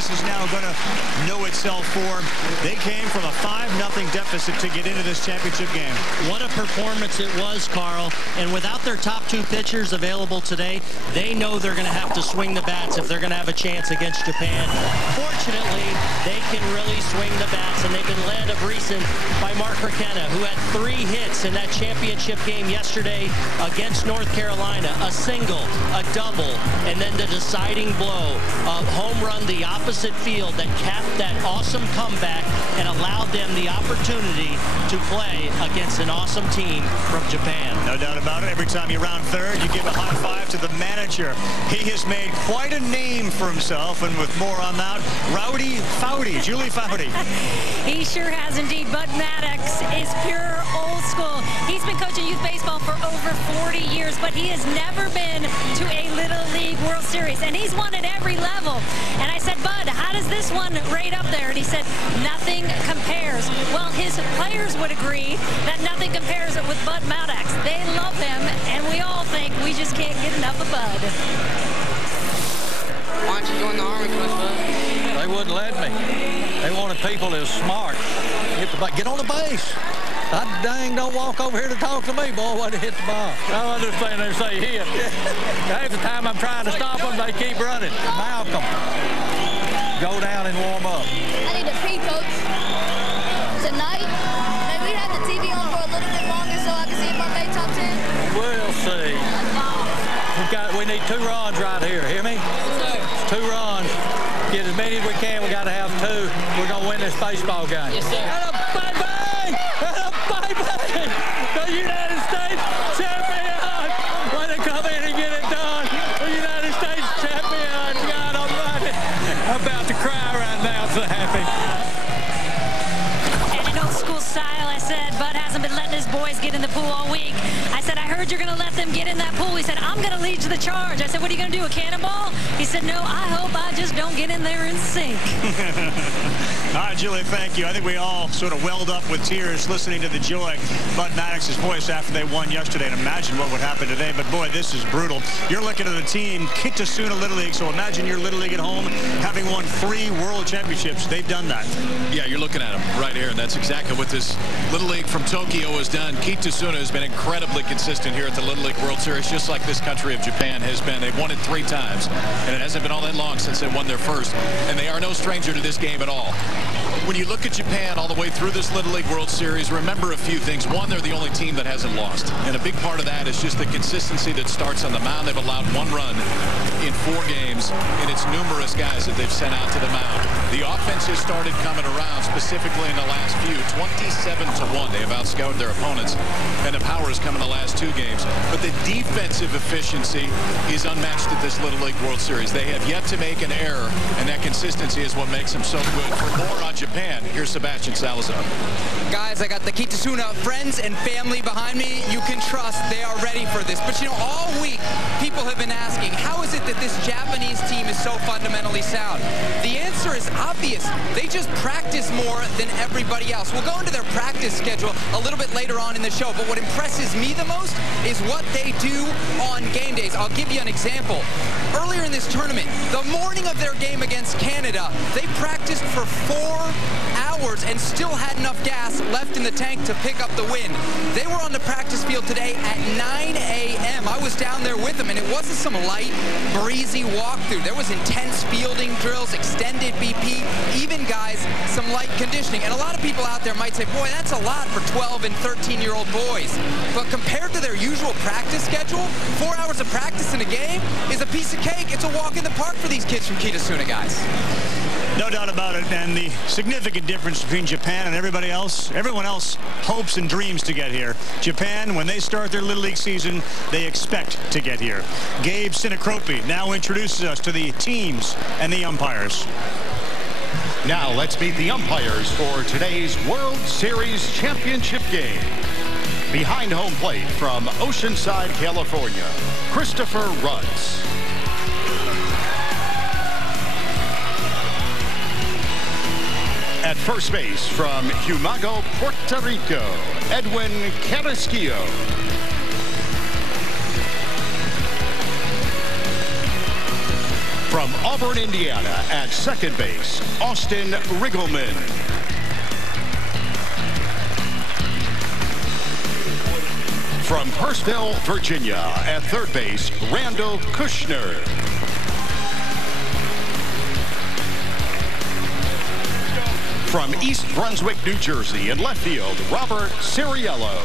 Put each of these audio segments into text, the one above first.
this is now going to know itself for. They came from a 5-0 deficit to get into this championship game. What a performance it was, Carl. And without their top 2 pitchers available today, they know they're going to have to swing the bats if they're going to have a chance against Japan. Fortunately, they can really swing the bats, and they've been led of recent by Mark Rakenna, who had 3 hits in that championship game yesterday against North Carolina. A single, a double, and then the deciding blow, a home run the opposite field that capped that awesome comeback and allowed them the opportunity to play against an awesome team from Japan. No doubt about it. Every time you round third, you give a high five to the manager. He has made quite a name for himself, and with more on that, Rowdy Foudy, Julie Foudy. He sure has indeed. Bud Maddox is pure old school. He's been coaching youth baseball for over 40 years, but he has never been to a Little League World Series, and he's won at every level. And I said, Bud, how does this one rate up there? And he said, nothing compares. Well, his players would agree that nothing compares with Bud Maddox. They love him, and we all think we just can't get enough of Bud. Why don't you join the Army, Bud? They wouldn't let me. They wanted people that was smart. Get on the base. I dang don't walk over here to talk to me, boy, when they hit the ball. I understand they say hit. Half the time I'm trying to stop them, they keep running. Malcolm, go down and warm up. I need to pee, Coach. Tonight, maybe we have the TV on for a little bit longer so I can see if I made top 10. We'll see. We need 2 runs right here. Hear me? Yes, sir. 2 runs. Get as many as we can. We got to have 2. We're going to win this baseball game. Yes, sir. Bye-bye! Bye-bye! The United States champion! When they come in and get it done, the United States champion! God almighty! I'm about to cry right now. I'm so happy. And in old school style, I said, Bud hasn't been letting his boys get in the pool all week. I said, I heard you're going to let them get in that pool. He said, I'm going to lead the charge. I said, what are you going to do, a cannonball? He said, no, I hope I just don't get in there and sink. All right, Julie, thank you. I think we all sort of welled up with tears listening to the joy Bud Maddox's voice after they won yesterday, and imagine what would happen today. But, boy, this is brutal. You're looking at a team, Kitasuna Little League, so imagine your Little League at home having won 3 world championships. They've done that. Yeah, you're looking at them right here, and that's exactly what this Little League from Tokyo has done. Kitasuna has been incredibly consistent here at the Little League World Series, just like this country of Japan has been. They've won it 3 times, and it hasn't been all that long since they won their first, and they are no stranger to this game at all. When you look at Japan all the way through this Little League World Series, remember a few things. One, they're the only team that hasn't lost. And a big part of that is just the consistency that starts on the mound. They've allowed 1 run in 4 games, and it's numerous guys that they've sent out to the mound. The offense has started coming around, specifically in the last few. 27-1. They have outscored their opponents, and the power has come in the last 2 games. But the defensive efficiency is unmatched at this Little League World Series. They have yet to make an error, and that consistency is what makes them so good. For more on Japan, here's Sebastian Salazar. Guys, I got the Kitasuna friends and family behind me. You can trust they are ready for this. But, you know, all week, people have been asking, how is it that this Japanese team is so fundamentally sound? The answer is obvious. They just practice more than everybody else. We'll go into their practice schedule a little bit later on in the show, but what impresses me the most is what they do on game days. I'll give you an example. Earlier in this tournament, the morning of their game against Canada, they practiced for 4 hours and still had enough gas left in the tank to pick up the win. They were on the practice field today at 9 a.m. I was down there with them, and it wasn't some light, breezy walkthrough. There was intense fielding drills, extended BP, even, guys, some light conditioning. And a lot of people out there might say, boy, that's a lot for 12 and 13-year-old boys. But compared to their usual practice schedule, 4 hours of practice in a game is a piece of cake. It's a walk in the park for these kids from Kitasuna, guys. No doubt about it, and the significant difference between Japan and everybody else, everyone else hopes and dreams to get here. Japan, when they start their Little League season, they expect to get here. Gabe Sinacropi now introduces us to the teams and the umpires. Now let's meet the umpires for today's World Series Championship game. Behind home plate from Oceanside, California, Christopher Rutz. At first base from Humago, Puerto Rico, Edwin Carrasquillo. From Auburn, Indiana, at second base, Austin Riggleman. From Hurstville, Virginia, at third base, Randall Kushner. From East Brunswick, New Jersey, in left field, Robert Ciriello.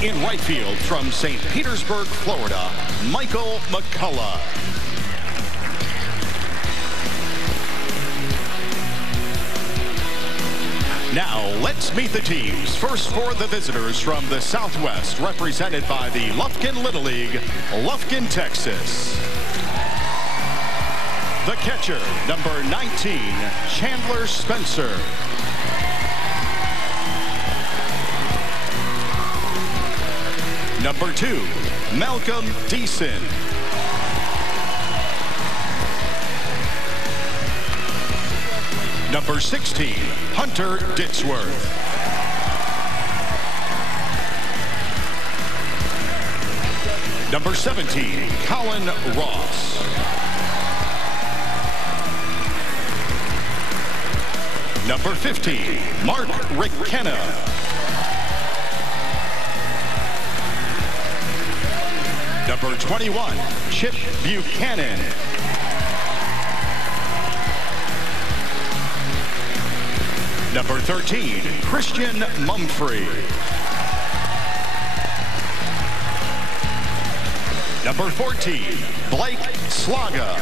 In right field, from St. Petersburg, Florida, Michael McCullough. Now, let's meet the teams. First for the visitors from the Southwest, represented by the Lufkin Little League, Lufkin, Texas. The catcher, number 19, Chandler Spencer. Number 2, Malcolm Deason. Number 16, Hunter Ditzworth. Number 17, Colin Ross. Number 15, Mark Rickenna. Number 21, Chip Buchanan. Number 13, Christian Mumfree. Number 14, Blake Slaga.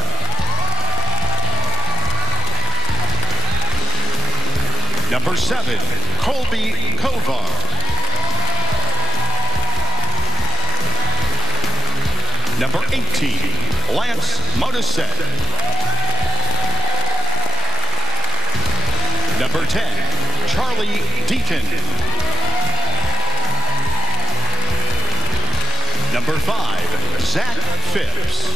Number 7, Colby Kovar. Number 18, Lance Modisette. Number 10, Charlie Deaton. Number 5, Zach Phipps.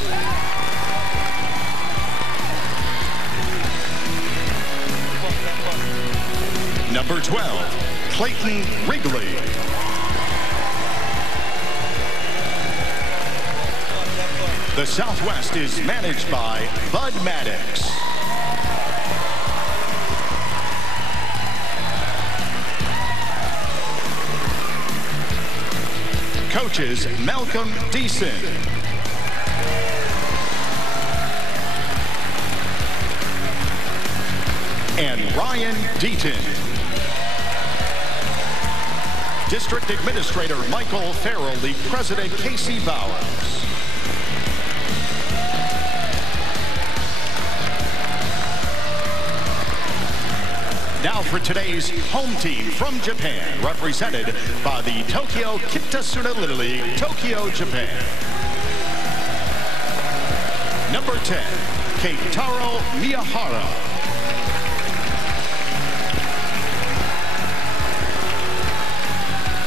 Number 12, Clayton Wrigley. The Southwest is managed by Bud Maddox. Coaches, Malcolm Deason. And Ryan Deaton. District Administrator Michael Farrell, League President Casey Bowers. Now for today's home team from Japan, represented by the Tokyo Kitasuna Little League, Tokyo, Japan. Number 10, Keitaro Miyahara.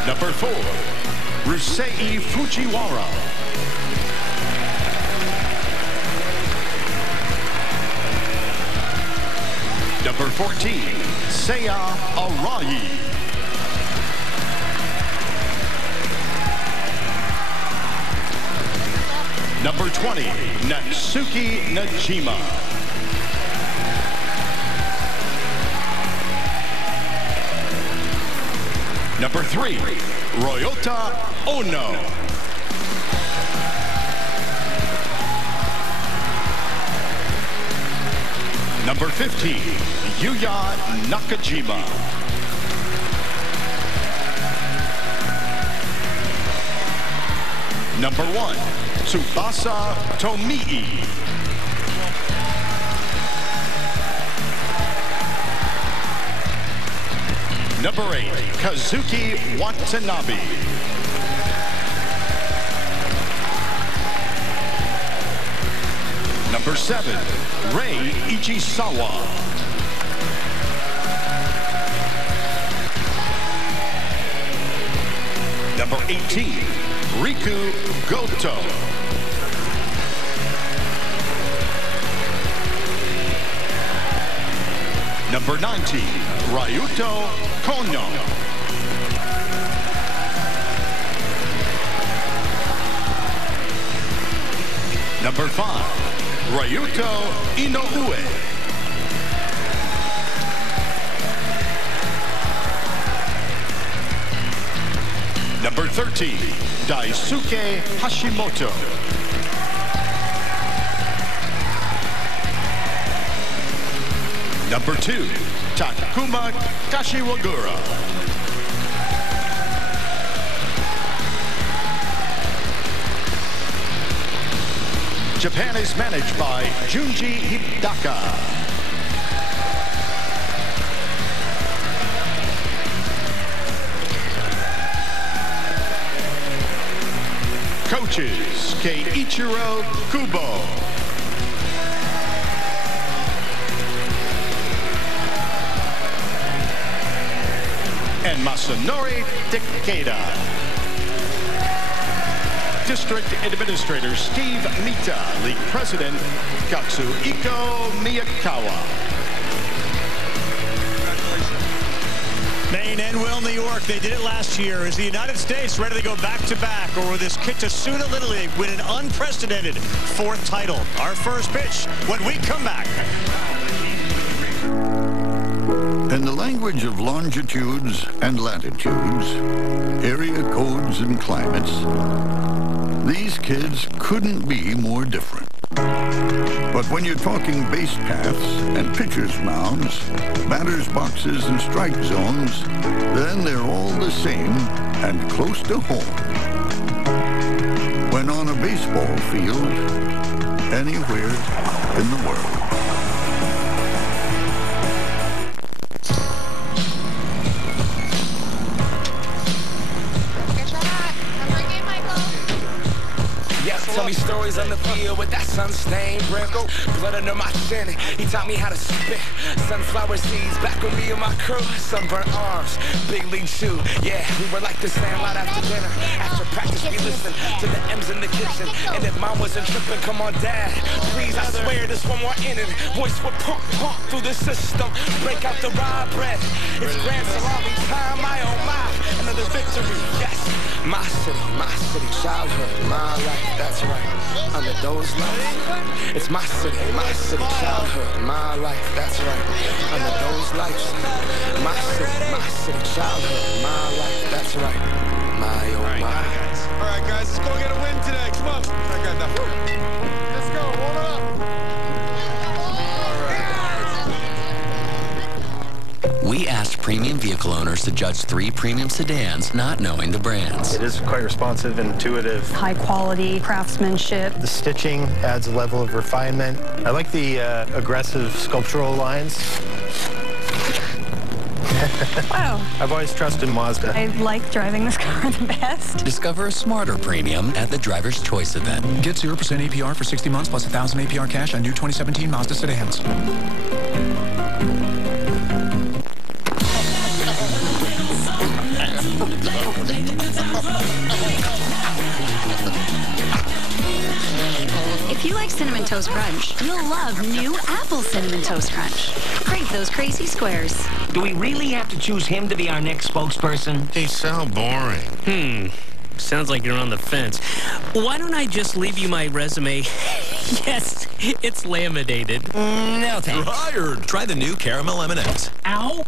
Number 4, Rusei Fujiwara. Number 14, Seiya Arai. Number 20, Natsuki Najima. Number 3, Ryota Ono. Number 15, Yuya Nakajima. Number 1, Tsubasa Tomii. Number 8, Kazuki Watanabe. Number 7, Rei Ichisawa. Number 18, Riku Goto. Number 19, Ryuto Kono. Number 5, Ryuto Inoue. Number 13, Daisuke Hashimoto. Number 2, Takuma Kashiwagura. Japan is managed by Junji Hidaka. Coaches, Keiichiro Kubo. And Masanori Takeda. District Administrator Steve Mita, League President Katsuhiko Miyakawa. Maine and Will, New York, they did it last year. Is the United States ready to go back-to-back, or will this Kitasuna Little League win an unprecedented 4th title? Our first pitch when we come back. In the language of longitudes and latitudes, area codes and climates, these kids couldn't be more different. But when you're talking base paths and pitcher's mounds, batter's boxes and strike zones, then they're all the same and close to home. When on a baseball field, anywhere in the world. Tell me stories on the field with that sun-stained brim. Blood under my chin, he taught me how to spit. Sunflower seeds back with me and my crew. Sunburnt arms, big league shoe. Yeah, we were like the Sandlot after dinner. After practice, we listened to the M's in the kitchen. And if mom wasn't tripping, come on, Dad. Please, I swear this one more inning. Voice would pump through the system. Break out the rye bread. It's grand salami time, my oh my. Another victory, yes. My city, childhood, my life, that's right. Under those lights, it's my city, childhood, my life, that's right. Under those lights, my city, childhood, my life, that's right. My oh my. All right, guys, let's go get a win today. Come on. I got that. Let's go. Hold up. We asked premium vehicle owners to judge 3 premium sedans, not knowing the brands. It is quite responsive and intuitive. High quality craftsmanship. The stitching adds a level of refinement. I like the aggressive sculptural lines. Wow. I've always trusted Mazda. I like driving this car the best. Discover a smarter premium at the Driver's Choice event. Get 0% APR for 60 months plus 1,000 APR cash on new 2017 Mazda sedans. If you like Cinnamon Toast Crunch, you'll love new Apple Cinnamon Toast Crunch. Crave those crazy squares. Do we really have to choose him to be our next spokesperson? He's so boring. Sounds like you're on the fence. Why don't I just leave you my resume? Yes, it's laminated. No thanks. You're hired. Try the new caramel M&Ms. Ow.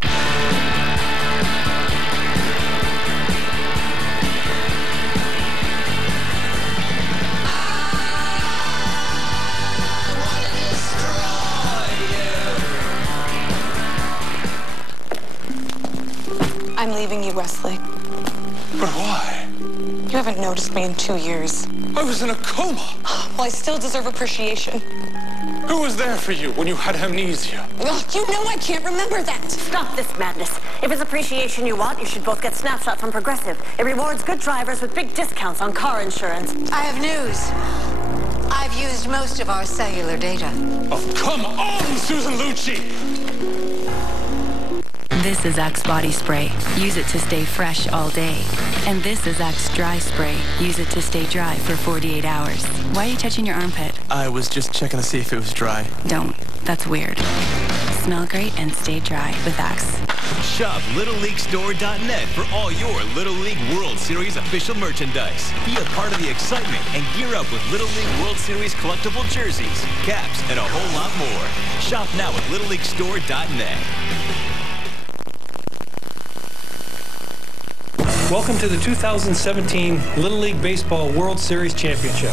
I'm leaving you, Wesley. But why? You haven't noticed me in 2 years. I was in a coma. Well, I still deserve appreciation. Who was there for you when you had amnesia? Well, you know I can't remember that. Stop this madness. If it's appreciation you want, you should both get Snapshot from Progressive. It rewards good drivers with big discounts on car insurance. I have news. I've used most of our cellular data. Oh, come on, Susan Lucci! This is Axe Body Spray. Use it to stay fresh all day. And this is Axe Dry Spray. Use it to stay dry for 48 hours. Why are you touching your armpit? I was just checking to see if it was dry. Don't. That's weird. Smell great and stay dry with Axe. Shop LittleLeagueStore.net for all your Little League World Series official merchandise. Be a part of the excitement and gear up with Little League World Series collectible jerseys, caps, and a whole lot more. Shop now at LittleLeagueStore.net. Welcome to the 2017 Little League Baseball World Series Championship.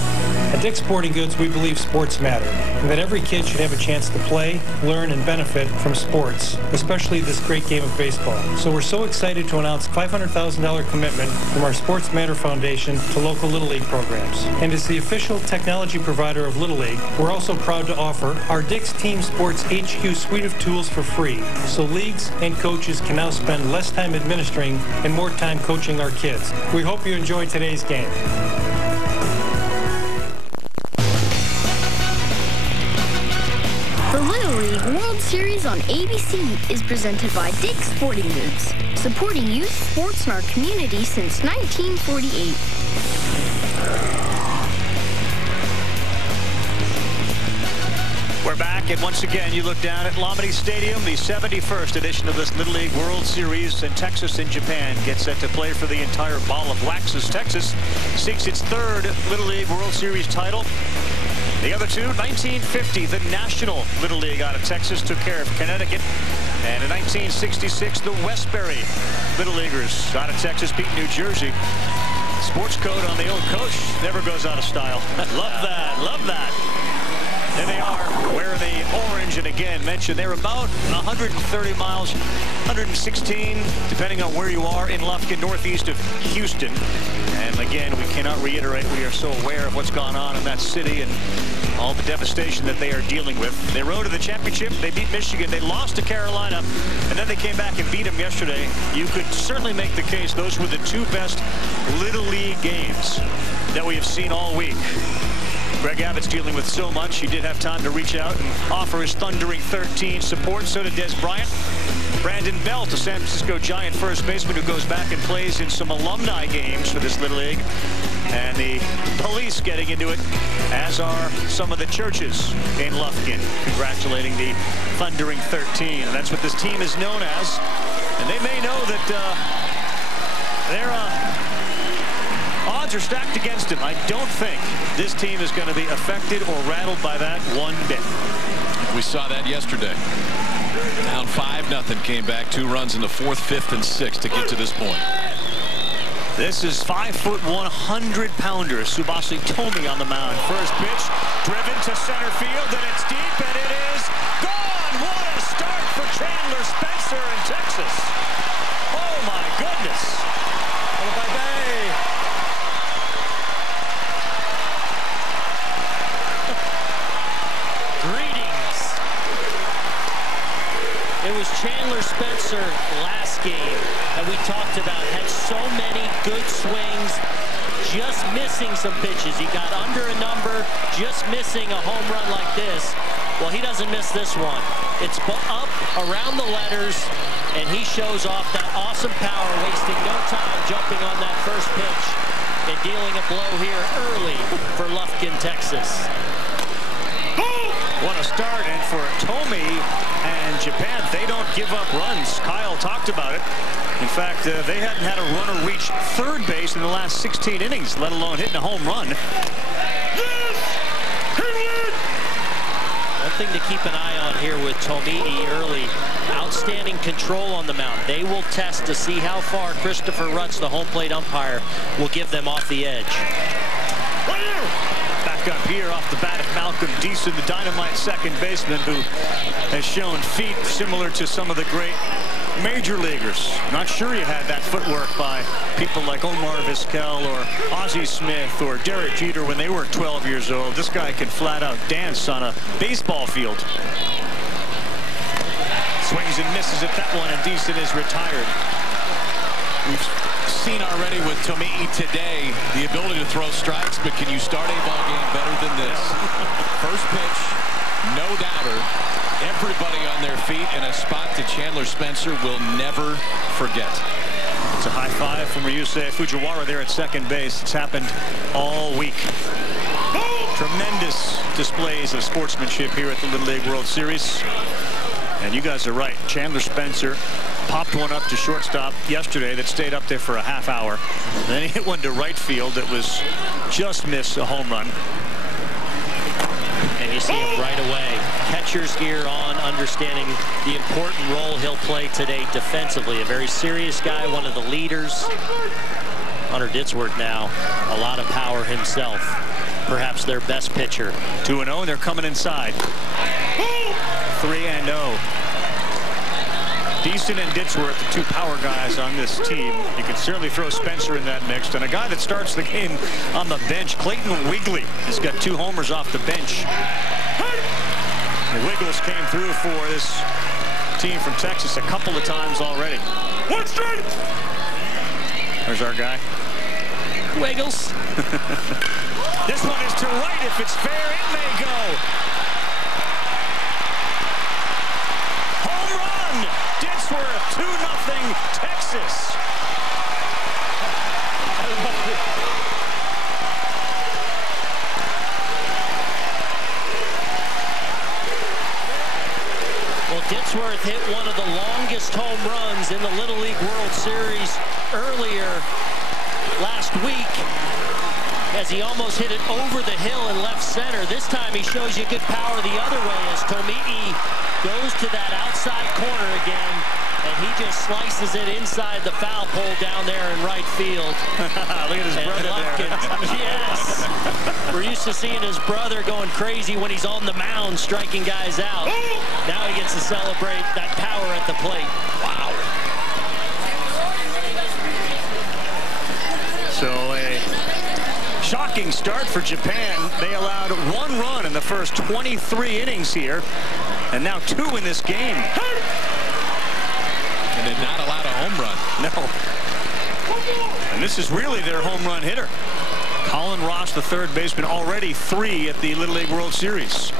At Dick's Sporting Goods, we believe sports matter, and that every kid should have a chance to play, learn, and benefit from sports, especially this great game of baseball. So we're so excited to announce a $500,000 commitment from our Sports Matter Foundation to local Little League programs. And as the official technology provider of Little League, we're also proud to offer our Dick's Team Sports HQ suite of tools for free, so leagues and coaches can now spend less time administering and more time coaching our kids. We hope you enjoy today's game. The Little League World Series on ABC is presented by Dick's Sporting Goods, supporting youth sports in our community since 1948. We're back, and once again, you look down at Lamade Stadium, the 71st edition of this Little League World Series, and Texas and Japan get set to play for the entire ball of wax as Texas seeks its third Little League World Series title. The other two, 1950, the National Little League out of Texas took care of Connecticut, and in 1966, the Westbury Little Leaguers out of Texas beat New Jersey. Sports code on the old coach never goes out of style. Love that, love that. There they are, wearing the orange, and again, mentioned they're about 130 miles, 116, depending on where you are in Lufkin, northeast of Houston. And again, we cannot reiterate, we are so aware of what's gone on in that city and all the devastation that they are dealing with. They rode to the championship, they beat Michigan, they lost to Carolina, and then they came back and beat them yesterday. You could certainly make the case those were the two best Little League games that we have seen all week. Greg Abbott's dealing with so much. He did have time to reach out and offer his Thundering 13 support. So did Des Bryant. Brandon Belt, a San Francisco Giant first baseman who goes back and plays in some alumni games for this Little League. And the police getting into it, as are some of the churches in Lufkin, congratulating the Thundering 13. And that's what this team is known as. And they may know that they're odds are stacked against him. I don't think this team is going to be affected or rattled by that one bit. We saw that yesterday. Down 5-0, came back 2 runs in the 4th, 5th, and 6th to get to this point. This is 5'1", 100-pounder Tsubasa Tomi on the mound. First pitch, driven to center field, and it's deep, and it is gone. What a start for Chandler Spencer in Texas. Oh, my goodness. Bye-bye. Greetings. It was Chandler Spencer last game that we talked about. Had so many good swings, just missing some pitches. He got under a number, just missing a home run like this. Well, he doesn't miss this one. It's up around the letters, and he shows off that awesome power, wasting no time jumping on that first pitch and dealing a blow here early for Lufkin, Texas. What a start, and for Tomi and Japan, they don't give up runs. Kyle talked about it. In fact, they hadn't had a runner reach third base in the last 16 innings, let alone hitting a home run. One thing to keep an eye on here with Tomi'i early, outstanding control on the mound. They will test to see how far Christopher Rutz, the home plate umpire, will give them off the edge. Back up here off the bat of Malcolm Deason, the dynamite second baseman who has shown feet similar to some of the great major leaguers. Not sure you had that footwork by people like Omar Vizquel or Ozzie Smith or Derek Jeter when they were 12 years old. This guy can flat out dance on a baseball field. Swings and misses at that one, and Deason is retired. We've seen already with Tomi'i today the ability to throw strikes, but can you start a ball game better than this? First pitch, no doubter. Everybody on their feet, and a spot that Chandler Spencer will never forget. It's a high five from Ryusei Fujiwara there at second base. It's happened all week. Tremendous displays of sportsmanship here at the Little League World Series. And you guys are right. Chandler Spencer popped one up to shortstop yesterday that stayed up there for a half hour. And then he hit one to right field that was just missed a home run. And you see him right away. Catcher's gear on, understanding the important role he'll play today defensively. A very serious guy, one of the leaders. Hunter Ditzworth now, a lot of power himself. Perhaps their best pitcher. 2-0, and they're coming inside. 3-0. Deason and Ditzworth, the two power guys on this team. You can certainly throw Spencer in that mix. And a guy that starts the game on the bench, Clayton Wigley, has got 2 homers off the bench. The Wiggles came through for this team from Texas a couple of times already. There's our guy. Wiggles. This one is to right. If it's fair, it may go. Home run! Ditzworth, 2-0 Texas. Well, Ditzworth hit one of the longest home runs in the Little League World Series earlier last week, as he almost hit it over the hill in left center. This time he shows you good power the other way as Tomi'i goes to that outside corner again, and he just slices it inside the foul pole down there in right field. Look at his brother there. Yes. We're used to seeing his brother going crazy when he's on the mound striking guys out. Now he gets to celebrate that power at the plate. Wow. So a shocking start for Japan. They allowed 1 run in the first 23 innings here, and now 2 in this game. And did not allow a home run. No. And this is really their home run hitter. Colin Ross, the third baseman, already 3 at the Little League World Series.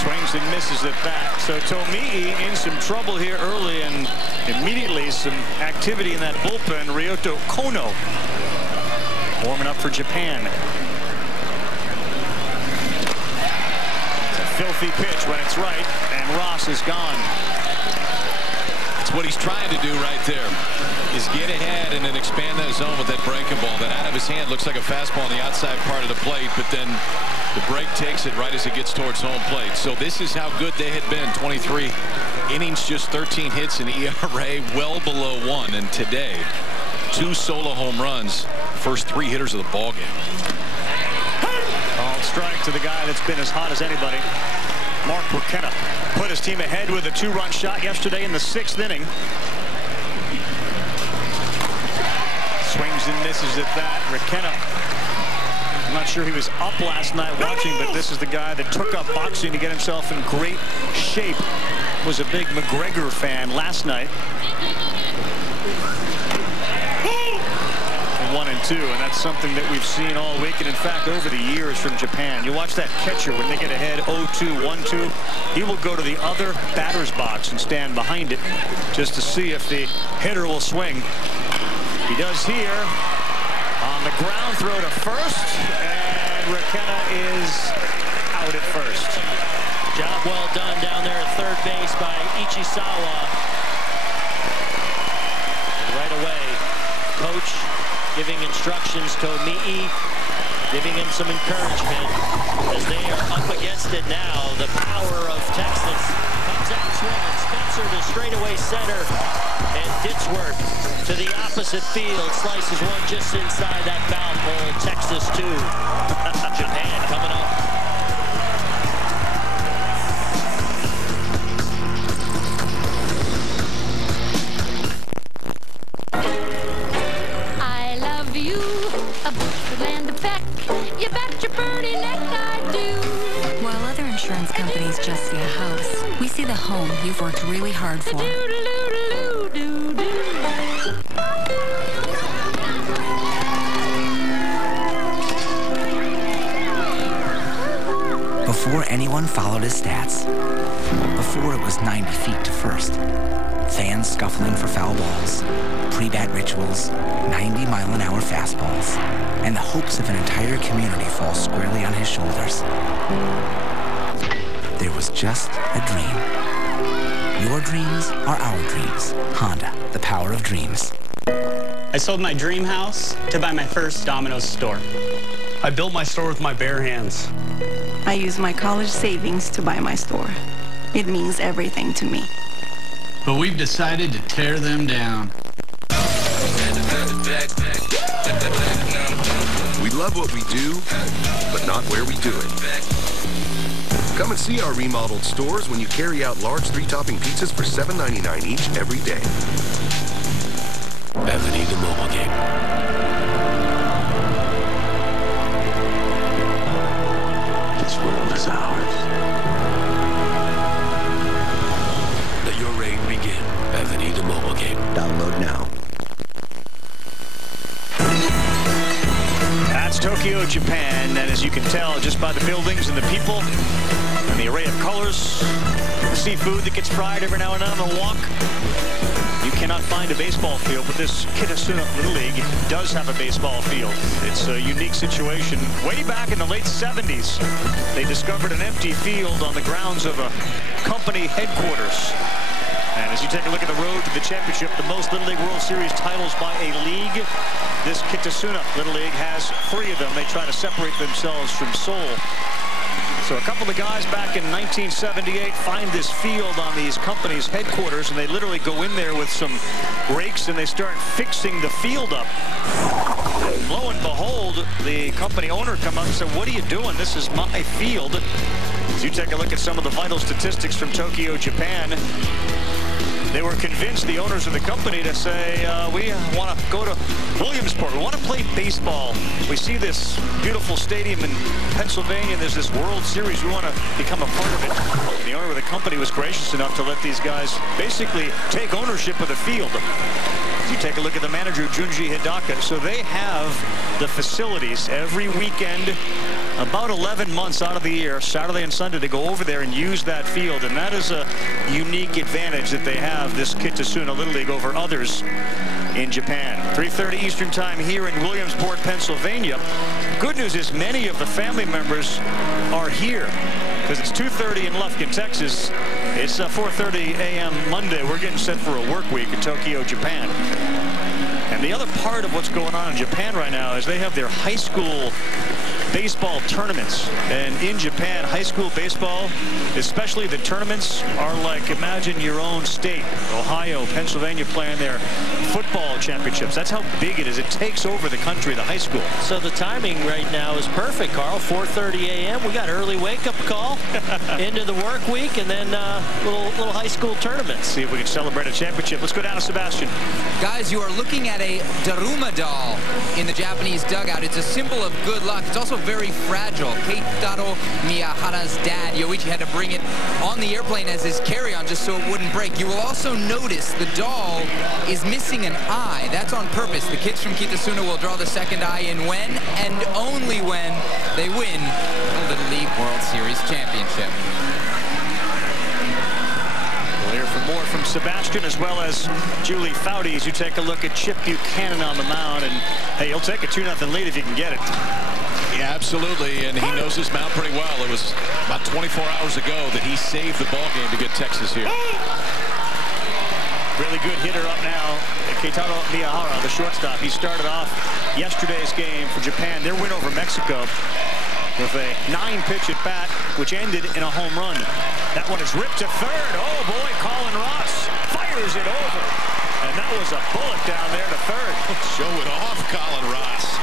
Swings and misses at that. So Tomi'i in some trouble here early, and immediately some activity in that bullpen. Ryota Kono warming up for Japan. It's a filthy pitch when it's right, and Ross is gone. That's what he's trying to do right there, is get ahead and then expand that zone with that breaking ball. That out of his hand looks like a fastball on the outside part of the plate, but then the break takes it right as it gets towards home plate. So this is how good they had been. 23 innings, just 13 hits, and ERA well below 1. And today, 2 solo home runs, first 3 hitters of the ball game. Called strike to the guy that's been as hot as anybody. Mark Requena put his team ahead with a 2-run shot yesterday in the 6th inning. Swings and misses at that. Requena, I'm not sure he was up last night watching, but this is the guy that took up boxing to get himself in great shape. Was a big McGregor fan last night. 1 and 2, and that's something that we've seen all week, and in fact over the years from Japan. You watch that catcher when they get ahead 0-2, 1-2, he will go to the other batter's box and stand behind it just to see if the hitter will swing. He does here. On the ground throw to first, and Requena is out at first. Job well done down there at third base by Ichisawa. And right away, coach giving instructions to Tomi'i, giving him some encouragement as they are up against it now. The power of Texas comes out swinging. Spencer to straightaway center, and Ditzworth to the opposite field. Slices one just inside that foul pole. Texas 2. Japan coming up. You bet your birdie neck I do. While other insurance companies just see a house, we see the home you've worked really hard for. Before anyone followed his stats, before it was 90 feet to first, fans scuffling for foul balls, pre-bat rituals, 90-mile-an-hour fastballs, and the hopes of an entire community fall squarely on his shoulders. there was just a dream. Your dreams are our dreams. Honda, the power of dreams. I sold my dream house to buy my first Domino's store. I built my store with my bare hands. I used my college savings to buy my store. It means everything to me. But we've decided to tear them down. We love what we do, but not where we do it. Come and see our remodeled stores when you carry out large 3-topping pizzas for $7.99 each every day. Bethany, the mobile game. This world is ours. Let your reign begin. Bethany, the mobile game. Download now. That's Tokyo, Japan, and as you can tell just by the buildings and the people and the array of colors, the seafood that gets fried every now and then on the walk, you cannot find a baseball field, but this Kitasuna Little League does have a baseball field. It's a unique situation. Way back in the late 70s, they discovered an empty field on the grounds of a company headquarters. And as you take a look at the road to the championship, the most Little League World Series titles by a league, this Kitasuna Little League has 3 of them. They try to separate themselves from Seoul. So a couple of guys back in 1978 find this field on these companies' headquarters, and they literally go in there with some rakes and they start fixing the field up. Lo and behold, the company owner come up and said, "What are you doing? This is my field." As you take a look at some of the vital statistics from Tokyo, Japan, they were convinced, the owners of the company, to say, we want to go to Williamsport. We want to play baseball. We see this beautiful stadium in Pennsylvania. There's this World Series. We want to become a part of it. The owner of the company was gracious enough to let these guys basically take ownership of the field. You take a look at the manager, Junji Hidaka. So they have the facilities every weekend, about 11 months out of the year, Saturday and Sunday, to go over there and use that field. And that is a unique advantage that they have, this Kitasuna Little League, over others in Japan. 3:30 Eastern Time here in Williamsport, Pennsylvania. Good news is many of the family members are here, because it's 2:30 in Lufkin, Texas. It's 4:30 a.m. Monday. We're getting set for a work week in Tokyo, Japan. And the other part of what's going on in Japan right now is they have their high school baseball tournaments. And in Japan, high school baseball, especially the tournaments, are like, imagine your own state, Ohio, Pennsylvania, playing their football championships. That's how big it is. It takes over the country, the high school. So the timing right now is perfect, Carl. 4:30 a.m. We got early wake-up call into the work week, and then little high school tournaments. See if we can celebrate a championship. Let's go down to Sebastian. Guys, you are looking at a Daruma doll in the Japanese dugout. It's a symbol of good luck. It's also very fragile. Keitaro Miyahara's dad, Yoichi, had to bring it on the airplane as his carry-on just so it wouldn't break. You will also notice the doll is missing an eye. That's on purpose. The kids from Kitasuna will draw the second eye in when and only when they win the Little League World Series Championship. We'll hear from more from Sebastian as well as Julie Foudy as you take a look at Chip Buchanan on the mound. And hey, he'll take a 2-0 lead if you can get it. Yeah, absolutely, and he knows his mound pretty well. It was about 24 hours ago that he saved the ball game to get Texas here. Really good hitter up now, Keitaro Miyahara, the shortstop. He started off yesterday's game for Japan, their win over Mexico, with a 9-pitch at bat, which ended in a home run. That one is ripped to third. Oh boy, Colin Ross fires it over. And that was a bullet down there to third. Show it off, Colin Ross.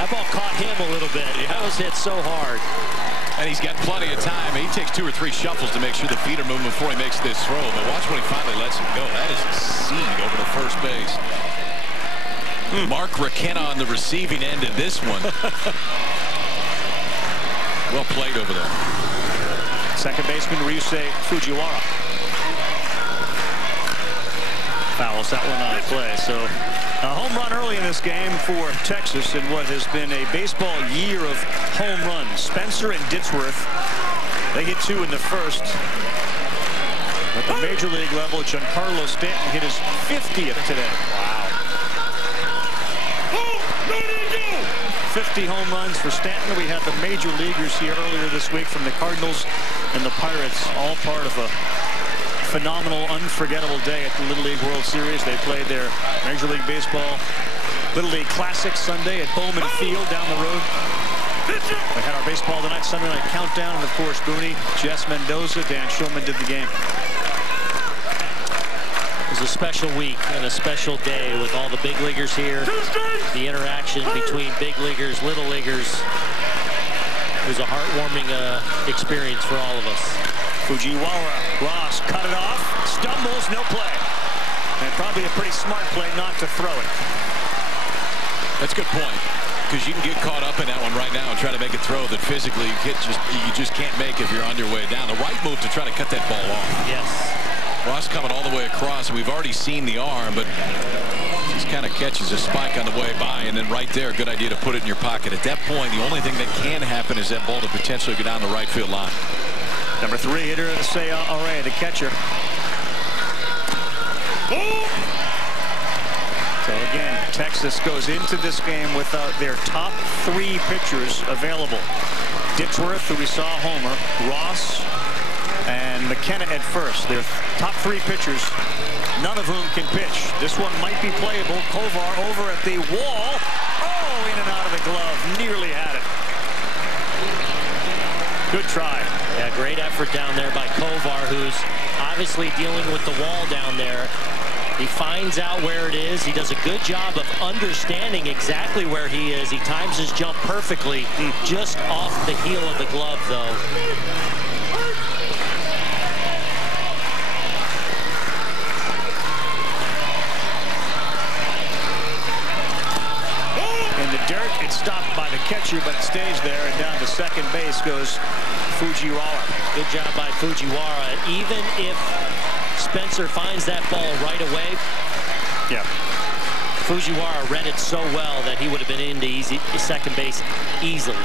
That ball caught him a little bit. Yeah. That was hit so hard. And he's got plenty of time. He takes 2 or 3 shuffles to make sure the feet are moving before he makes this throw. But watch when he finally lets it go. That is a seed over to first base. Mark McKenna on the receiving end of this one. Well played over there. Second baseman Ryusei Fujiwara fouls that one on play. So a home run early in this game for Texas in what has been a baseball year of home runs. Spencer and Ditzworth, they hit 2 in the first. At the major league level, Giancarlo Stanton hit his 50th today. Wow. 50 home runs for Stanton. We had the major leaguers here earlier this week from the Cardinals and the Pirates, all part of a phenomenal, unforgettable day at the Little League World Series. They played their Major League Baseball Little League Classic Sunday at Bowman Field down the road. We had our Baseball Tonight Sunday Night Countdown, and of course Booney, Jess Mendoza, Dan Shulman did the game. It was a special week and a special day with all the big leaguers here. The interaction between big leaguers, little leaguers. It was a heartwarming experience for all of us. Fujiwara, Ross cut it off, stumbles, no play. And probably a pretty smart play not to throw it. That's a good point, because you can get caught up in that one right now and try to make a throw that physically you just can't make if you're on your way down. The right move to try to cut that ball off. Yes. Ross coming all the way across. We've already seen the arm, but just kind of catches a spike on the way by, and then right there, good idea to put it in your pocket. At that point, the only thing that can happen is that ball to potentially go down the right field line. Number 3 hitter, Seiya Arai, the catcher. So again, Texas goes into this game without their top 3 pitchers available. Ditchworth, who we saw homer, Ross, and McKenna at first. Their top 3 pitchers, none of whom can pitch. This one might be playable. Kovar over at the wall. Oh, in and out of the glove. Nearly had it. Good try. Yeah, great effort down there by Kovar, who's obviously dealing with the wall down there. He finds out where it is. He does a good job of understanding exactly where he is. He times his jump perfectly, just off the heel of the glove, though. Dirt, it's stopped by the catcher, but it stays there, and down to second base goes Fujiwara. Good job by Fujiwara. Even if Spencer finds that ball right away, yeah, Fujiwara read it so well that he would have been into second base easily.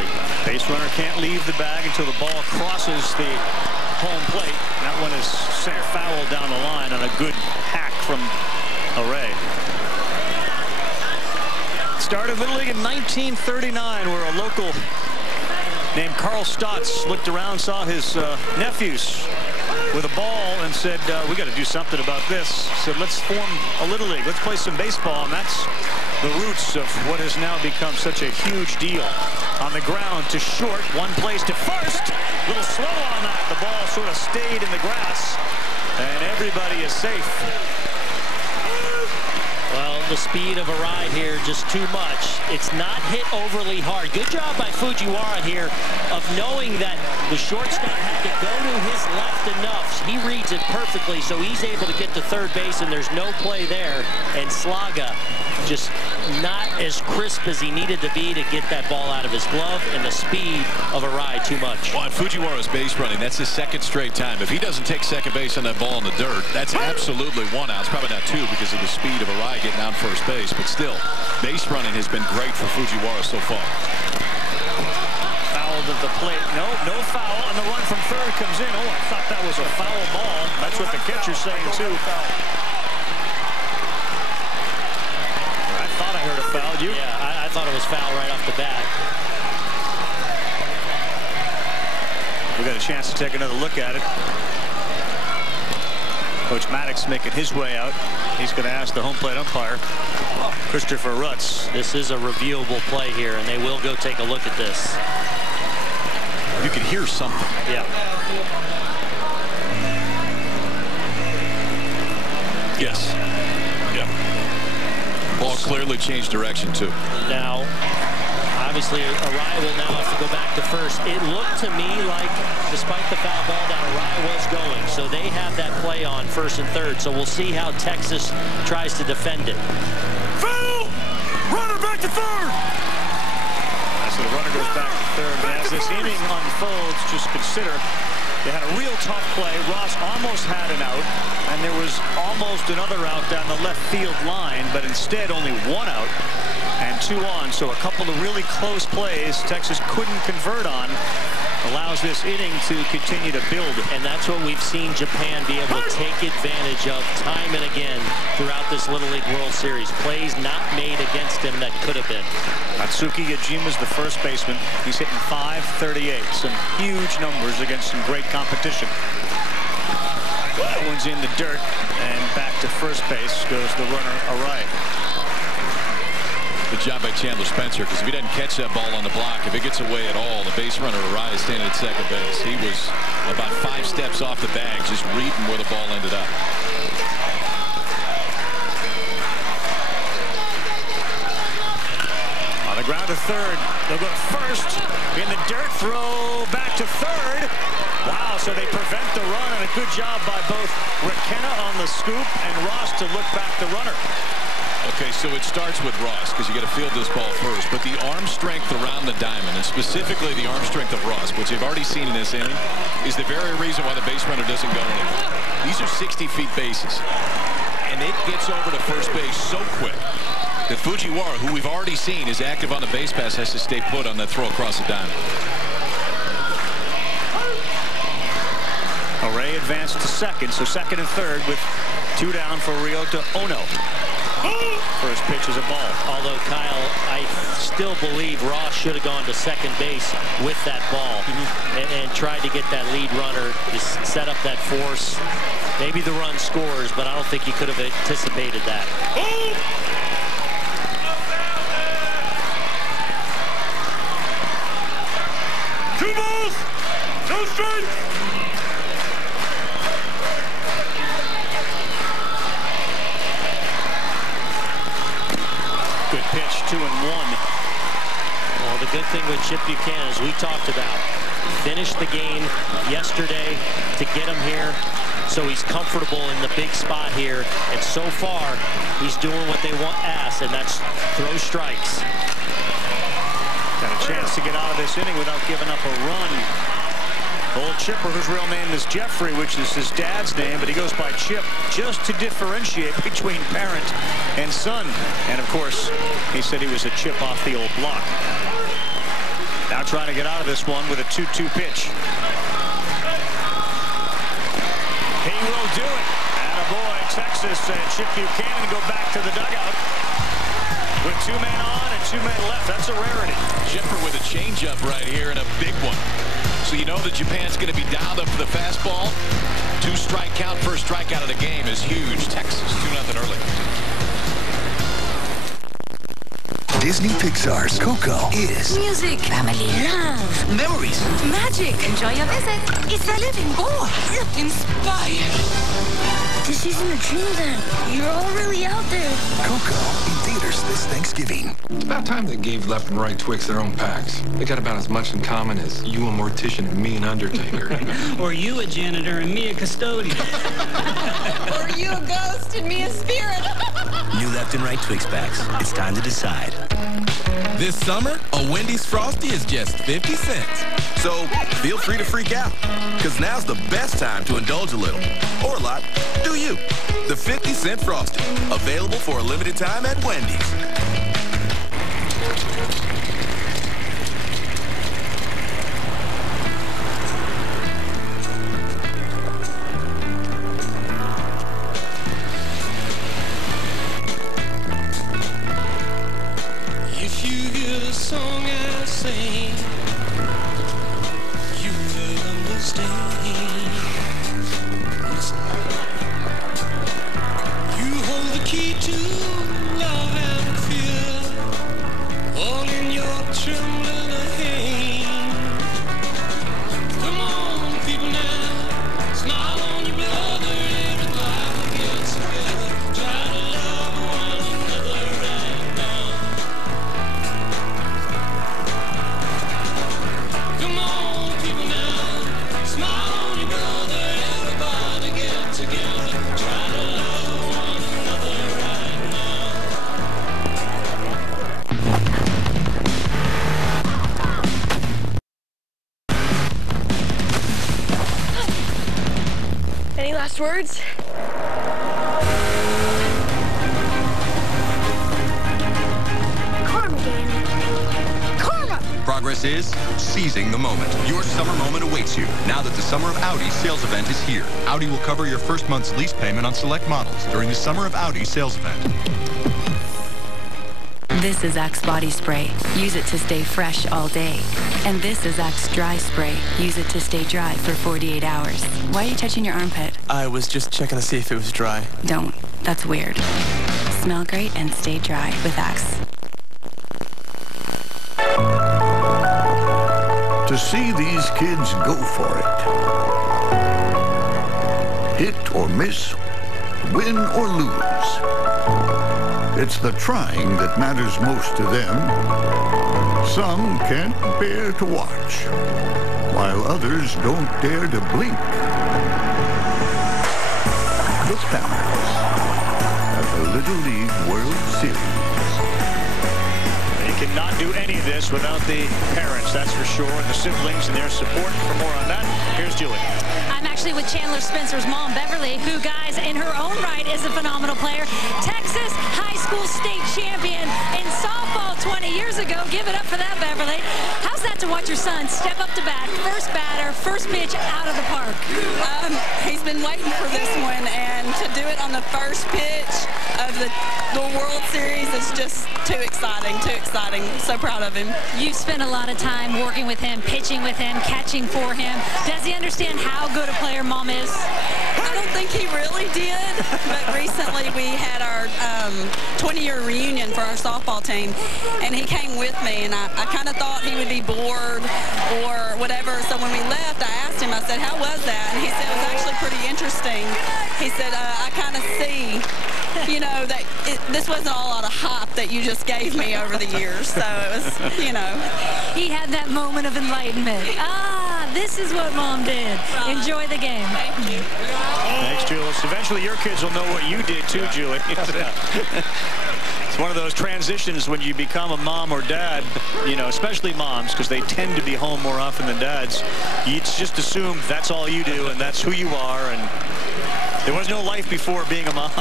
Base runner can't leave the bag until the ball crosses the home plate. That one is sent foul down the line on a good hack from Arai. Started Little League in 1939, where a local named Carl Stotts looked around, saw his nephews with a ball, and said, we got to do something about this. Said, let's form a Little League. Let's play some baseball. And that's the roots of what has now become such a huge deal. On the ground to short, one place to first. A little slow on that. The ball sort of stayed in the grass, and everybody is safe. Well, the speed of Arai here, just too much. It's not hit overly hard. Good job by Fujiwara here of knowing that the shortstop had to go to his left enough. He reads it perfectly, so he's able to get to third base, and there's no play there. And Slaga just not as crisp as he needed to be to get that ball out of his glove, and the speed of Arai too much. Well, on Fujiwara's base running, that's his second straight time. If he doesn't take second base on that ball in the dirt, that's absolutely 1 out. It's probably not 2 because of the speed of Arai getting down first base, but still, base running has been great for Fujiwara so far. Fouled at the plate. No foul, and the run from third comes in. Oh, I thought that was a foul ball. That's what the catcher's saying, too. I thought I heard a foul. You? Yeah, I thought it was foul right off the bat. We got a chance to take another look at it. Coach Maddox making his way out. He's going to ask the home plate umpire, Christopher Rutz. This is a reviewable play here, and they will go take a look at this. You can hear something. Yeah. Yes. Yeah. Ball clearly changed direction, too. Now, obviously, Arai will now have to go back to first. It looked to me like, despite the foul ball, that Arai was going. So they have that play on first and third. So we'll see how Texas tries to defend it. Foul! Runner back to third! So the runner goes back to third. But as this inning unfolds, just consider they had a real tough play. Ross almost had an out, and there was almost another out down the left field line, but instead only 1 out and 2 on. So a couple of really close plays Texas couldn't convert on. allows this inning to continue to build. And that's what we've seen Japan be able to take advantage of time and again throughout this Little League World Series. Plays not made against him that could have been. Atsuki Yajima's the first baseman. He's hitting .538. Some huge numbers against some great competition. That one's in the dirt, and back to first base goes the runner Arai. Good job by Chandler Spencer, because if he doesn't catch that ball on the block, if it gets away at all, the base runner Arai is standing at second base. He was about 5 steps off the bag, just reading where the ball ended up. On the ground to third. They'll go to first. In the dirt, throw back to third. Wow, so they prevent the run, and a good job by both McKenna on the scoop and Ross to look back the runner. Okay, so it starts with Ross, because you got to field this ball first. But the arm strength around the diamond, and specifically the arm strength of Ross, which you've already seen in this inning, is the very reason why the base runner doesn't go anywhere. These are 60-feet bases, and it gets over to first base so quick that Fujiwara, who we've already seen is active on the base pass, has to stay put on that throw across the diamond. Array advanced to second, so second and third with 2 down for Ryota Ono. First pitch is a ball. Although, Kyle, I still believe Ross should have gone to second base with that ball and tried to get that lead runner to set up that force. Maybe the run scores, but I don't think he could have anticipated that. Two balls, no strikes. Good pitch, 2-1. Well, the good thing with Chip Buchanan, as we talked about, finished the game yesterday to get him here, so he's comfortable in the big spot here. And so far, he's doing what they want asked, and that's throw strikes. Got a chance to get out of this inning without giving up a run. Old Chipper, whose real name is Jeffrey, which is his dad's name, but he goes by Chip just to differentiate between parent and son. And of course, he said he was a chip off the old block. Now trying to get out of this one with a 2-2 pitch. He will do it. Attaboy, Texas, and Chip Buchanan go back to the dugout. With 2 men on and 2 men left. That's a rarity. Chipper with a changeup right here and a big one. So you know that Japan's going to be dialed up for the fastball. 2-strike count, first strikeout of the game is huge. Texas 2-0 early. Disney Pixar's Coco is Music, family, love, memories, magic. Enjoy your visit. It's a living boy. Inspired. This isn't a dream then. You're all really out there. Coco in theaters this Thanksgiving. It's about time they gave left and right Twix their own packs. They got about as much in common as you a mortician and me an undertaker. Or you a janitor and me a custodian. Or you a ghost and me a spirit. New left and right Twix packs. It's time to decide. This summer, a Wendy's Frosty is just 50 cents. So feel free to freak out, because now's the best time to indulge a little, or a lot. Do you. The 50-cent Frosty, available for a limited time at Wendy's. If you hear the song I sing, you will understand. Listen. You hold the key to love and fear, all in your trembling hand. Come on, people now, smile on your brother, everybody gets together. Try to love one another right now. Come on, people now, smile on your brother, everybody get together. Try to love one another right now. Any last words? Karma game. Karma! progress is seizing the moment. Your summer moment awaits you now that the Summer of Audi sales event is here. Audi will cover your first month's lease payment on select models during the Summer of Audi sales event. This is Axe Body Spray. Use it to stay fresh all day. And this is Axe Dry Spray. Use it to stay dry for 48 hours. Why are you touching your armpit? I was just checking to see if it was dry. Don't. That's weird. Smell great and stay dry with Axe. To see these kids go for it. Hit or miss, win or lose. It's the trying that matters most to them. Some can't bear to watch, while others don't dare to blink. The Spanners at the Little League World Series. You cannot do any of this without the parents, that's for sure, and the siblings and their support. For more on that, here's Julie. I'm actually with Chandler Spencer's mom, Beverly, who, guys, in her own right is a phenomenal player. Texas high school state champion in softball 20 years ago. Give it up for that, Beverly. How's that to watch your son step up to bat, first batter, first pitch out of the park? He's been waiting for this one, and to do it on the first pitch of the World Series is just too exciting, too exciting. So proud of him. You've spent a lot of time working with him, pitching with him, catching for him. Does he understand how good a player Mom is? I don't think he really did, but recently we had our 20-year reunion for our softball team, and he came with me, and I kind of thought he would be bored or whatever. So when we left, I asked him, I said, how was that? And he said, it was actually pretty interesting. He said, I kind of see, you know, that this wasn't a lot of hype that you just gave me over the years. So it was, you know. He had that moment of enlightenment. This is what Mom did. Enjoy the game. Thank you. Thanks, Jules. Eventually your kids will know what you did too, Julie. It's one of those transitions when you become a mom or dad, you know, especially moms, because they tend to be home more often than dads. You just assume that's all you do and that's who you are, and there was no life before being a mom.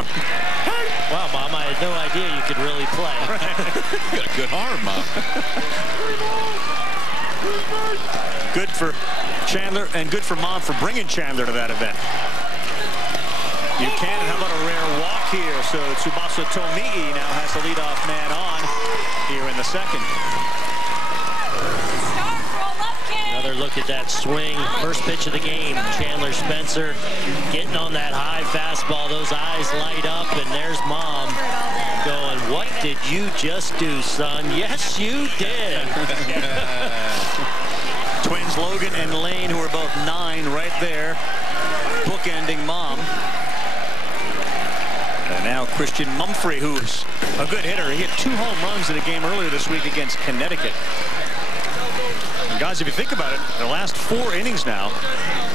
Wow, Mom, I had no idea you could really play. You got a good arm, Mom. Good for Chandler and good for Mom for bringing Chandler to that event. You can, and how about a rare walk here? So Tsubasa Tomii now has the leadoff man on here in the second. Another look at that swing. First pitch of the game. Chandler Spencer getting on that high fastball. Those eyes light up, and there's Mom going, what did you just do, son? Yes, you did. Twins Logan and Lane, who are both 9 right there, bookending Mom. And now Christian Mumphrey, who's a good hitter. He had 2 home runs in a game earlier this week against Connecticut. And guys, if you think about it, the last 4 innings now,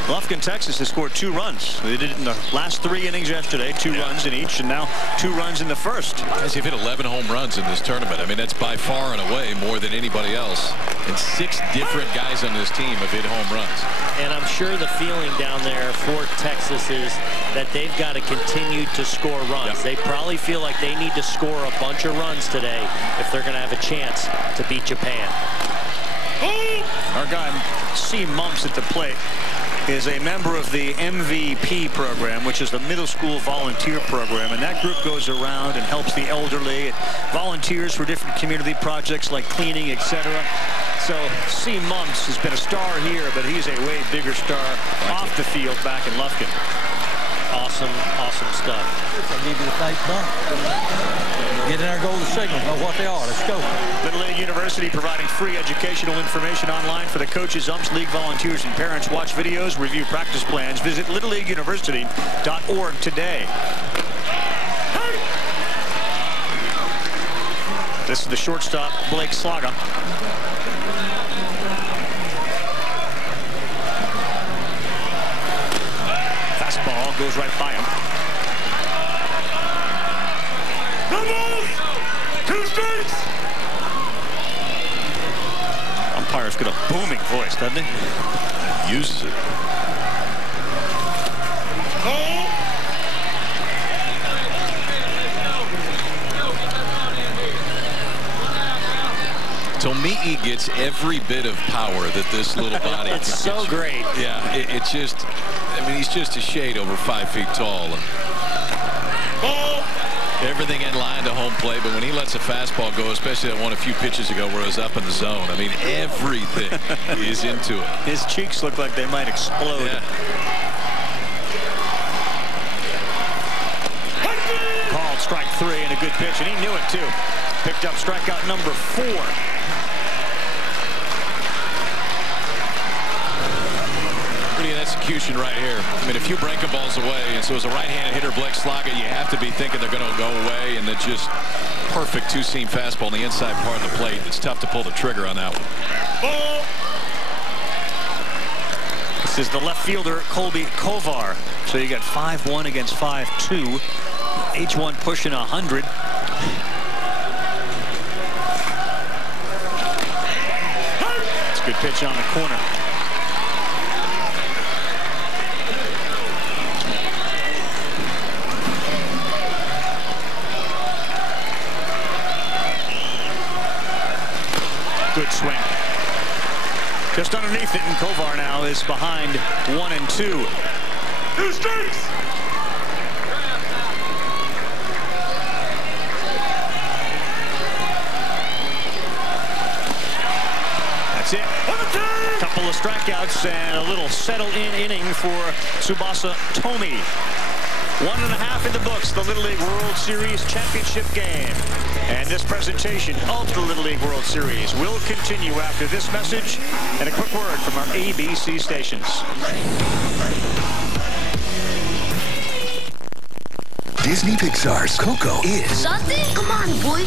Lufkin, Texas has scored 2 runs. They did it in the last 3 innings yesterday, 2 runs in each, and now 2 runs in the first. Guys, you've hit 11 home runs in this tournament. I mean, that's by far and away more than anybody else. And 6 different guys on this team have hit home runs. And I'm sure the feeling down there for Texas is that they've got to continue to score runs. Yep. They probably feel like they need to score a bunch of runs today if they're going to have a chance to beat Japan. Our guy, C. Mumps at the plate, is a member of the MVP program, which is the middle school volunteer program, and that group goes around and helps the elderly. It volunteers for different community projects like cleaning, etc. So C. Mumps has been a star here, but he's a way bigger star off the field back in Lufkin. Awesome, awesome stuff. I'll give you the face bump. Get in there, go to the signal. Know what they are. Let's go. Little League University providing free educational information online for the coaches, umps, league volunteers, and parents. Watch videos, review practice plans. Visit littleleagueuniversity.org today. This is the shortstop, Blake Slaga. Fastball goes right by him. Umpire's got a booming voice, doesn't he? Uses it. Tomi'i gets every bit of power that this little body it's can so get. great. Yeah, it just, I mean, he's just a shade over 5 feet tall. And everything in line to home plate, but when he lets a fastball go, especially that one a few pitches ago where it was up in the zone, I mean, everything is into it. His cheeks look like they might explode. Yeah. Called strike 3 and a good pitch, and he knew it too. Picked up strikeout number 4. Pretty execution right here. I mean, a few breaking balls away, and so as a right-handed hitter, Blake Slaga, you have to be thinking they're going to go away, and then just perfect two-seam fastball on the inside part of the plate. It's tough to pull the trigger on that one. Ball. This is the left fielder, Colby Kovar. So you got 5-1 against 5-2. H1 pushing 100. It's a good pitch on the corner. Good swing. Just underneath it, and Kovar now is behind 1-2. 2 strikes. That's it. Couple of strikeouts and a little settle-in inning for Tsubasa Tomi. 1.5 in the books, the Little League World Series championship game. And this presentation of the Little League World Series will continue after this message and a quick word from our ABC stations. Disney Pixar's Coco is... Something? Come on, boy.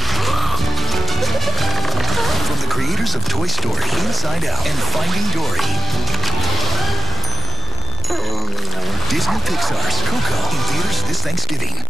From the creators of Toy Story, Inside Out, and Finding Dory. Disney Pixar's Coco in theaters this Thanksgiving.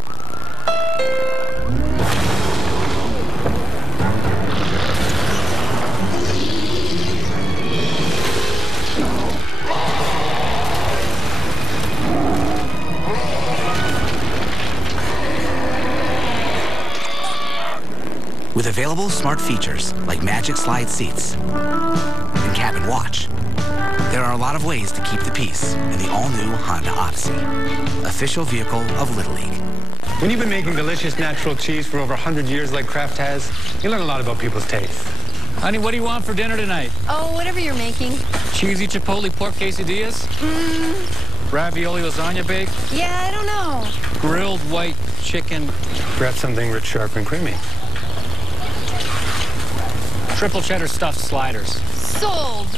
With available smart features like Magic Slide Seats and Cabin Watch, there are a lot of ways to keep the peace in the all-new Honda Odyssey, official vehicle of Little League. When you've been making delicious natural cheese for over 100 years like Kraft has, you learn a lot about people's tastes. Honey, what do you want for dinner tonight? Oh, whatever you're making. Cheesy chipotle pork quesadillas? Ravioli lasagna bake? Yeah, I don't know. Grilled white chicken. Perhaps something rich, sharp, and creamy. Triple cheddar stuffed sliders. Sold.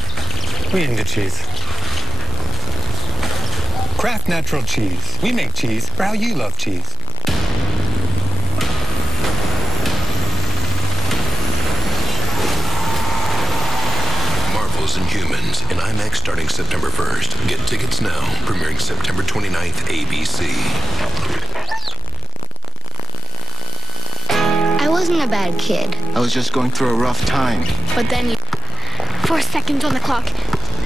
We into cheese. Kraft Natural Cheese. We make cheese for how you love cheese. Marvel's Inhumans in IMAX starting September 1st. Get tickets now. Premiering September 29th, ABC. I wasn't a bad kid. I was just going through a rough time. But then you... 4 seconds on the clock.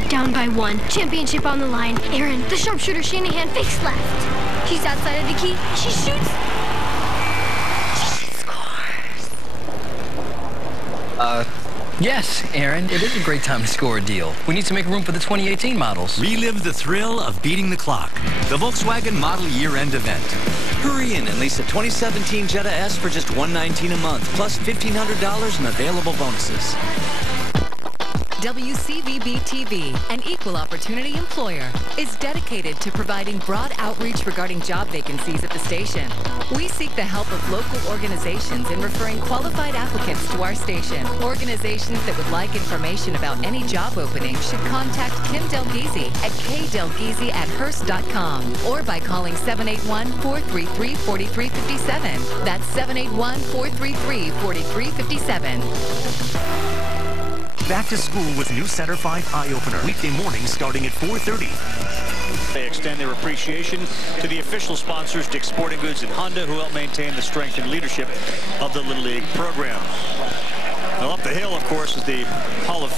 Down by 1. Championship on the line. Aaron, the sharpshooter Shanahan, fakes left. She's outside of the key. She shoots. She scores. Yes, Aaron, it is a great time to score a deal. We need to make room for the 2018 models. Relive the thrill of beating the clock. The Volkswagen Model Year-End Event. Hurry in and lease a 2017 Jetta S for just $119 a month, plus $1,500 in available bonuses. WCVB-TV, an equal opportunity employer, is dedicated to providing broad outreach regarding job vacancies at the station. We seek the help of local organizations in referring qualified applicants to our station. Organizations that would like information about any job opening should contact Kim Delgizi at kdelgizi@hearst.com or by calling 781-433-4357. That's 781-433-4357. Back to school with new Center 5 Eye Opener. Weekday mornings starting at 4:30. They extend their appreciation to the official sponsors, Dick's Sporting Goods and Honda, who help maintain the strength and leadership of the Little League program. Well, up the the hill, of course, is the Hall of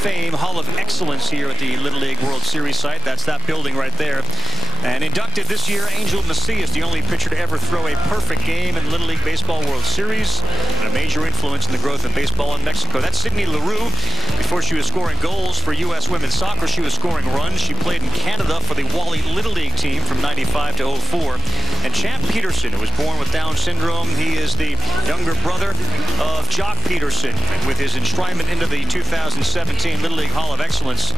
Fame, Hall of Excellence here at the Little League World Series site. That's that building right there. And inducted this year, Angel Macias, the only pitcher to ever throw a perfect game in Little League Baseball World Series, and a major influence in the growth of baseball in Mexico. That's Sydney LaRue. Before she was scoring goals for U.S. women's soccer, she was scoring runs. She played in Canada for the Wally Little League team from 95 to 04. And Champ Peterson, who was born with Down syndrome, he is the younger brother of Jock Peterson. And with his enshrinement into the 2017 Little League Hall of Excellence,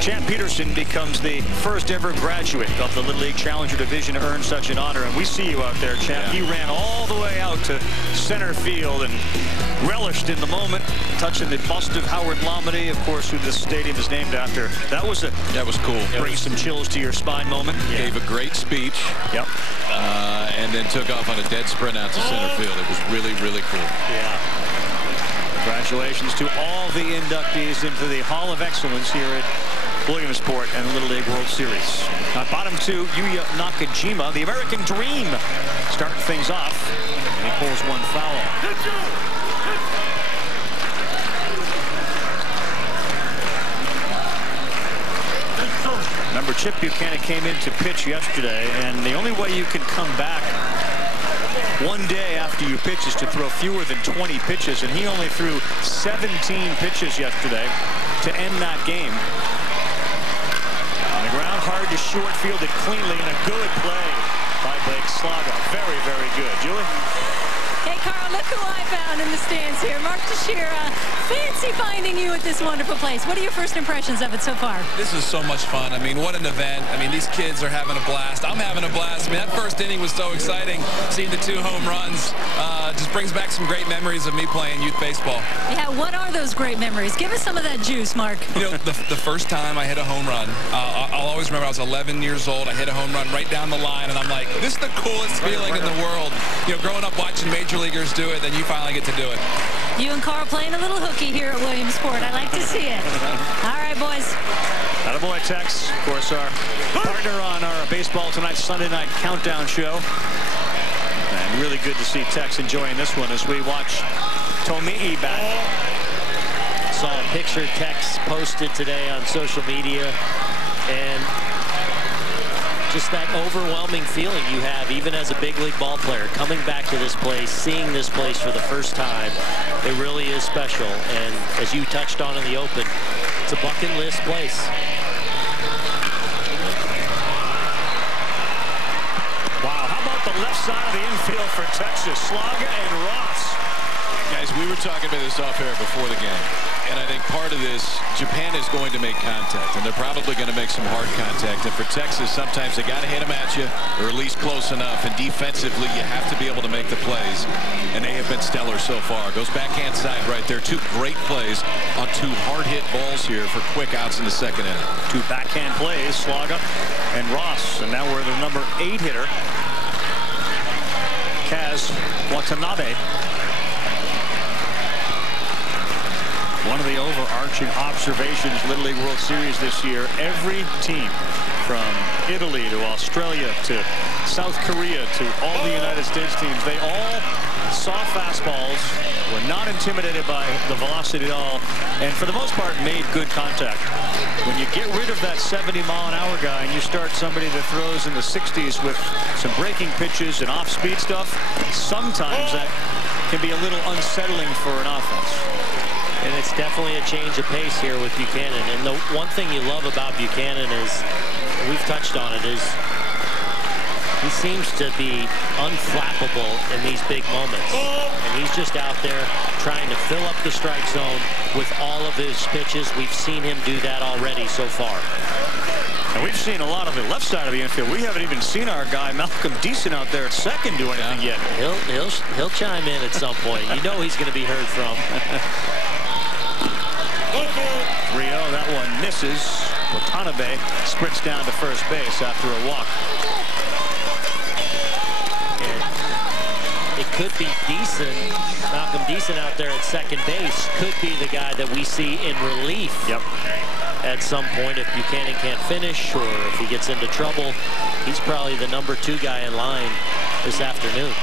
Champ Peterson becomes the first ever graduate of the Little League Challenger Division to earn such an honor. And we see you out there, Champ. Yeah. He ran all the way out to center field and relished in the moment, touching the bust of Howard Lomedy, of course, who this stadium is named after. That was cool. Bring some chills to your spine moment. Yeah. Gave a great speech. Yep. And then took off on a dead sprint out to center field. It was really, really cool. Yeah. Congratulations to all the inductees into the Hall of Excellence here at Williamsport and the Little League World Series. Bottom two, Yuya Nakajima, the American Dream, starting things off. And he pulls one foul. Remember, Chip Buchanan came in to pitch yesterday, and the only way you can come back one day after you pitch is to throw fewer than 20 pitches, and he only threw 17 pitches yesterday to end that game. On the ground, hard to short, fielded cleanly, and a good play by Blake Slaga. Very, very good. Julie? Hey, Carl, look who I found in the stands here. Mark Teixeira, fancy finding you at this wonderful place. What are your first impressions of it so far? This is so much fun. I mean, what an event. I mean, these kids are having a blast. I'm having a blast. I mean, that first inning was so exciting. Seeing the 2 home runs just brings back some great memories of me playing youth baseball. Yeah, what are those great memories? Give us some of that juice, Mark. You know, the first time I hit a home run, I'll always remember I was 11 years old. I hit a home run right down the line, and I'm like, this is the coolest feeling in the world. You know, growing up watching major leaguers do it, then you finally get to do it. You and Carl playing a little hooky here at Williamsport. I like to see it. All right, boys. Attaboy, Tex. Of course, our partner on our Baseball Tonight Sunday night countdown show. And really good to see Tex enjoying this one as we watch Tomi'i bat. Saw a picture Tex posted today on social media, and just that overwhelming feeling you have even as a big league ball player coming back to this place, seeing this place for the first time. It really is special, and as you touched on in the open, it's a bucket list place. Wow, how about the left side of the infield for Texas? Slaga and Ross. Guys, we were talking about this off air before the game, and I think part of this, Japan is going to make contact, and they're probably going to make some hard contact. And for Texas, sometimes they got to hit them at you, or at least close enough. And defensively, you have to be able to make the plays, and they have been stellar so far. Goes backhand side right there. 2 great plays on 2 hard-hit balls here for quick outs in the second inning. 2 backhand plays, Slaga and Ross, and now we're the number 8 hitter, Kaz Watanabe. One of the overarching observations Little League World Series this year, every team from Italy to Australia to South Korea to all the United States teams, they all saw fastballs, were not intimidated by the velocity at all, and for the most part made good contact. When you get rid of that 70-mile-an-hour guy and you start somebody that throws in the 60s with some breaking pitches and off-speed stuff, sometimes that can be a little unsettling for an offense. And it's definitely a change of pace here with Buchanan. And the one thing you love about Buchanan is, and we've touched on it, is he seems to be unflappable in these big moments. And he's just out there trying to fill up the strike zone with all of his pitches. We've seen him do that already so far. And we've seen a lot of the left side of the infield. We haven't even seen our guy Malcolm Decent out there at second do anything yet. He'll chime in at some point. You know he's going to be heard from. 3-0, that one misses. Watanabe sprints down to first base after a walk. And it could be Decent, Malcolm Decent out there at second base, could be the guy that we see in relief. Yep. At some point, if Buchanan can't finish or if he gets into trouble, he's probably the number 2 guy in line this afternoon.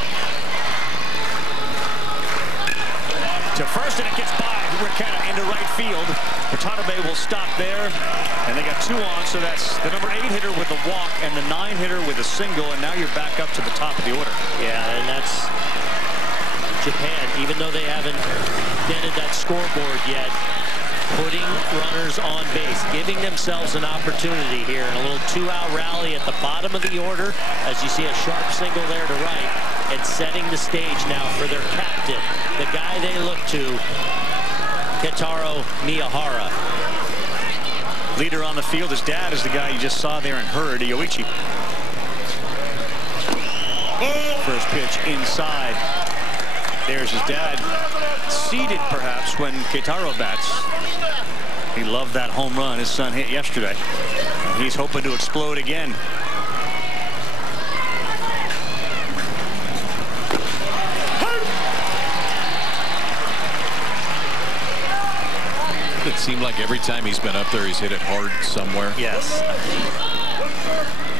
to first, and it gets by Ricketta into right field. Watanabe will stop there, and they got 2 on, so that's the number 8 hitter with the walk and the 9 hitter with a single, and now you're back up to the top of the order. Yeah, and that's Japan, even though they haven't dented that scoreboard yet, putting runners on base, giving themselves an opportunity here in a little 2-out rally at the bottom of the order, as you see a sharp single there to right, and setting the stage now for their captain, the guy they look to, Keitaro Miyahara. Leader on the field. His dad is the guy you just saw there and heard, Yoichi. First pitch inside. There's his dad, seated perhaps when Keitaro bats. He loved that home run his son hit yesterday. He's hoping to explode again. It seemed like every time he's been up there, he's hit it hard somewhere. Yes.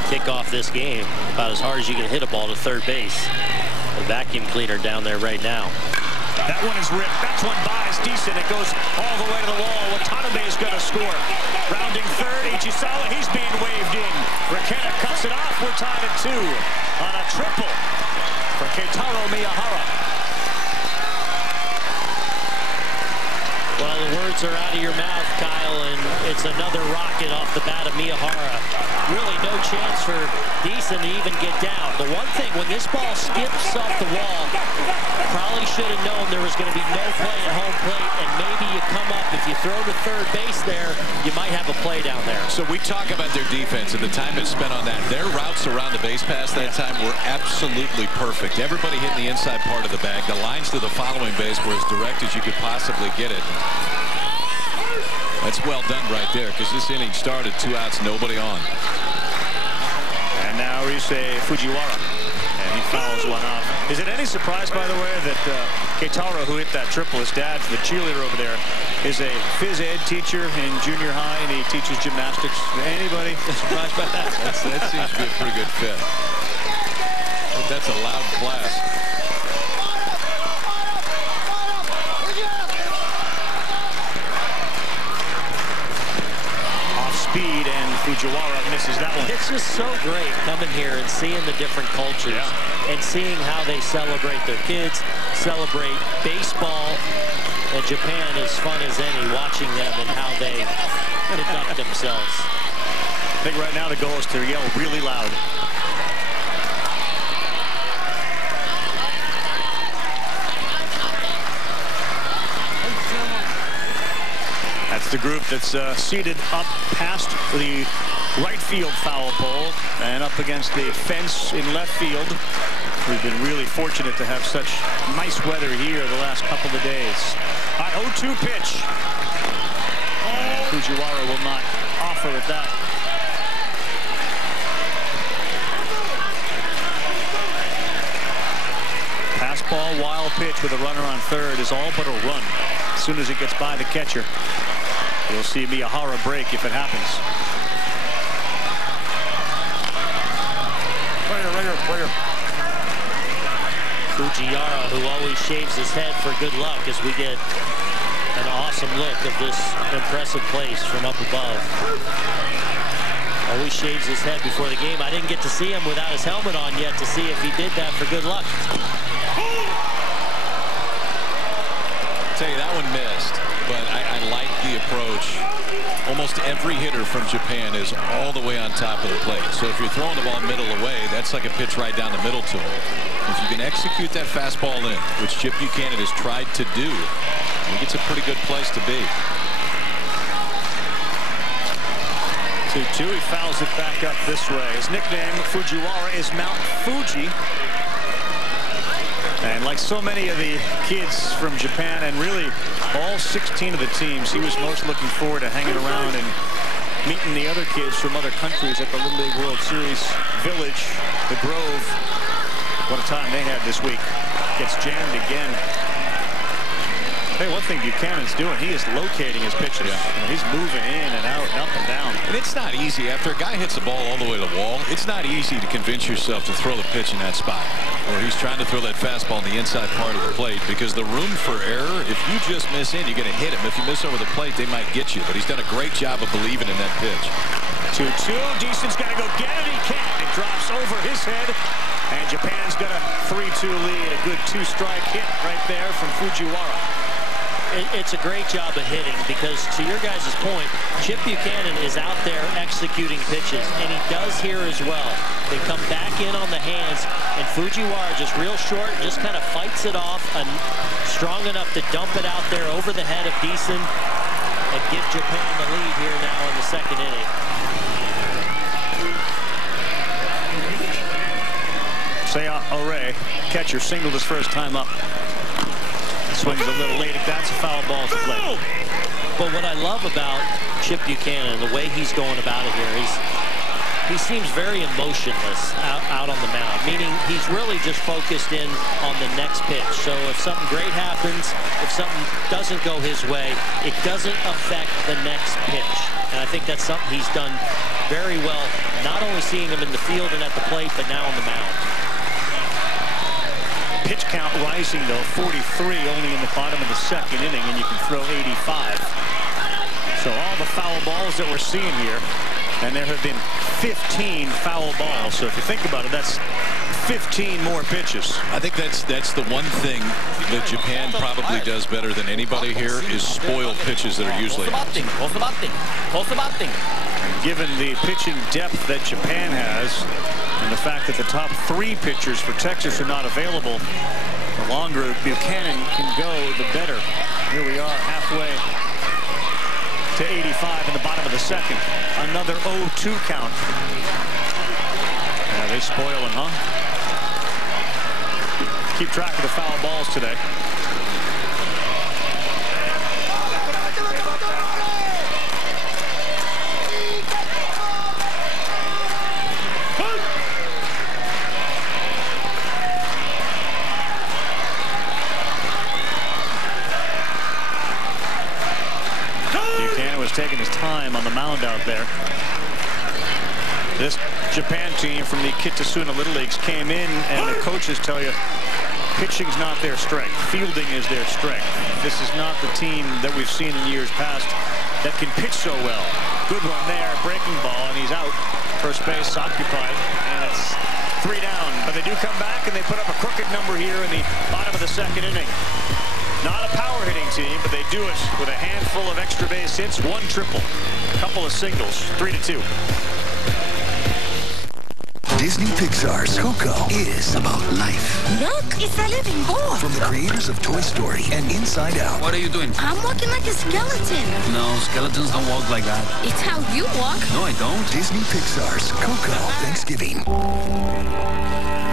Kick off this game about as hard as you can hit a ball to third base. The vacuum cleaner down there right now. That one is ripped. That's one by. It's decent. It goes all the way to the wall. Watanabe is going to score. Rounding third, Ichisawa. He's being waved in. Ricketta cuts it off. We're tied at 2 on a triple for Keitaro Miyahara. Well, the words are out of your mouth, Kyle, and it's another rocket off the bat of Miyahara. Really no chance for Deason to even get down. The one thing, when this ball skips off the wall, probably should have known there was going to be no play at home plate, and maybe you come up, if you throw to third base there, you might have a play down there. So we talk about their defense and the time it's spent on that. Their routes around the base pass that time were absolutely perfect. Everybody hitting the inside part of the bag. The lines to the following base were as direct as you could possibly get it. That's well done right there, because this inning started 2 outs, nobody on. And now Rise Fujiwara, and he fouls one off. Is it any surprise, by the way, that Keitaro, who hit that triple, his dad, the cheerleader over there, is a phys ed teacher in junior high, and he teaches gymnastics? Anybody surprised by that? That seems to be a pretty good fit. But that's a loud class. Speed, and Fujiwara misses that one. It's just so great coming here and seeing the different cultures and seeing how they celebrate their kids, celebrate baseball. And Japan is fun as any, watching them and how they conduct themselves. I think right now the goal is to yell really loud. That's the group that's seated up past the right field foul pole and up against the fence in left field. We've been really fortunate to have such nice weather here the last couple of days. An 0-2 pitch. And Fujiwara will not offer at that. Pass ball, wild pitch with a runner on third is all but a run. As soon as it gets by the catcher, you'll see Miyahara break if it happens. Fujiwara, who always shaves his head for good luck, as we get an awesome look of this impressive place from up above. Always shaves his head before the game. I didn't get to see him without his helmet on yet to see if he did that for good luck. Tell you, that one missed, but I like the approach. Almost every hitter from Japan is all the way on top of the plate. So if you're throwing the ball middle away, that's like a pitch right down the middle to him. If you can execute that fastball in, which Chip Buchanan has tried to do, I think it's a pretty good place to be. 2-2, he fouls it back up this way. His nickname, Fujiwara, is Mount Fuji. And like so many of the kids from Japan, and really all 16 of the teams, he was most looking forward to hanging around and meeting the other kids from other countries at the Little League World Series Village, the Grove. What a time they had this week. Gets jammed again. Hey, one thing Buchanan's doing, he is locating his pitches. Yeah. He's moving in and out and up and down. And it's not easy. After a guy hits the ball all the way to the wall, it's not easy to convince yourself to throw the pitch in that spot. Or he's trying to throw that fastball in the inside part of the plate, because the room for error, if you just miss in, you're going to hit him. If you miss over the plate, they might get you. But he's done a great job of believing in that pitch. 2-2. Deason's got to go get it. He can't. It drops over his head. And Japan's got a 3-2 lead. A good two-strike hit right there from Fujiwara. It's a great job of hitting, because to your guys' point, Chip Buchanan is out there executing pitches, and he does here as well. They come back in on the hands, and Fujiwara just real short, just kind of fights it off, and strong enough to dump it out there over the head of Deason and give Japan the lead here now in the second inning. Seiya Ore, catcher, singled his first time up. Swings a little late. That's a foul ball to play. But what I love about Chip Buchanan, the way he's going about it here, he seems very emotionless out on the mound, meaning he's really just focused in on the next pitch. So if something great happens, if something doesn't go his way, it doesn't affect the next pitch. And I think that's something he's done very well, not only seeing him in the field and at the plate, but now on the mound. Pitch count rising, though, 43 only in the bottom of the second inning, and you can throw 85. So all the foul balls that we're seeing here, and there have been 15 foul balls. So if you think about it, that's 15 more pitches. I think that's the one thing that Japan probably does better than anybody here, is spoil pitches that are usually. And given the pitching depth that Japan has, and the fact that the top 3 pitchers for Texas are not available, the longer Buchanan can go, the better. Here we are halfway to 85 in the bottom of the second. Another 0-2 count. Yeah, they spoil him, huh? Keep track of the foul balls today. Taking his time on the mound out there. This Japan team from the Kitasuna Little Leagues came in, and the coaches tell you pitching's not their strength. Fielding is their strength. This is not the team that we've seen in years past that can pitch so well. Good one there, breaking ball, and he's out. First base occupied, and it's 3 down. But they do come back, and they put up a crooked number here in the bottom of the second inning. Not a power hitting team, but they do it with a handful of extra base hits, 1 triple, a couple of singles, 3-2. Disney Pixar's Coco is about life. Look, it's a living boy. From the creators of Toy Story and Inside Out. What are you doing? I'm walking like a skeleton. No, skeletons don't walk like that. It's how you walk. No, I don't. Disney Pixar's Coco Thanksgiving.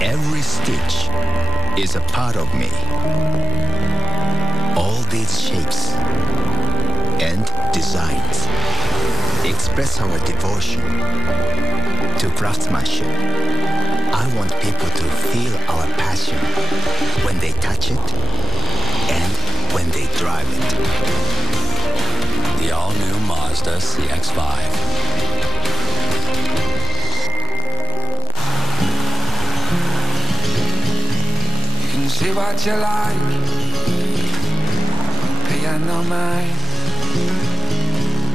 Every stitch is a part of me. All these shapes and designs express our devotion to craftsmanship. I want people to feel our passion when they touch it and when they drive it. The all-new Mazda CX-5. You can see what you like. I know mine,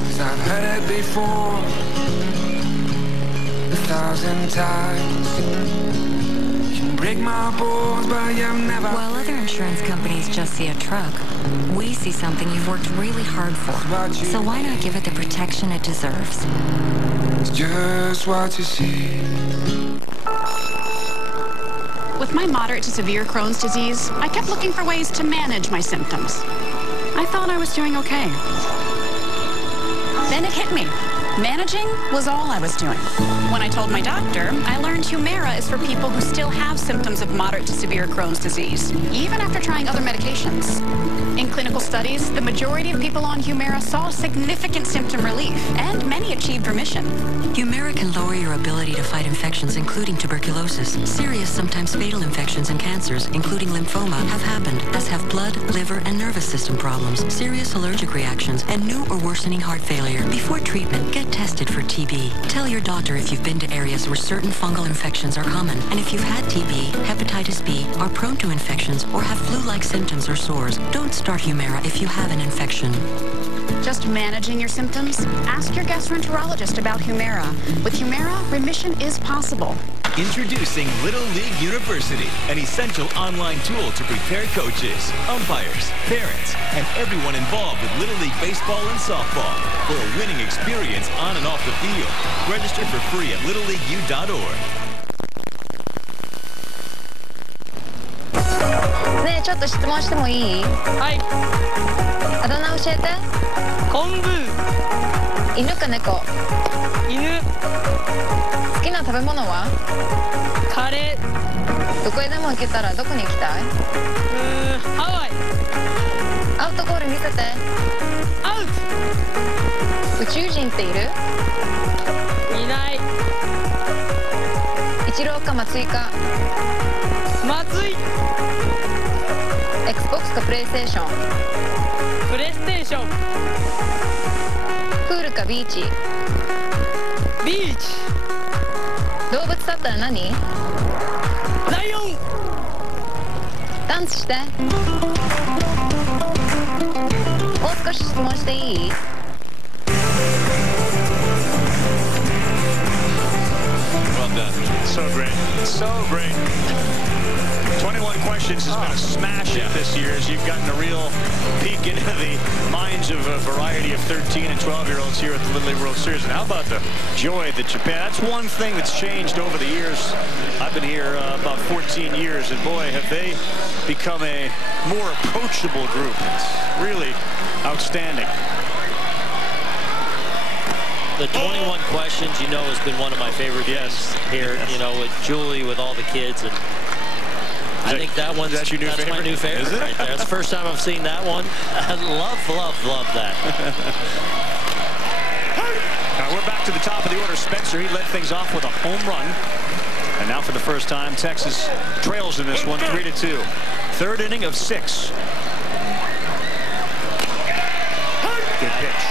'cause I've heard it before 1,000 times. You can break my bones, but you've never. While other insurance companies just see a truck, we see something you've worked really hard for. So why not give it the protection it deserves? It's just what you see. With my moderate to severe Crohn's disease, I kept looking for ways to manage my symptoms. I thought I was doing okay. Then it hit me. Managing was all I was doing. When I told my doctor, I learned Humira is for people who still have symptoms of moderate to severe Crohn's disease, even after trying other medications. In clinical studies, the majority of people on Humira saw significant symptom relief, and many achieved remission. Humira can lower your ability to fight infections, including tuberculosis. Serious, sometimes fatal infections and cancers, including lymphoma, have happened, as have blood, liver, and nervous system problems, serious allergic reactions, and new or worsening heart failure. Before treatment, get Get tested for TB. Tell your doctor if you've been to areas where certain fungal infections are common. And if you've had TB, hepatitis B, are prone to infections, or have flu-like symptoms or sores, don't start Humira if you have an infection. Just managing your symptoms? Ask your gastroenterologist about Humira. With Humira, remission is possible. Introducing Little League University, an essential online tool to prepare coaches, umpires, parents, and everyone involved with Little League baseball and softball for a winning experience on and off the field. Register for free at littleleagueu.org. ねえ、ちょっと質問してもいい？はい。あだ名教えて。昆布。犬か猫？犬。好きな食べ物は？カレー。どこへでも行けたらどこに行きたい？ハワイ。アウトゴール見せて。アウト。宇宙人っている？いない。イチローか松井か？松井。Xbox かプレイステーション？プレイステーション。プールかビーチ？ビーチ。動物だったら何？ライオン。ダンスして。もう少し質問していい？ Well done. So great. So great. 21 questions has been a smash hit this year as you've gotten a real peek into the minds of a variety of 13 and 12-year-olds here at the Little League World Series. And how about the joy that Japan, that's one thing that's changed over the years. I've been here about 14 years, and boy, have they become a more approachable group. It's really outstanding. The 21 questions, you know, has been one of my favorite things here, you know, with Julie, with all the kids. And I think that one's that's my new favorite Is it? right there. That's the first time I've seen that one. I love that. Now we're back to the top of the order. Spencer, he led things off with a home run. And now for the first time, Texas trails in this one, 3-2. Third inning of 6. Good pitch.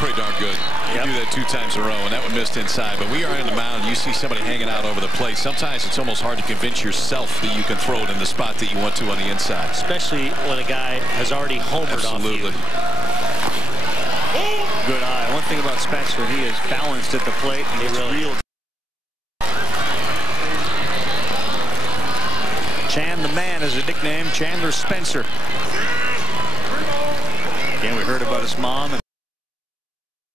Pretty darn good. You do that 2 times in a row, and that one missed inside. But we are on the mound, and you see somebody hanging out over the plate. Sometimes it's almost hard to convince yourself that you can throw it in the spot that you want to on the inside. Especially when a guy has already homered off you. Good eye. One thing about Spencer, he is balanced at the plate. And he's real. Chan the Man is a nickname. Chandler Spencer. Again, we heard about his mom. And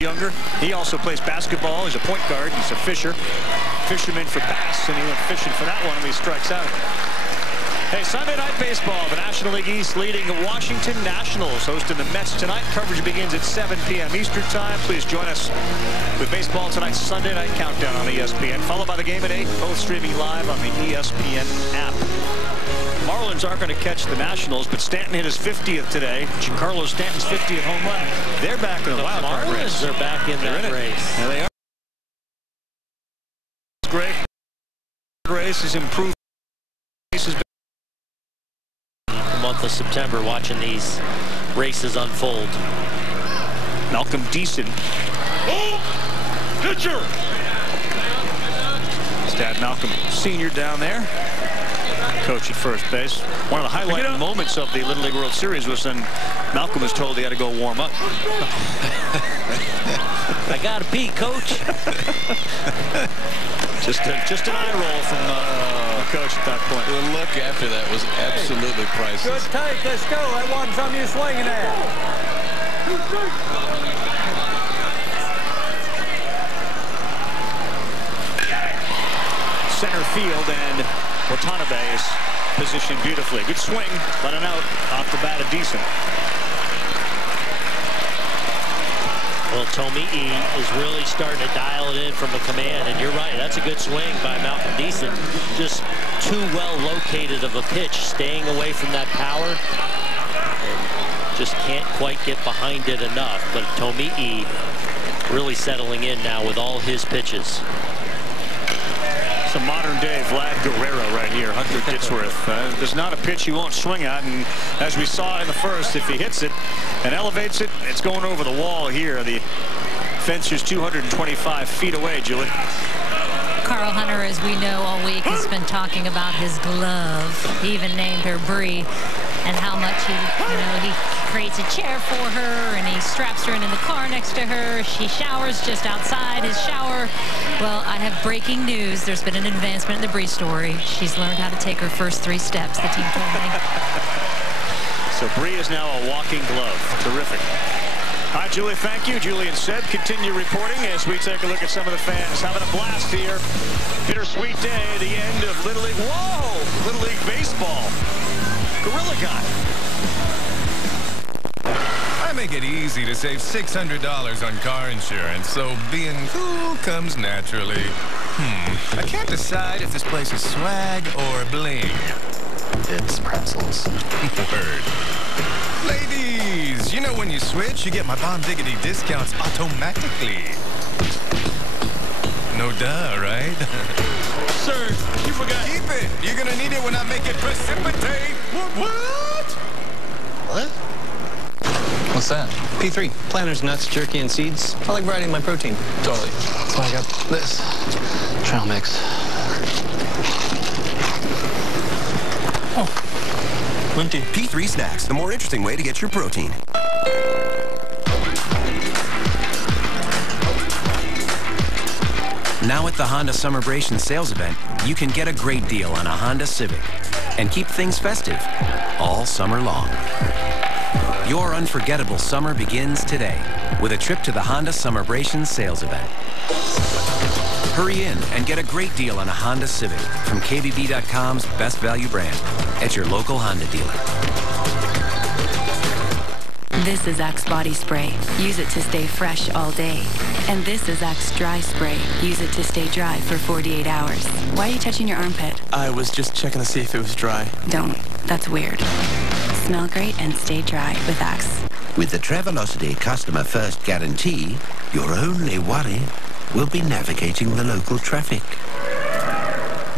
younger. He also plays basketball. He's a point guard. He's a fisherman for bass, and he went fishing for that one, and he strikes out. Hey, Sunday Night Baseball, the National League East leading the Washington Nationals, hosting the Mets tonight. Coverage begins at 7 p.m. Eastern Time. Please join us with Baseball Tonight's Sunday Night Countdown on ESPN, followed by the game at 8, both streaming live on the ESPN app. Marlins aren't going to catch the Nationals, but Stanton hit his 50th today. Giancarlo Stanton's 50th home run. They're back in the wild card race. They're back in that race. There they are. It's great. The race has improved. The month of September, watching these races unfold. Malcolm Deason. Pitcher. Stat Malcolm Sr. down there. Coach at first base. One of the highlight moments of the Little League World Series was when Malcolm was told he had to go warm up. I gotta pee, coach. just an eye roll from the coach at that point. The look after that was absolutely priceless. Good take. Let's go. That wasn't something you're swinging at. Center field, and Watanabe is positioned beautifully. Good swing, but an out off the bat of Deason. Well, Tomi'i is really starting to dial it in from the command, and you're right, that's a good swing by Malcolm Deason. Just too well located of a pitch, staying away from that power. And just can't quite get behind it enough. But Tomi'i really settling in now with all his pitches. Some modern-day Vlad Guerrero right here, Hunter Ditsworth. There's not a pitch he won't swing at, and as we saw in the first, if he hits it and elevates it, it's going over the wall here. The fencer's 225 feet away, Julie. Carl Hunter, as we know all week, has been talking about his glove. He even named her Bree, and how much he creates a chair for her, and he straps her in the car next to her. She showers just outside his shower. Well, I have breaking news. There's been an advancement in the Bree story. She's learned how to take her first 3 steps, the team told me. So Bree is now a walking glove. Terrific. All right, Julie, thank you. Julie and Seb continue reporting as we take a look at some of the fans having a blast here. Bittersweet day, the end of Little League. Whoa! Little League baseball. Gorilla Guy. I make it easy to save $600 on car insurance, so being cool comes naturally. I can't decide if this place is swag or bling. It's pretzels. Word. Ladies, you know when you switch, you get my Bomb Diggity discounts automatically. No duh, right? Sir, you forgot. Keep it. You're gonna need it when I make it precipitate. What? What? What's that? P3. Planters, nuts, jerky, and seeds. I like variety in my protein. Totally. So I got this. Trail mix. Oh. Empty. P3 snacks, the more interesting way to get your protein. Now at the Honda Summerbration sales event, you can get a great deal on a Honda Civic and keep things festive all summer long. Your unforgettable summer begins today with a trip to the Honda Summerbration sales event. Hurry in and get a great deal on a Honda Civic from KBB.com's best value brand at your local Honda dealer. This is Axe Body Spray. Use it to stay fresh all day. And this is Axe Dry Spray. Use it to stay dry for 48 hours. Why are you touching your armpit? I was just checking to see if it was dry. Don't. That's weird. Smell great and stay dry with Axe. With the Travelocity Customer First Guarantee, your only worry will be navigating the local traffic.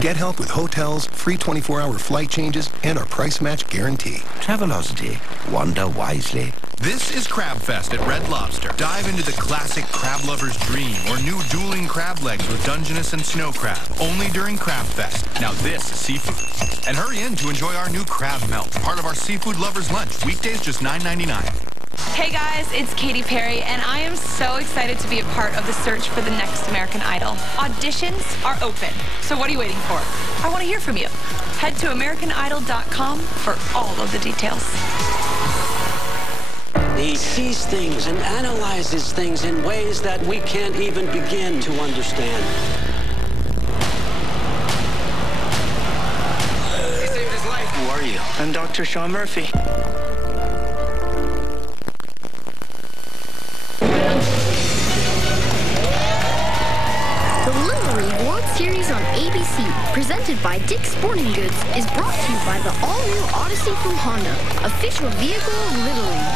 Get help with hotels, free 24-hour flight changes, and our price match guarantee. Travelocity. Wander wisely. This is Crab Fest at Red Lobster. Dive into the classic crab lover's dream or new dueling crab legs with Dungeness and snow crab. Only during Crab Fest. Now this is seafood. And hurry in to enjoy our new crab melt. Part of our seafood lover's lunch. Weekdays just $9.99. Hey guys, it's Katy Perry, and I am so excited to be a part of the search for the next American Idol. Auditions are open, so what are you waiting for? I want to hear from you. Head to AmericanIdol.com for all of the details. He sees things and analyzes things in ways that we can't even begin to understand. He saved his life. Who are you? I'm Dr. Sean Murphy. Series on ABC, presented by Dick's Sporting Goods, is brought to you by the all-new Odyssey from Honda, official vehicle of Little League.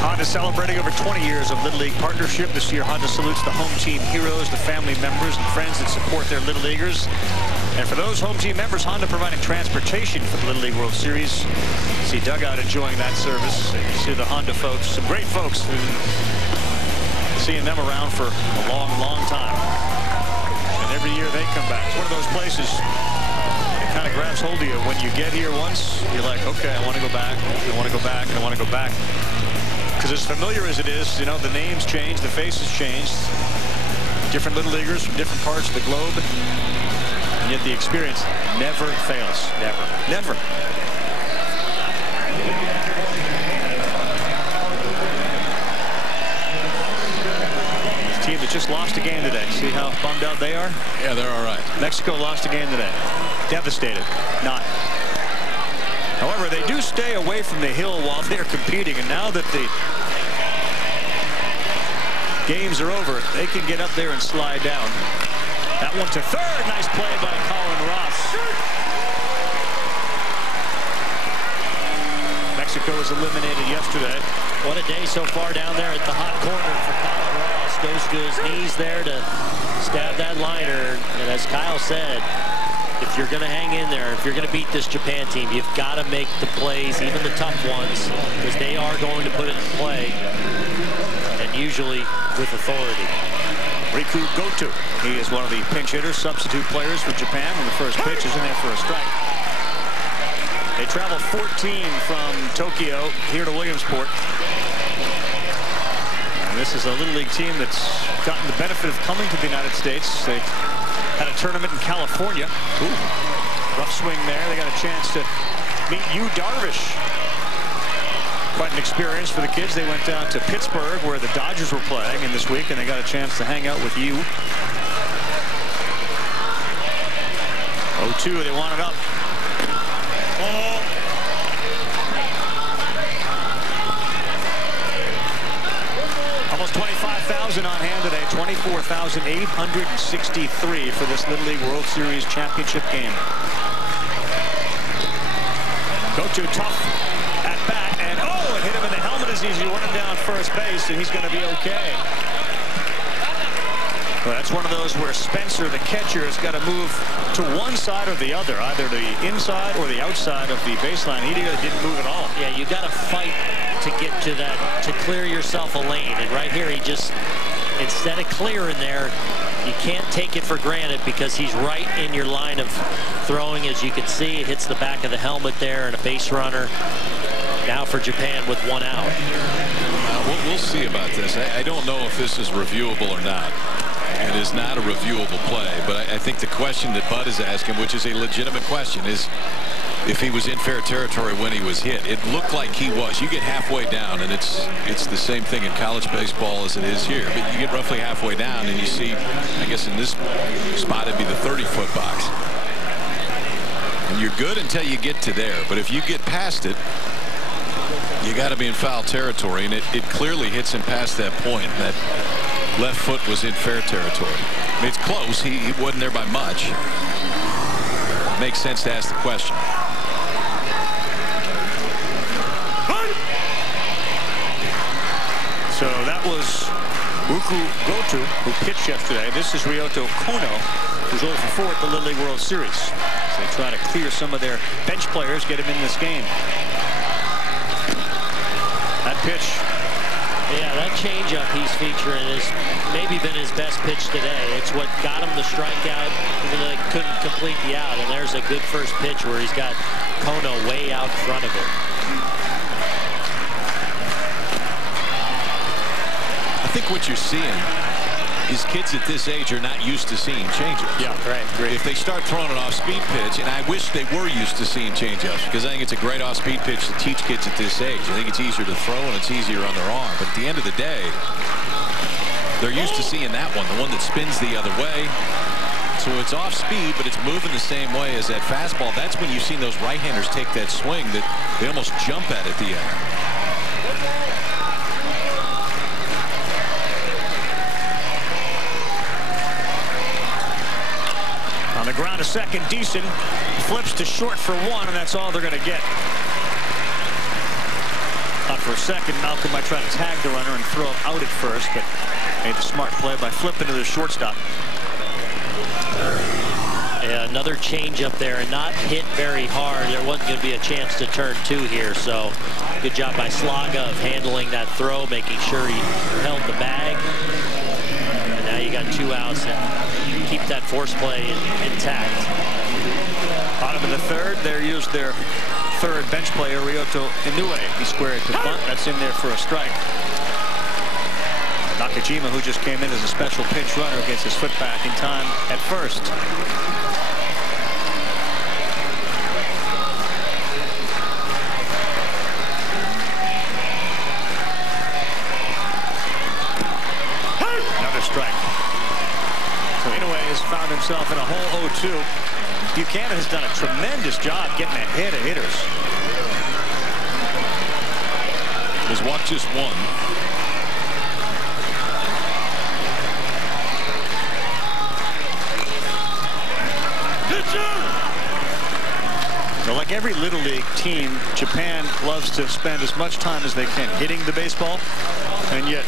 Honda celebrating over 20 years of Little League partnership. This year, Honda salutes the home team heroes, the family members and friends that support their Little Leaguers. And for those home team members, Honda providing transportation for the Little League World Series. See Dugout enjoying that service. And you see the Honda folks, some great folks who seeing them around for a long, long time. And every year they come back. It's one of those places that kind of grabs hold of you. When you get here once, you're like, okay, I want to go back, I want to go back, I want to go back. Because as familiar as it is, you know, the names change, the faces change. Different Little Leaguers from different parts of the globe. And yet the experience never fails. Never. Never. Team that just lost a game today. See how bummed out they are? Yeah, they're all right. Mexico lost a game today. Devastated. Not. However, they do stay away from the hill while they're competing. And now that the games are over, they can get up there and slide down. That one to third. Nice play by Colin Ross. was eliminated yesterday. What a day so far down there at the hot corner for Kyle Ross. Goes to his knees there to stab that liner. And as Kyle said, if you're going to hang in there, if you're going to beat this Japan team, you've got to make the plays, even the tough ones, because they are going to put it in play, and usually with authority. Riku Goto. He is one of the pinch hitters, substitute players for Japan, and the first pitch is in there for a strike. They travel 14 from Tokyo here to Williamsport. And this is a Little League team that's gotten the benefit of coming to the United States. They had a tournament in California. Ooh, rough swing there. They got a chance to meet Yu Darvish. Quite an experience for the kids. They went down to Pittsburgh, where the Dodgers were playing in this week, and they got a chance to hang out with Yu. 0-2, they want it up. Almost 25,000 on hand today, 24,863 for this Little League World Series championship game. Go-to tough at bat, and oh, it hit him in the helmet as he's running down first base, and he's going to be okay. Well, that's one of those where Spencer, the catcher, has got to move to one side or the other, either the inside or the outside of the baseline. He didn't move at all. Yeah, you got to fight to get to that, to clear yourself a lane. And right here, he just, instead of clearing there, you can't take it for granted because he's right in your line of throwing. As you can see, it hits the back of the helmet there, and a base runner. Now for Japan with one out. We'll see about this. I don't know if this is reviewable or not. It is not a reviewable play, but I think the question that Bud is asking, which is a legitimate question, is if he was in fair territory when he was hit. It looked like he was. You get halfway down, and it's the same thing in college baseball as it is here. But you get roughly halfway down, and you see, I guess in this spot, it'd be the 30-foot box. And you're good until you get to there. But if you get past it, you got to be in foul territory, and it clearly hits him past that point. That left foot was in fair territory. I mean, it's close. He wasn't there by much. Makes sense to ask the question. So that was Riku Goto, who pitched yesterday. This is Ryoto Kono, who's 0 for 4 at the Little League World Series. So they try to clear some of their bench players, get him in this game. That pitch. Yeah, that changeup he's featuring has maybe been his best pitch today. It's what got him the strikeout, even though they couldn't complete the out. And there's a good first pitch where he's got Kono way out front of it. I think what you're seeing is kids at this age are not used to seeing changeups. Yeah, right. If they start throwing an off-speed pitch, and I wish they were used to seeing changeups, because I think it's a great off-speed pitch to teach kids at this age. I think it's easier to throw and it's easier on their arm. But at the end of the day, they're used to seeing that one, the one that spins the other way. So it's off-speed, but it's moving the same way as that fastball. That's when you've seen those right-handers take that swing that they almost jump at the end. On the ground to second, Deason flips to short for one, and that's all they're going to get. Out for a second, Malcolm might try to tag the runner and throw him out at first, but made the smart play by flipping to the shortstop. Yeah, another change up there, and not hit very hard. There wasn't going to be a chance to turn two here, so good job by Slaga of handling that throw, making sure he held the bag. And now you got 2 outs and keep that force play intact. Bottom of the third, they used their third bench player, Ryoto Inoue. He squared to bunt. That's in there for a strike. Nakajima, who just came in as a special pinch runner, gets his foot back in time at first. Another strike. So Inoue has found himself in a hole 0-2. Buchanan has done a tremendous job getting ahead of hitters. He's walked just one. Well, like every Little League team, Japan loves to spend as much time as they can hitting the baseball. And yet,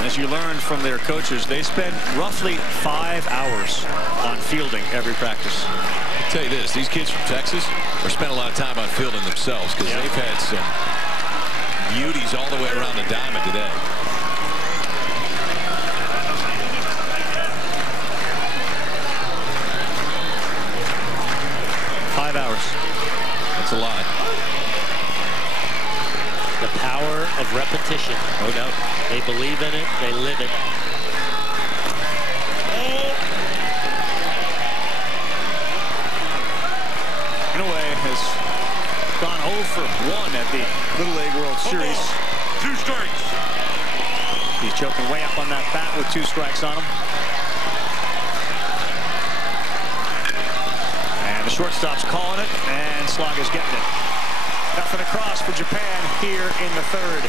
as you learned from their coaches, they spend roughly 5 hours on fielding every practice. I'll tell you this, these kids from Texas are spending a lot of time on fielding themselves because they've had some beauties all the way around the diamond today. That's a lot. The power of repetition. No doubt. They believe in it. They live it. Inoue has gone 0 for 1 at the Little League World Series. 2 strikes. He's choking way up on that bat with 2 strikes on him. The shortstop's calling it, and Slug is getting it. Nothing across for Japan here in the 3rd.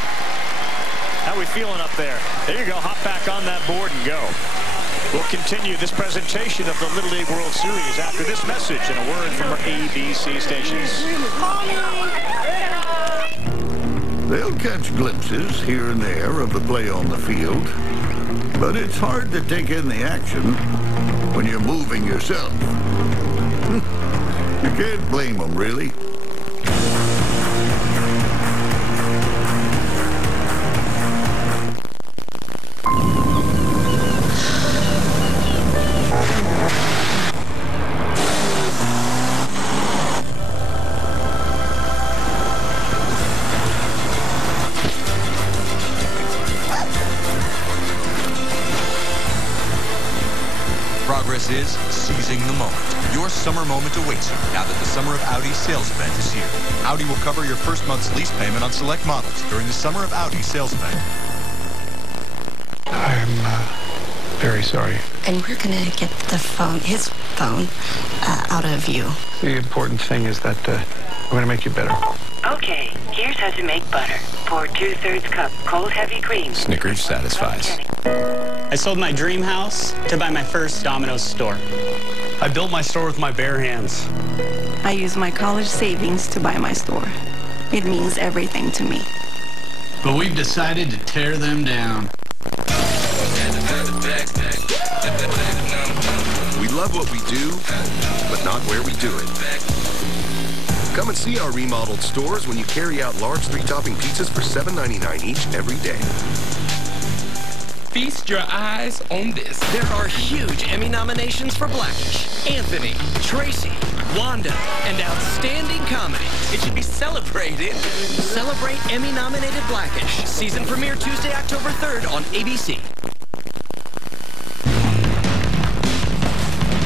How we feeling up there? There you go. Hop back on that board and go. We'll continue this presentation of the Little League World Series after this message and a word from our ABC stations. They'll catch glimpses here and there of the play on the field, but it's hard to take in the action when you're moving yourself. You can't blame them, really. Progress is seizing the moment. Your summer moment awaits you now that the Summer of Audi sales event is here. Audi will cover your first month's lease payment on select models during the Summer of Audi sales event. I'm very sorry. And we're going to get the phone, his phone, out of you. The important thing is that we're going to make you better. Okay, here's how to make butter. Pour 2/3 cup cold heavy cream. Snickers satisfies. I sold my dream house to buy my first Domino's store. I built my store with my bare hands. I used my college savings to buy my store. It means everything to me. But we've decided to tear them down. We love what we do, but not where we do it. Come and see our remodeled stores when you carry out large 3-topping pizzas for $7.99 each every day. Feast your eyes on this. There are huge Emmy nominations for Blackish, Anthony, Tracy, Wanda, and Outstanding Comedy. It should be celebrated. Celebrate Emmy-nominated Blackish. Season premiere Tuesday, October 3rd on ABC.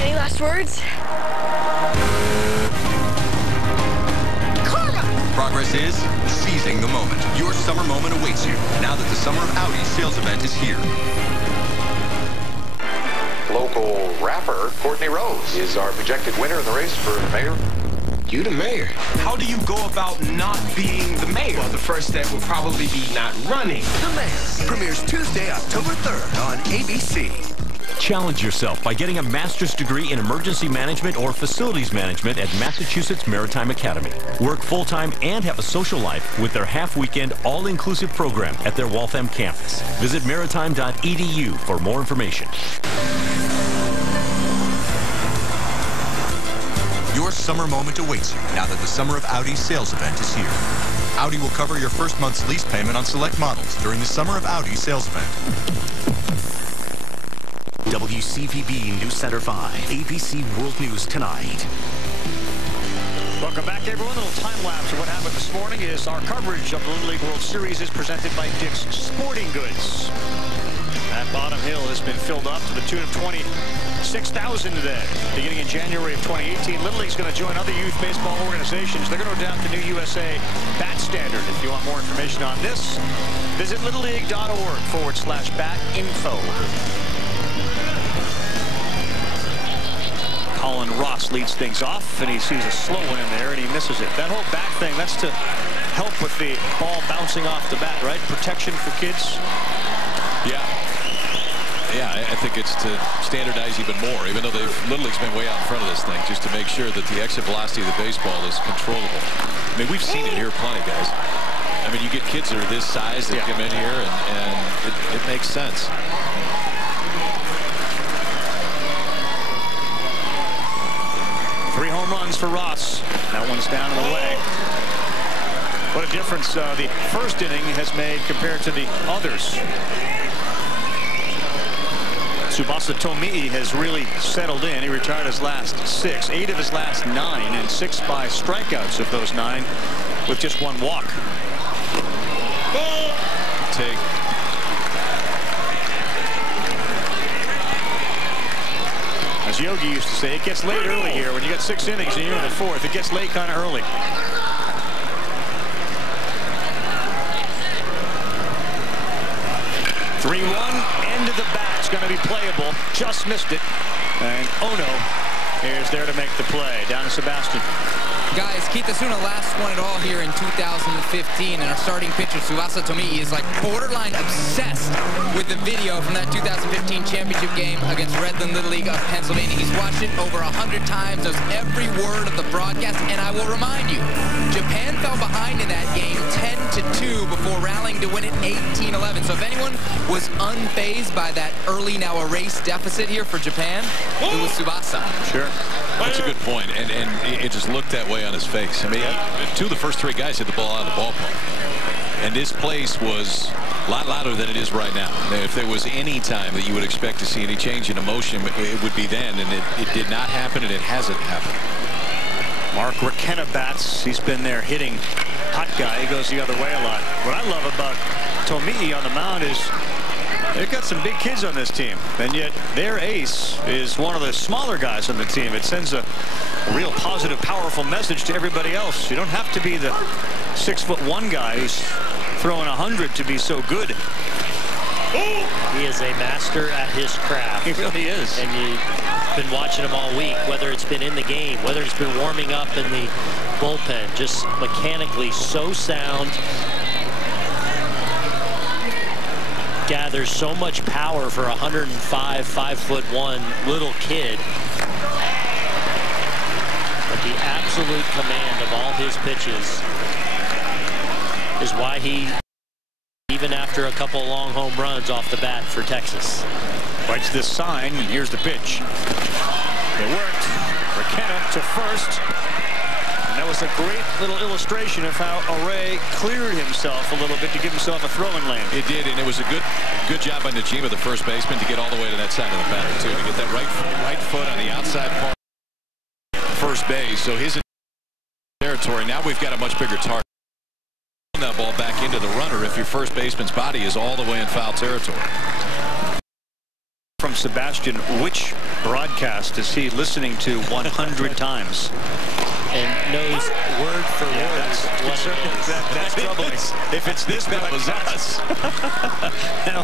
Any last words? Progress is seizing the moment. Your summer moment awaits you now that the Summer of Audi sales event is here. Local rapper Courtney Rose is our projected winner in the race for mayor. You the mayor. How do you go about not being the mayor? Well, the first step would probably be not running. The Mayor premieres Tuesday, October 3rd on ABC. Challenge yourself by getting a master's degree in emergency management or facilities management at Massachusetts Maritime Academy. Work full-time and have a social life with their half-weekend, all-inclusive program at their Waltham campus. Visit maritime.edu for more information. Your summer moment awaits you now that the Summer of Audi sales event is here. Audi will cover your first month's lease payment on select models during the Summer of Audi sales event. WCVB News Center 5, ABC World News Tonight. Welcome back, everyone. A little time-lapse of what happened this morning is our coverage of the Little League World Series is presented by Dick's Sporting Goods. That bottom hill has been filled up to the tune of 26,000 today. Beginning in January of 2018, Little League's going to join other youth baseball organizations. They're going to adopt the new USA bat standard. If you want more information on this, visit littleleague.org/bat-info. Colin Ross leads things off, and he sees a slow one in there, and he misses it. That whole bat thing, that's to help with the ball bouncing off the bat, right? Protection for kids. Yeah. Yeah, I think it's to standardize even more, even though Little League's been way out in front of this thing, just to make sure that the exit velocity of the baseball is controllable. I mean, we've seen it here plenty, guys. I mean, you get kids that are this size that come in here, and it makes sense. Three home runs for Ross. That one's down and away. What a difference the first inning has made compared to the others. Tsubasa Tomi'i has really settled in. He retired his last 6, 8 of his last 9, and 6 by strikeouts of those 9 with just 1 walk. Take. As Yogi used to say, it gets late early here. When you got 6 innings and you're in the 4th, it gets late kind of early. End of the bat. It's going to be playable. Just missed it. And Ono is there to make the play. Down to Sebastian. Guys, Keith Asuna last one at all here in 2015, and our starting pitcher, Tsubasa Tomi'i, is like borderline obsessed with the video from that 2015 championship game against Redland Little League of Pennsylvania. He's watched it over 100 times, knows every word of the broadcast, and I will remind you, Japan fell behind in that game 10-2 before rallying to win it 18-11. So if anyone was unfazed by that early, now erased deficit here for Japan, it was Tsubasa. Sure. That's a good point, and it just looked that way on his face. I mean, 2 of the first 3 guys hit the ball out of the ballpark, and this place was a lot louder than it is right now. If there was any time that you would expect to see any change in emotion, it would be then, and it did not happen, and it hasn't happened. Mark Rakenna bats. He's been there hitting hot guy. He goes the other way a lot. What I love about Tomi'i on the mound is they've got some big kids on this team, and yet their ace is one of the smaller guys on the team. It sends a real positive, powerful message to everybody else. You don't have to be the 6'1" guy who's throwing 100 to be so good. He is a master at his craft. He really is. And you've been watching him all week, whether it's been in the game, whether it's been warming up in the bullpen, just mechanically so sound. Gathers so much power for a 105, 5'1" little kid. But the absolute command of all his pitches is why he, even after a couple long home runs off the bat for Texas. Bites this sign, and here's the pitch. It worked. Rakenna to first. And that was a great little illustration of how Array cleared himself a little bit to give himself a throwing lane. It did, and it was a good job by Najima, the first baseman, to get all the way to that side of the batter, too, to get that right foot on the outside part of first base. So his territory, now we've got a much bigger target. That ball back into the runner if your first baseman's body is all the way in foul territory. From Sebastian, which broadcast is he listening to 100 times? And knows word for word. That's troubling. If it's this bad, was us. Now,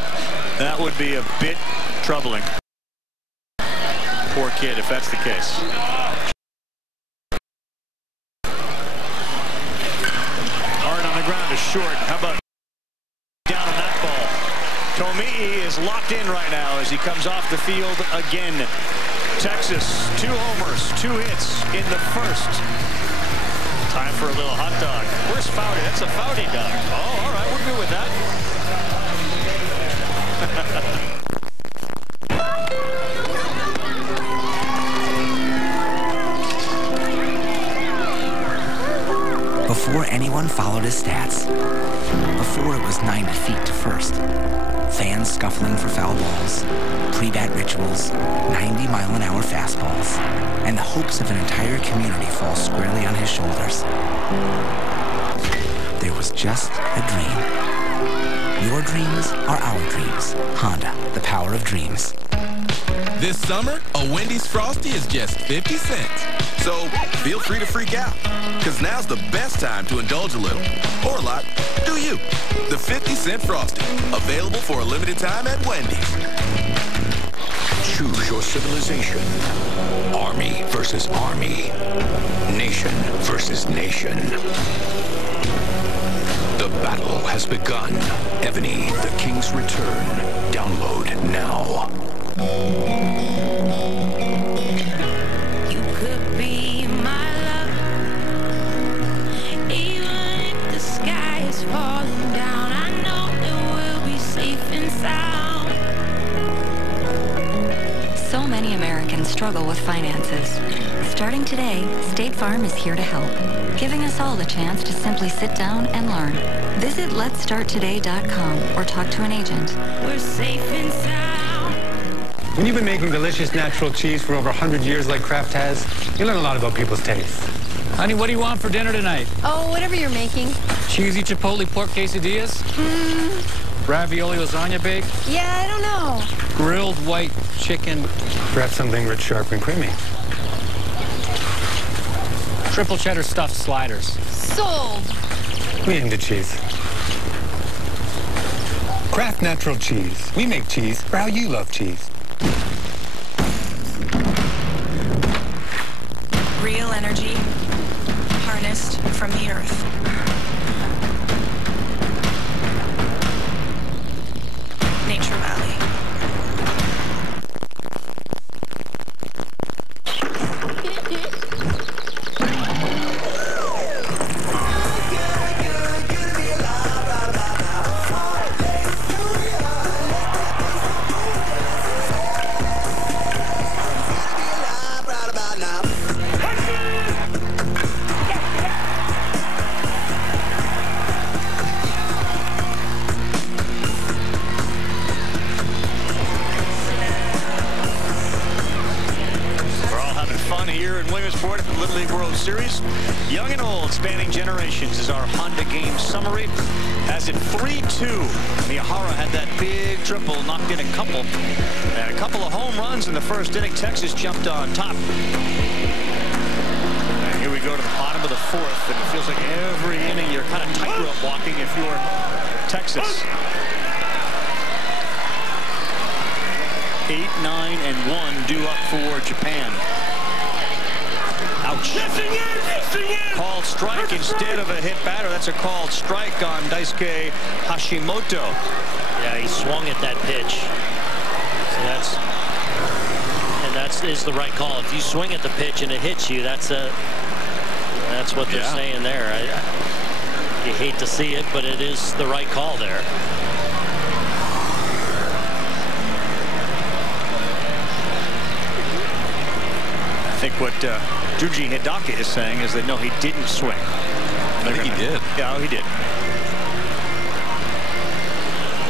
that would be a bit troubling. Poor kid, if that's the case. Hard on the ground is short. How about down on that ball? Tomi'i is locked in right now as he comes off the field again. Texas, 2 homers, 2 hits in the first. Time for a little hot dog. Where's Foudy? That's a Foudy dog. Oh, all right, we're good with that. Before anyone followed his stats, before it was 90 feet to first, fans scuffling for foul balls, pre-bat rituals, 90-mile-an-hour fastballs, and the hopes of an entire community fall squarely on his shoulders. There was just a dream. Your dreams are our dreams. Honda, the power of dreams. This summer, a Wendy's Frosty is just 50 cents. So feel free to freak out, because now's the best time to indulge a little, or a lot. Do you? The 50-cent Frosty, available for a limited time at Wendy's. Choose your civilization. Army versus army. Nation versus nation. The battle has begun. Ebony, the King's Return. Download now. You could be my love, even if the sky is falling down. I know that we'll be safe and sound. So many Americans struggle with finances. Starting today, State Farm is here to help, giving us all the chance to simply sit down and learn. Visit letstarttoday.com or talk to an agent. We're safe and sound. When you've been making delicious natural cheese for over 100 years like Kraft has, you learn a lot about people's tastes. Honey, what do you want for dinner tonight? Oh, whatever you're making. Cheesy chipotle pork quesadillas? Ravioli lasagna bake? Yeah, I don't know. Grilled white chicken. Perhaps something rich, sharp, and creamy. Triple cheddar stuffed sliders. Sold. We into cheese. Kraft Natural Cheese. We make cheese for how you love cheese. Real energy harnessed from the earth. Nature Valley. Series. Young and old, spanning generations is our Honda game summary. As in 3-2, Miyahara had that big triple, knocked in a couple. And a couple of home runs in the first inning. Texas jumped on top. And here we go to the bottom of the fourth. And it feels like every inning you're kind of tightrope walking if you're Texas. 8, 9, and 1 due up for Japan. Ouch. Called strike instead of a hit batter. That's a called strike on Daisuke Hashimoto. Yeah, he swung at that pitch. So that is the right call. If you swing at the pitch and it hits you, that's what they're saying there. You hate to see it, but it is the right call there. I think what Junji Hidaka is saying is that no, he didn't swing. I think he did. Yeah, he did.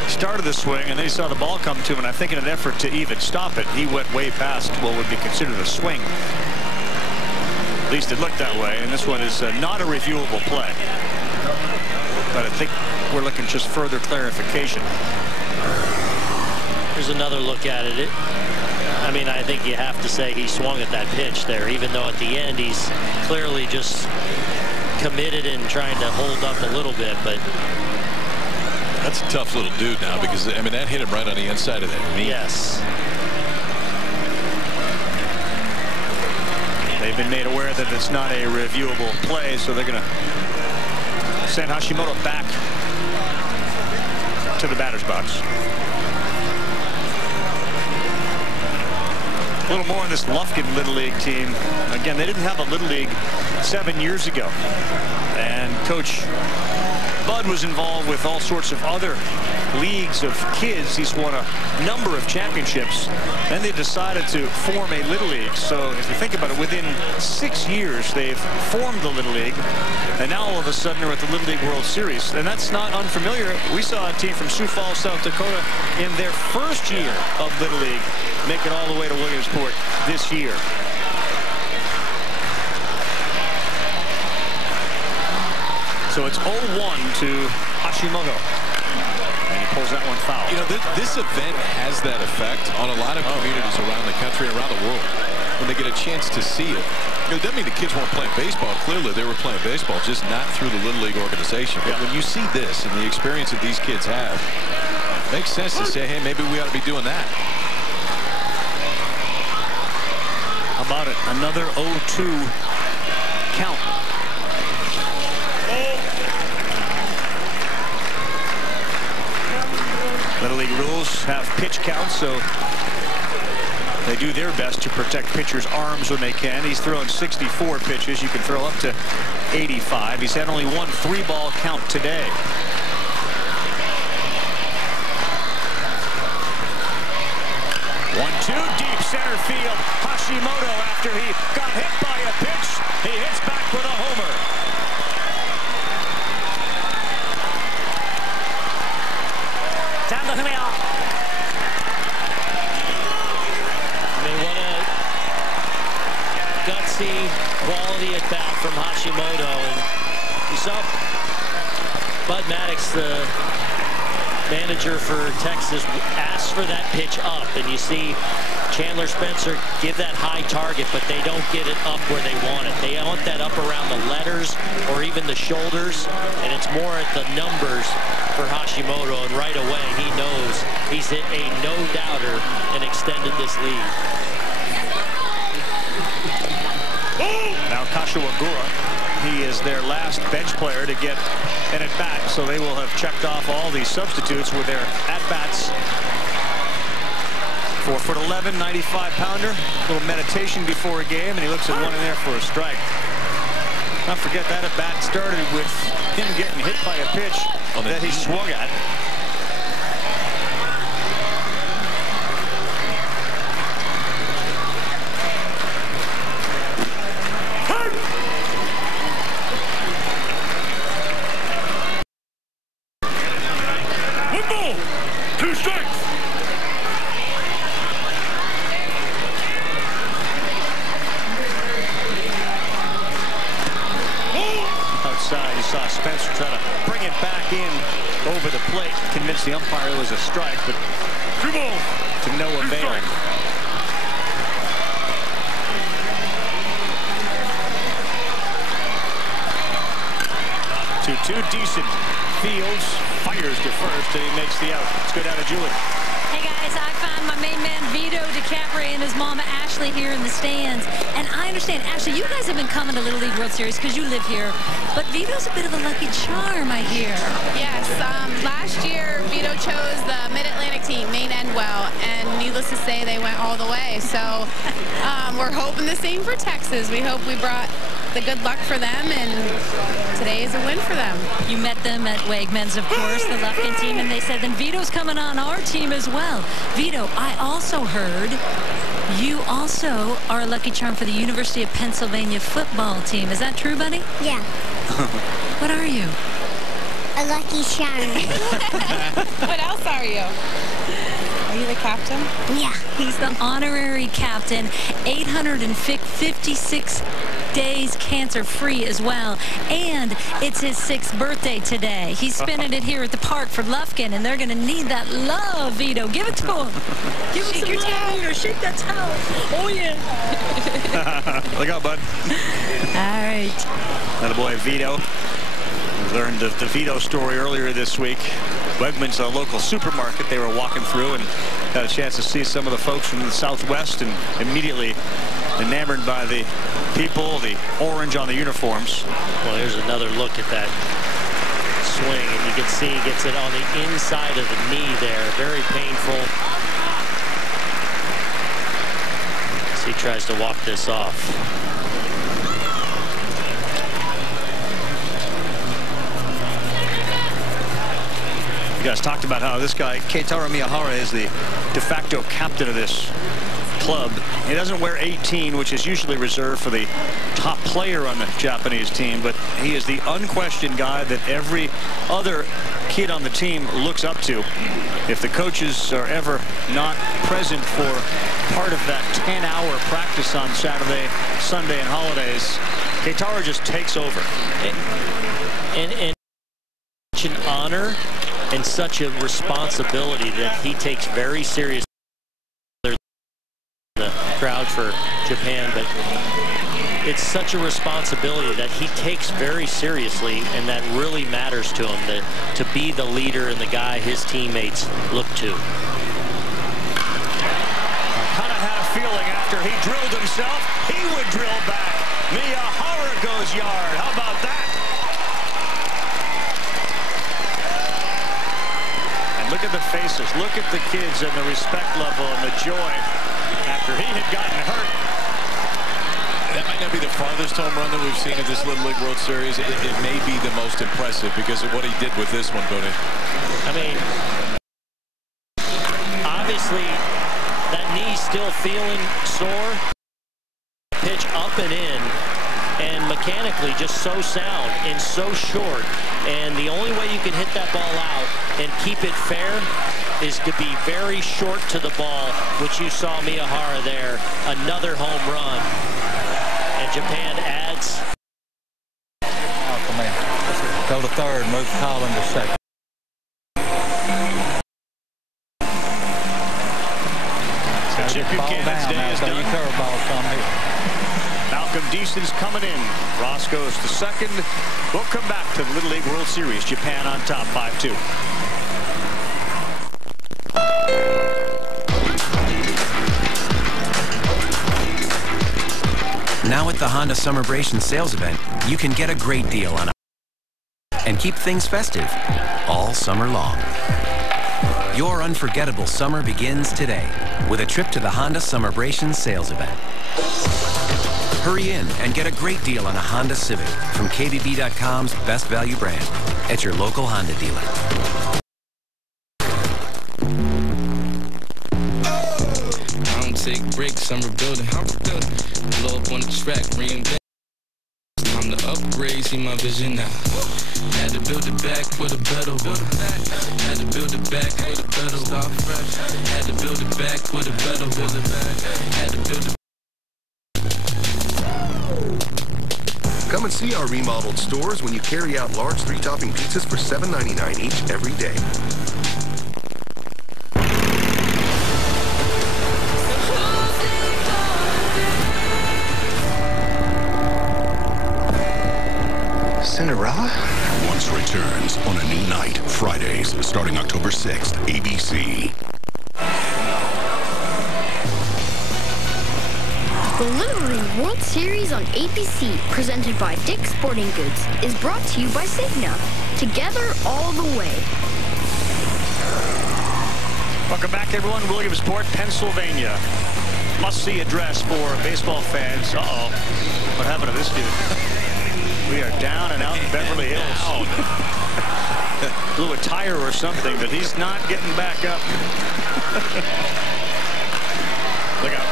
He started the swing, and then he saw the ball come to him, and I think in an effort to even stop it, he went way past what would be considered a swing. At least it looked that way, and this one is not a reviewable play. But I think we're looking just further clarification. Here's another look at it. I mean, I think you have to say he swung at that pitch there, even though at the end he's clearly just committed and trying to hold up a little bit. But that's a tough little dude now, because I mean that hit him right on the inside of that knee. Yes. They've been made aware that it's not a reviewable play, so they're going to send Hashimoto back to the batter's box. A little more on this Lufkin Little League team. Again, they didn't have a Little League 7 years ago. And Coach Bud was involved with all sorts of other leagues of kids. He's won a number of championships. Then they decided to form a Little League. So if you think about it, within 6 years, they've formed the Little League. And now all of a sudden they're at the Little League World Series. And that's not unfamiliar. We saw a team from Sioux Falls, South Dakota in their first year of Little League make it all the way to Williamsport this year. So it's 0-1 to Hashimoto. And he pulls that one foul. You know, this event has that effect on a lot of communities around the country and around the world. When they get a chance to see it. It doesn't mean the kids weren't playing baseball. Clearly they were playing baseball, just not through the Little League organization. But when you see this and the experience that these kids have, it makes sense to say, hey, maybe we ought to be doing that. How about it? Another 0-2 count. pitch count, so they do their best to protect pitchers' arms when they can. He's thrown 64 pitches. You can throw up to 85. He's had only one 3-ball count today. One-two deep center field. Hashimoto, after he got hit by a pitch, he hits back with a homer. What a gutsy quality at bat from Hashimoto. And you saw Bud Maddox, the manager for Texas, ask for that pitch up, and you see Chandler Spencer give that high target, but they don't get it up where they want it. They want that up around the letters or even the shoulders, and it's more at the numbers for Hashimoto, and right away he knows he's hit a no-doubter and extended this lead. Now Kashiwagura, he is their last bench player to get an at-bat, so they will have checked off all the substitutes with their at-bats. 4'11", 95-pounder. A little meditation before a game, and he looks at one in there for a strike. Don't forget that at-bat started with him getting hit by a pitch that he swung at. You saw Spencer try to bring it back in over the plate, convinced the umpire it was a strike, but to no avail. 2-2, decent. Fields fires to first, and he makes the out. Let's go down to Julie. Hey guys, I found my main man Vito DiCaprio and his mama Ashley here in the stands. And I understand, Ashley, you guys have been coming to Little League World Series because you live here. But Vito's a bit of a lucky charm, I hear. Yes, last year Vito chose the Mid-Atlantic team, Maine and Well, and needless to say, they went all the way. So we're hoping the same for Texas. We hope we brought the good luck for them, and today is a win for them. You met them at Wegmans, of course, the Lufkin team, and they said, then Vito's coming on our team as well. Vito, I also heard you also are a lucky charm for the University of Pennsylvania football team. Is that true, buddy? Yeah. What are you? A lucky charm. What else are you? Are you the captain? Yeah. He's the honorary captain, 856 days cancer-free as well, and it's his 6th birthday today. He's spending it here at the park for Lufkin, and they're going to need that love, Vito. Give it to him. Give him some love here. Shake that towel. Oh, yeah. Look out, bud. All right. That boy Vito. We learned the Vito story earlier this week. Wegmans, a local supermarket they were walking through, and got a chance to see some of the folks from the Southwest, and immediately enamored by the people, the orange on the uniforms. Well, here's another look at that swing, and you can see he gets it on the inside of the knee there. Very painful. As he tries to walk this off. You guys talked about how this guy, Keitaro Miyahara, is the de facto captain of this club. He doesn't wear 18, which is usually reserved for the top player on the Japanese team, but he is the unquestioned guy that every other kid on the team looks up to. If the coaches are ever not present for part of that 10-hour practice on Saturday, Sunday, and holidays, Keitaro just takes over. And such an honor and such a responsibility that he takes very seriously. The crowd for Japan, but it's such a responsibility that he takes very seriously, and that really matters to him, to be the leader and the guy his teammates look to. Kind of had a feeling after he drilled himself, he would drill back. Miyahara goes yard. How about that? Look at the faces. look at the kids and the respect level and the joy after he had gotten hurt. That might not be the farthest home run that we've seen at this Little League World Series. It may be the most impressive because of what he did with this one, Cody. I mean, obviously, that knee's still feeling sore. Pitch up and in, and mechanically just so sound and so short. And the only way you can hit that ball out and keep it fair is to be very short to the ball, which you saw Miyahara there. Another home run. And Japan adds. Malcolm in. Go to third, move Colin to second. So Chip Buchanan's day is done. Malcolm Deason's coming in. Ross goes to second. We'll come back to the Little League World Series. Japan on top, 5-2. Now at the Honda Summerbration sales event, you can get a great deal on and keep things festive all summer long. Your unforgettable summer begins today with a trip to the Honda Summerbration sales event. Hurry in and get a great deal on a Honda Civic from KBB.com's best value brand at your local Honda dealer. I don't take breaks, I'm rebuilding. Blow up on the track, reinvent. Time to upgrade, see my vision now. Had to build it back with a better one. Had to build it back with a better one. Had to build it back with a better one. Had to build it. Come and see our remodeled stores when you carry out large 3-topping pizzas for $7.99 each every day. Cinderella? Once returns on a new night, Fridays, starting October 6th, ABC. The Little League World Series on ABC, presented by Dick's Sporting Goods, is brought to you by Cigna. Together all the way. Welcome back, everyone. Williamsport, Pennsylvania. Must-see address for baseball fans. Uh-oh. What happened to this dude? We are down and out in Beverly Hills. Blew a tire or something, but he's not getting back up. Look out.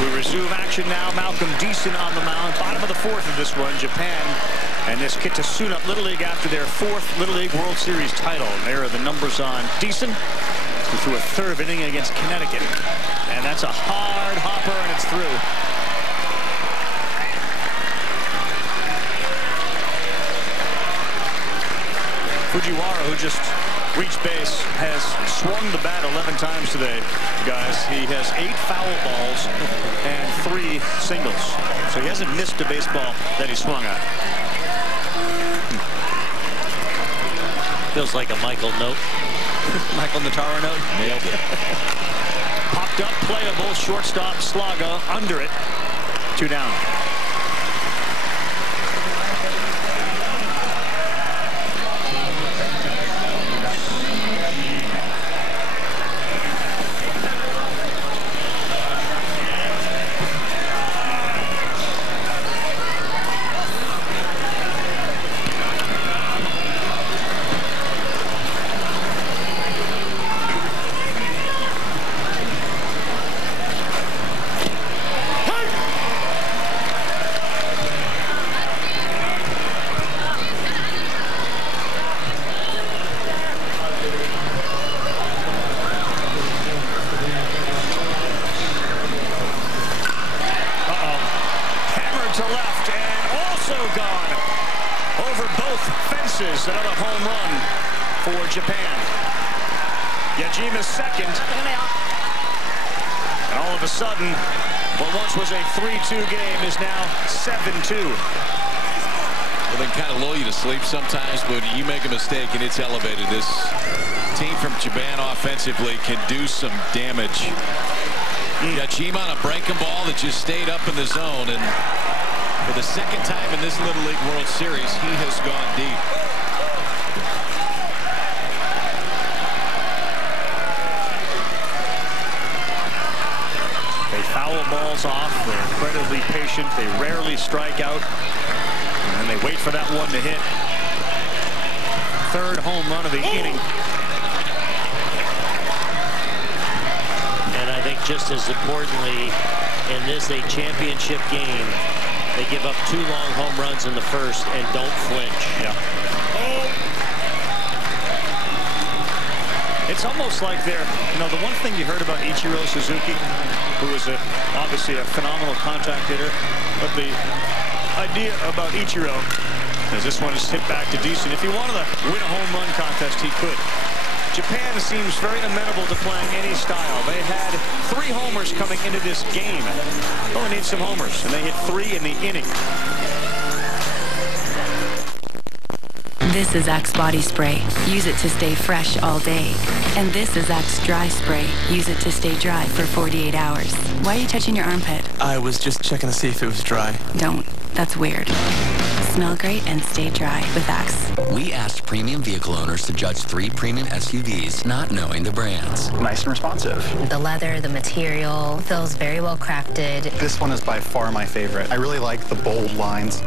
We resume action now. Malcolm Deason on the mound. Bottom of the fourth of this one. Japan and this Kitasuna Little League after their fourth Little League World Series title. And there are the numbers on Deason, who threw a third inning against Connecticut. And that's a hard hopper, and it's through. Fujiwara, who just reached base, has swung the bat 11 times today, guys. He has 8 foul balls and 3 singles. So he hasn't missed a baseball that he swung at. Feels like a Michael note. Michael Notaro note. Nailed it. Popped up, playable, shortstop, Slaga, under it. 2 down. Another home run for Japan. Yajima's second. And all of a sudden, what once was a 3-2 game is now 7-2. Well, they kind of lull you to sleep sometimes, but you make a mistake and it's elevated. This team from Japan offensively can do some damage. Yajima on a breaking ball that just stayed up in the zone, and for the second time in this Little League World Series, he has gone deep. balls off. They're incredibly patient. They rarely strike out. And they wait for that one to hit. Third home run of the inning. And I think just as importantly, in this a championship game, they give up 2 long home runs in the first and don't flinch. Yeah. It's almost like they're, you know, the one thing you heard about Ichiro Suzuki, who is obviously a phenomenal contact hitter, but the idea about Ichiro is this one is hit back to decent. If he wanted to win a home run contest, he could. Japan seems very amenable to playing any style. They had 3 homers coming into this game. Oh, they need some homers, and they hit 3 in the inning. This is Axe Body Spray. Use it to stay fresh all day. And this is Axe Dry Spray. Use it to stay dry for 48 hours. Why are you touching your armpit? I was just checking to see if it was dry. Don't. That's weird. Smell great and stay dry with Axe. We asked premium vehicle owners to judge 3 premium SUVs, not knowing the brands. Nice and responsive. The leather, the material, feels very well crafted. This one is by far my favorite. I really like the bold lines.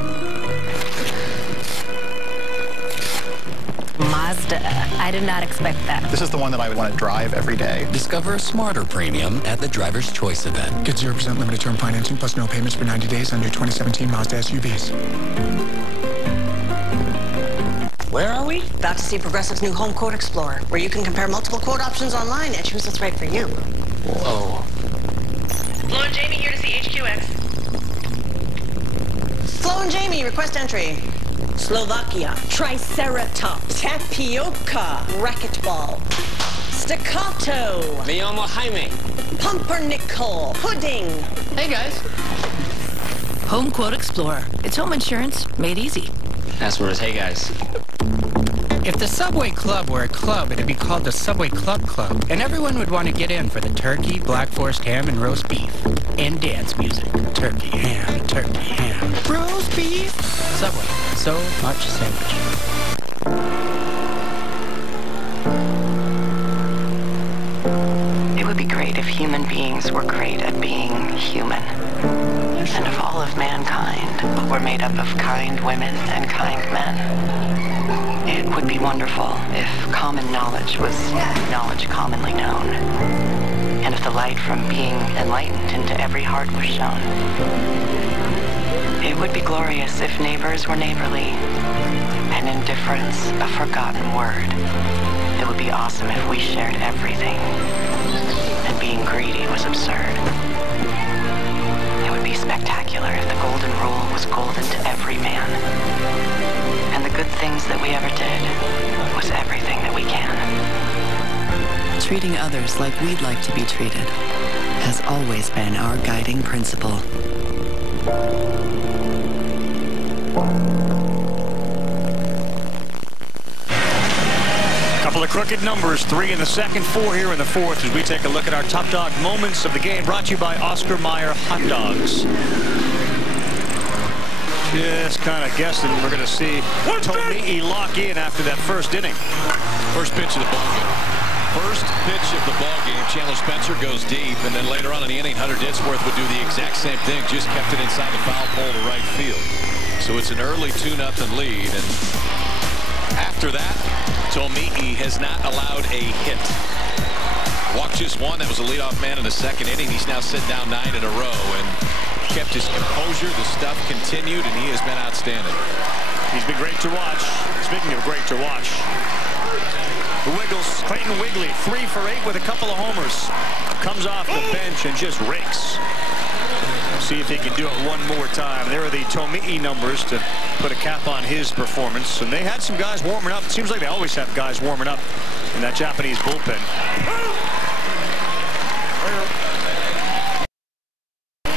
Mazda. I did not expect that. This is the one that I would want to drive every day. Discover a smarter premium at the Driver's Choice event. Get 0% limited term financing plus no payments for 90 days under 2017 Mazda SUVs. Where are we? About to see Progressive's new Home Quote Explorer, where you can compare multiple quote options online and choose what's right for you. Whoa. Flo and Jamie here to see HQX. Flo and Jamie, request entry. Slovakia, Triceratops, Tapioca, Racquetball, Staccato, Me llamo Jaime. Pumpernickel, Pudding. Hey guys. Home Quote Explorer. It's home insurance made easy. That's where it's hey guys. If the Subway Club were a club, it'd be called the Subway Club Club, and everyone would want to get in for the turkey, black forest ham, and roast beef. And dance music. Turkey, ham, roast beef. Subway. So much sandwich. It would be great if human beings were great at being human. And if all of mankind were made up of kind women and kind men. It would be wonderful if common knowledge was knowledge commonly known. And if the light from being enlightened into every heart was shown. It would be glorious if neighbors were neighborly, and indifference a forgotten word. It would be awesome if we shared everything, and being greedy was absurd. It would be spectacular if the golden rule was golden to every man, and the good things that we ever did was everything that we can. Treating others like we'd like to be treated has always been our guiding principle. Couple of crooked numbers, 3 in the second, 4 here in the fourth, as we take a look at our top dog moments of the game, brought to you by Oscar Mayer Hot Dogs. Just kind of guessing we're going to see Tomi'i lock in after that first inning. First pitch of the ball game. First pitch of the ball game, Chandler Spencer goes deep, and then later on in the inning, Hunter Ditzworth would do the exact same thing, just kept it inside the foul pole to right field. So it's an early 2-0 lead, and after that, Tomi'i has not allowed a hit. Walked just 1. That was a leadoff man in the second inning. He's now sitting down 9 in a row and kept his composure. The stuff continued, and he has been outstanding. He's been great to watch. Speaking of great to watch, the Wiggles, Clayton Wigley, 3 for 8 with a couple of homers. Comes off the bench and just rakes. See if he can do it one more time. There are the Tomi'i numbers to put a cap on his performance. And they had some guys warming up. It seems like they always have guys warming up in that Japanese bullpen.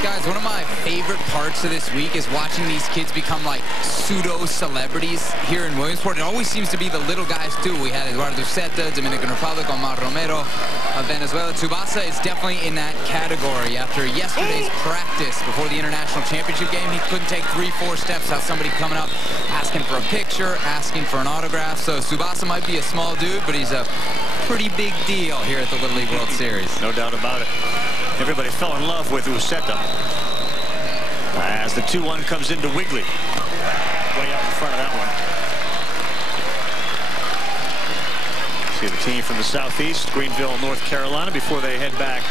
Guys, one of my favorite parts of this week is watching these kids become like pseudo-celebrities here in Williamsport. It always seems to be the little guys too. We had Eduardo Zeta, Dominican Republic, Omar Romero, Venezuela. Tsubasa is definitely in that category. After yesterday's practice before the international championship game, he couldn't take 3-4 steps without somebody coming up, asking for a picture, asking for an autograph. So Tsubasa might be a small dude, but he's a pretty big deal here at the Little League World Series. No doubt about it. everybody fell in love with Uceta. As the 2-1 comes into Wigley. Way out in front of that one. See the team from the southeast, Greenville, North Carolina, before they head back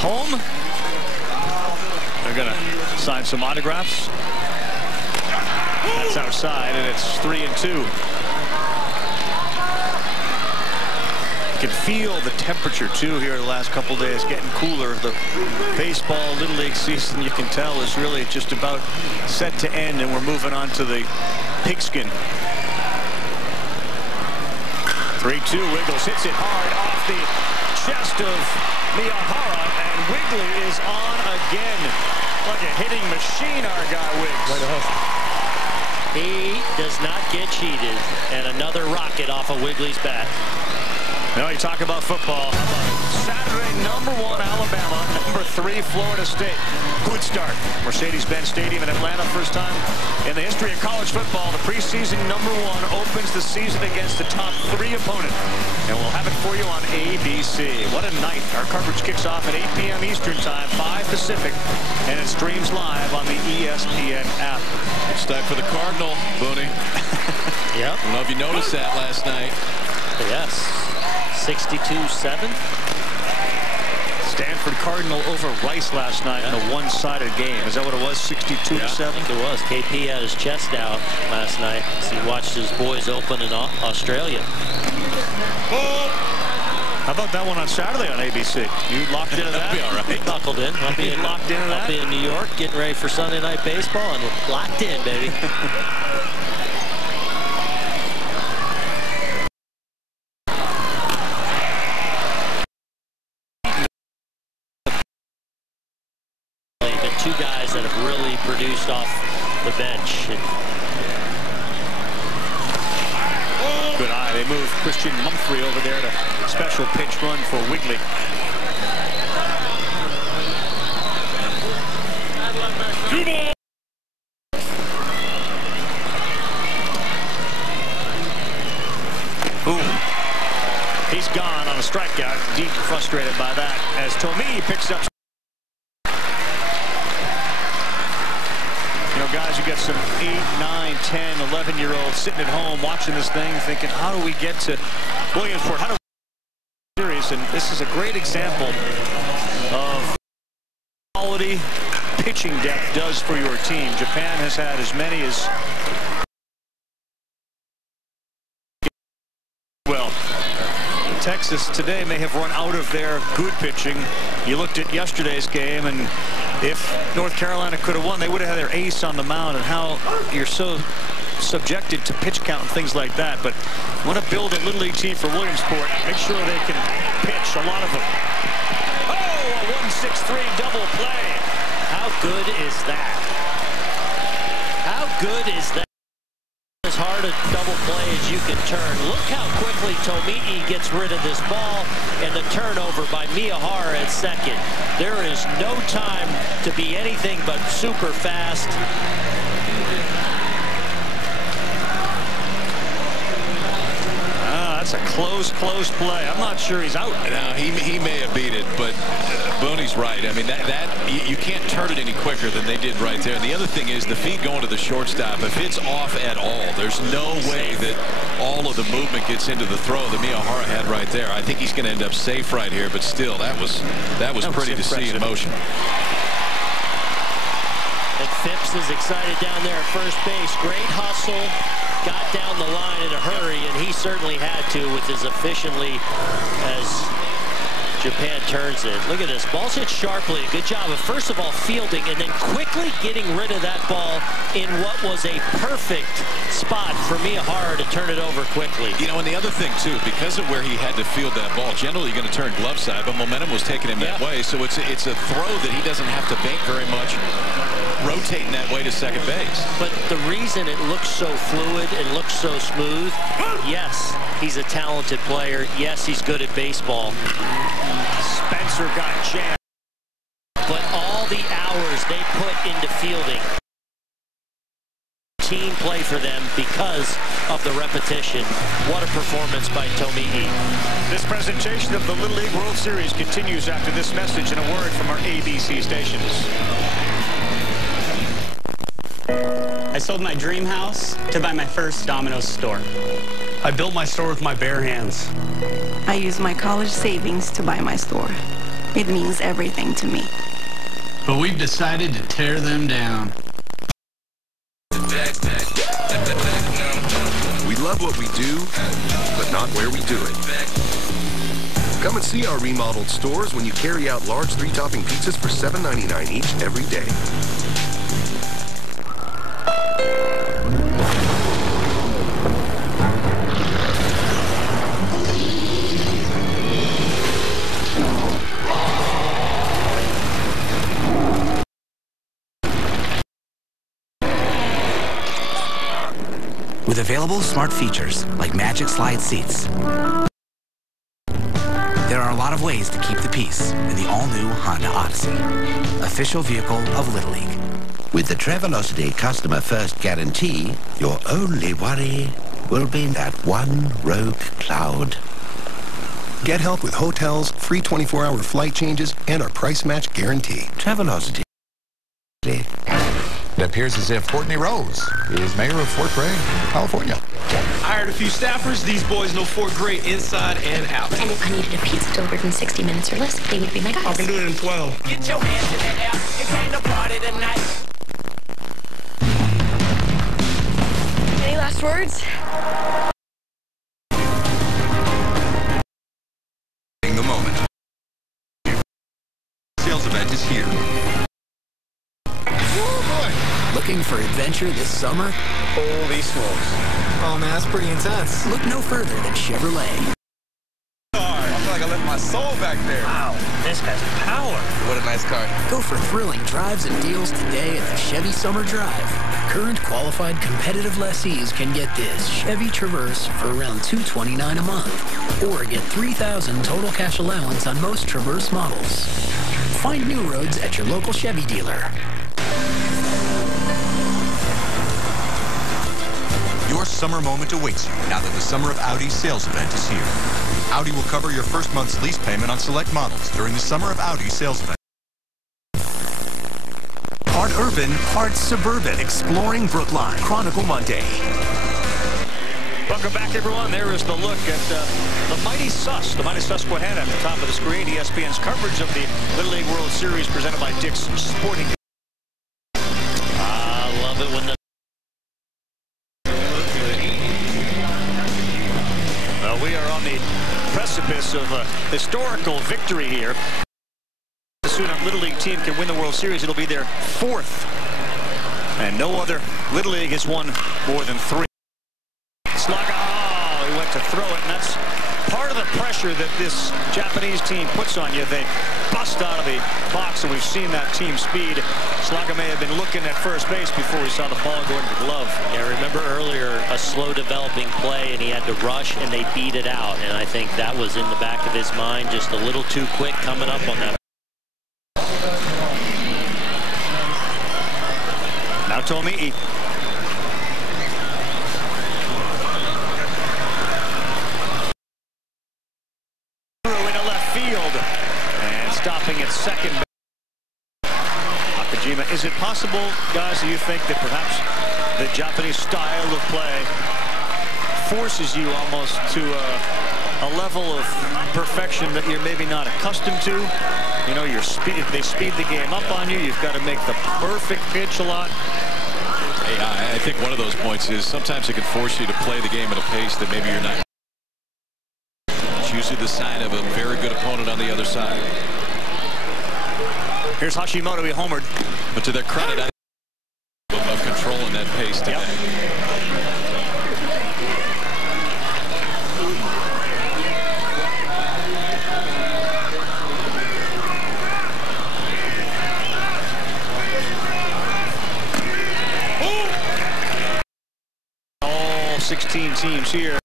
home. They're going to sign some autographs. That's outside, and it's 3-2. You can feel the temperature, too, here the last couple days, getting cooler. The baseball Little League season, you can tell, is really just about set to end, and we're moving on to the pigskin. 3-2, Wiggles hits it hard off the chest of Miyahara, and Wigley is on again. Like a hitting machine, our guy Wiggs. Way to hustle. He does not get cheated, and another rocket off of Wigley's bat. Now you talk about football. How about Saturday, #1 Alabama, #3 Florida State. Good start. Mercedes-Benz Stadium in Atlanta, first time in the history of college football. The preseason #1 opens the season against the top 3 opponent. And we'll have it for you on ABC. What a night. Our coverage kicks off at 8 p.m. Eastern Time, 5 Pacific, and it streams live on the ESPN app. It's time for the Cardinal, Booney. Yep. I don't know if you noticed that last night. Yes. 62-7. Stanford Cardinal over Rice last night in a one-sided game. Is that what it was, 62-7? I think it was. KP had his chest out last night as he watched his boys open in Australia. How about that one on Saturday on ABC? You locked into that? That'd be all right. Buckled in. I'll be locked into that? I'll be in New York getting ready for Sunday Night Baseball and locked in, baby. Two guys that have really produced off the bench. Good eye. They move Christian Mumphrey over there to special pitch run for Wigley. Ooh. He's gone on a strikeout. Deep frustrated by that as Tomei picks up. You know, guys, you get some 8, 9, 10, 11-year-olds sitting at home watching this thing thinking, how do we get to Williamsport? How do we series? And this is a great example of quality pitching depth does for your team. Japan has had as many as well. Texas today may have run out of their good pitching. You looked at yesterday's game, and if North Carolina could have won, they would have had their ace on the mound, and how you're so subjected to pitch count and things like that. But you want to build a Little League team for Williamsport. Make sure they can pitch, a lot of them. Oh, a 1-6-3 double play. How good is that? How good is that? As hard a double play as you can turn. Look how quickly Tomei gets rid of this ball, and the turnover by Miyahara at second. There is no time to be anything but super fast. That's a close play. I'm not sure he's out. No, he may have beat it, but Booney's right. I mean, that you can't turn it any quicker than they did right there. And the other thing is the feet going to the shortstop. If it's off at all, there's no way that all of the movement gets into the throw that Miyahara had right there. I think he's going to end up safe right here, but still, that was pretty to see in motion. And Phipps is excited down there at first base. Great hustle. Got down the line in a hurry, and he certainly had to with as efficiently as Japan turns it. Look at this. Ball's hit sharply. Good job of, first of all, fielding, and then quickly getting rid of that ball in what was a perfect spot for Miyahara to turn it over quickly. You know, and the other thing, too, because of where he had to field that ball, generally you're going to turn glove side, but momentum was taking him that way, so it's a throw that he doesn't have to bank very much, rotating that way to second base. But the reason it looks so fluid and looks so smooth, yes, he's a talented player. Yes, he's good at baseball. Spencer got jammed. But all the hours they put into fielding routine play for them because of the repetition. What a performance by Tomi'i. This presentation of the Little League World Series continues after this message and a word from our ABC stations. I sold my dream house to buy my first Domino's store. I built my store with my bare hands. I used my college savings to buy my store. It means everything to me. But we've decided to tear them down. We love what we do, but not where we do it. Come and see our remodeled stores when you carry out large 3-topping pizzas for $7.99 each every day. With available smart features like Magic Slide Seats, there are a lot of ways to keep the peace in the all-new Honda Odyssey, official vehicle of Little League. With the Travelocity Customer First Guarantee, your only worry will be that one rogue cloud. Get help with hotels, free 24-hour flight changes, and our price match guarantee. Travelocity. It appears as if Courtney Rose is mayor of Fort Gray, California. Hired a few staffers. These boys know Fort Gray inside and out. And if I needed a pizza delivered in 60 minutes or less, they would be my guys. I can do it in 12. Get your hands in the air. You came to party tonight. Any last words? The moment. Sales event is here. Looking for adventure this summer? Holy smokes. Oh man, that's pretty intense. Look no further than Chevrolet. I feel like I left my soul back there. Wow, this guy's power. What a nice car. Go for thrilling drives and deals today at the Chevy Summer Drive. Current qualified competitive lessees can get this Chevy Traverse for around $229 a month. Or get $3,000 total cash allowance on most Traverse models. Find new roads at your local Chevy dealer. Your summer moment awaits you now that the Summer of Audi sales event is here. Audi will cover your first month's lease payment on select models during the Summer of Audi sales event. Part urban, part suburban, exploring Brookline. Chronicle Monday. Welcome back, everyone. There is the look at the mighty Susquehanna at the top of the screen. ESPN's coverage of the Little League World Series presented by Dick's Sporting. I love it when the we are on the precipice of a historical victory here. As soon as a Little League team can win the World Series, it'll be their 4th. And no other Little League has won more than 3. Slugger, he went to throw it, and that's part of the pressure that this Japanese team puts on you. They bust out of the box, and we've seen that team speed. Slugger may have been looking at first base before he saw the ball go into the glove. Yeah, remember earlier a slow developing play, and he had to rush, and they beat it out. And I think that was in the back of his mind, just a little too quick coming up on that. Now Tomi'i. Into left field and stopping at second. Nakajima, is it possible, guys, do you think that perhaps the Japanese style of play forces you almost to a level of perfection that you're maybe not accustomed to? You know, they speed the game up on you. You've got to make the perfect pitch a lot. Hey, I think one of those points is sometimes it can force you to play the game at a pace that maybe you're not. It's usually the sign of a very good opponent on the other side. Here's Hashimoto, he homered. But to their credit, I think of controlling that pace today. All 16 teams here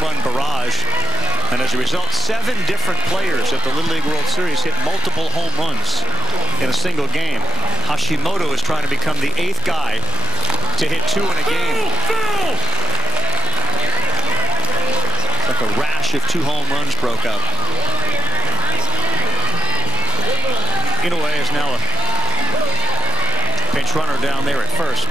run barrage. And as a result, 7 different players at the Little League World Series hit multiple home runs in a single game. Hashimoto is trying to become the 8th guy to hit 2 in a game. It's like a rash of 2 home runs broke out. Inoue is now a pinch runner down there at first.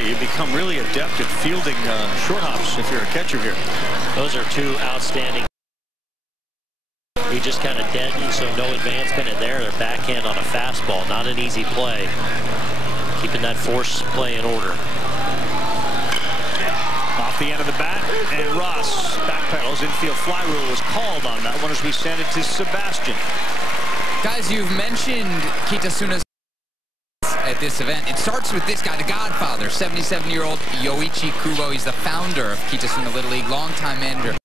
You become really adept at fielding short hops if you're a catcher here. Those are 2 outstanding. He just kind of deadened, so no advancement in there. Their backhand on a fastball, not an easy play. Keeping that force play in order. Off the end of the bat, and Ross backpedals. Infield fly rule was called on that one as we send it to Sebastian. Guys, you've mentioned Kitasuna's at this event. It starts with this guy, the godfather, 77-year-old Yoichi Kubo. He's the founder of Kitasuna Little League, longtime manager.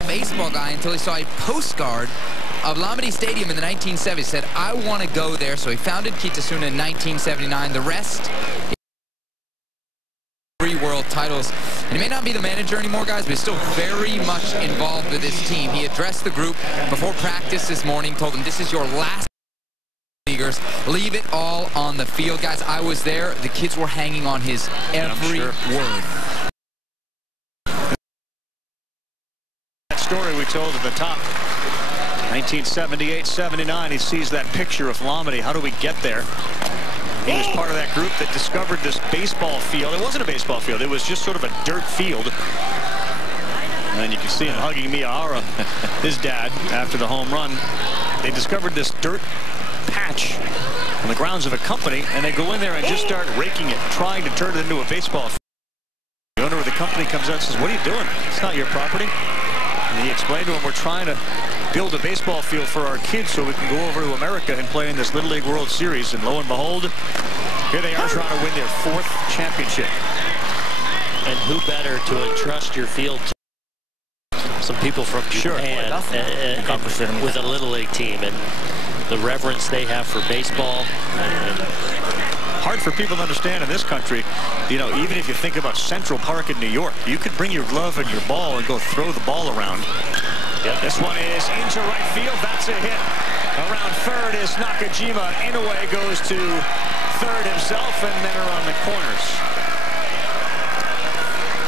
Baseball guy until he saw a postcard of Lamadi Stadium in the 1970s. He said, I want to go there. So he founded Kitasuna in 1979. The rest, 3 world titles. And he may not be the manager anymore, guys, but he's still very much involved with this team. He addressed the group before practice this morning, told them this is your last leaguers. Leave it all on the field. Guys, I was there. The kids were hanging on his every word. That story we told at the top. 1978-79, he sees that picture of Lamadi. How do we get there? He was part of that group that discovered this baseball field. It wasn't a baseball field. It was just sort of a dirt field. And you can see him hugging Miyahara, his dad, after the home run. They discovered this dirt patch on the grounds of a company, and they go in there and just start raking it, trying to turn it into a baseball field. The owner of the company comes out and says, what are you doing? It's not your property. And he explained to him, we're trying to build a baseball field for our kids so we can go over to America and play in this Little League World Series. And lo and behold, here they are trying to win their 4th championship. And who better to entrust your field to? Some people from Japan with a Little League team, and the reverence they have for baseball. Hard for people to understand in this country. You know, even if you think about Central Park in New York, you could bring your glove and your ball and go throw the ball around. Yep. This one is into right field. That's a hit. Around third is Nakajima. Inoue goes to third himself, and men are on the corners.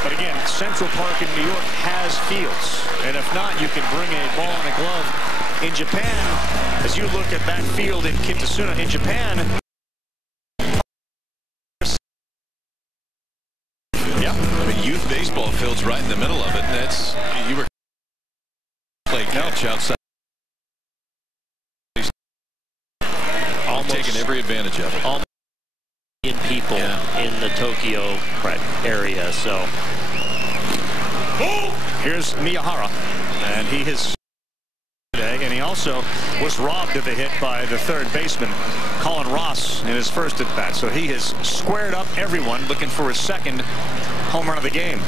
But again, Central Park in New York has fields. And if not, you can bring a ball and a glove. In Japan, as you look at that field in Kitasuna in Japan, yeah, I mean, youth baseball field's right in the middle of it. That's, you were play catch outside. Almost taking every advantage of it. Almost people in the Tokyo area. So here's Miyahara, and he has today, and he also was robbed of a hit by the third baseman, Colin Ross, in his first at bat. So he has squared up everyone, looking for his 2nd home run of the game.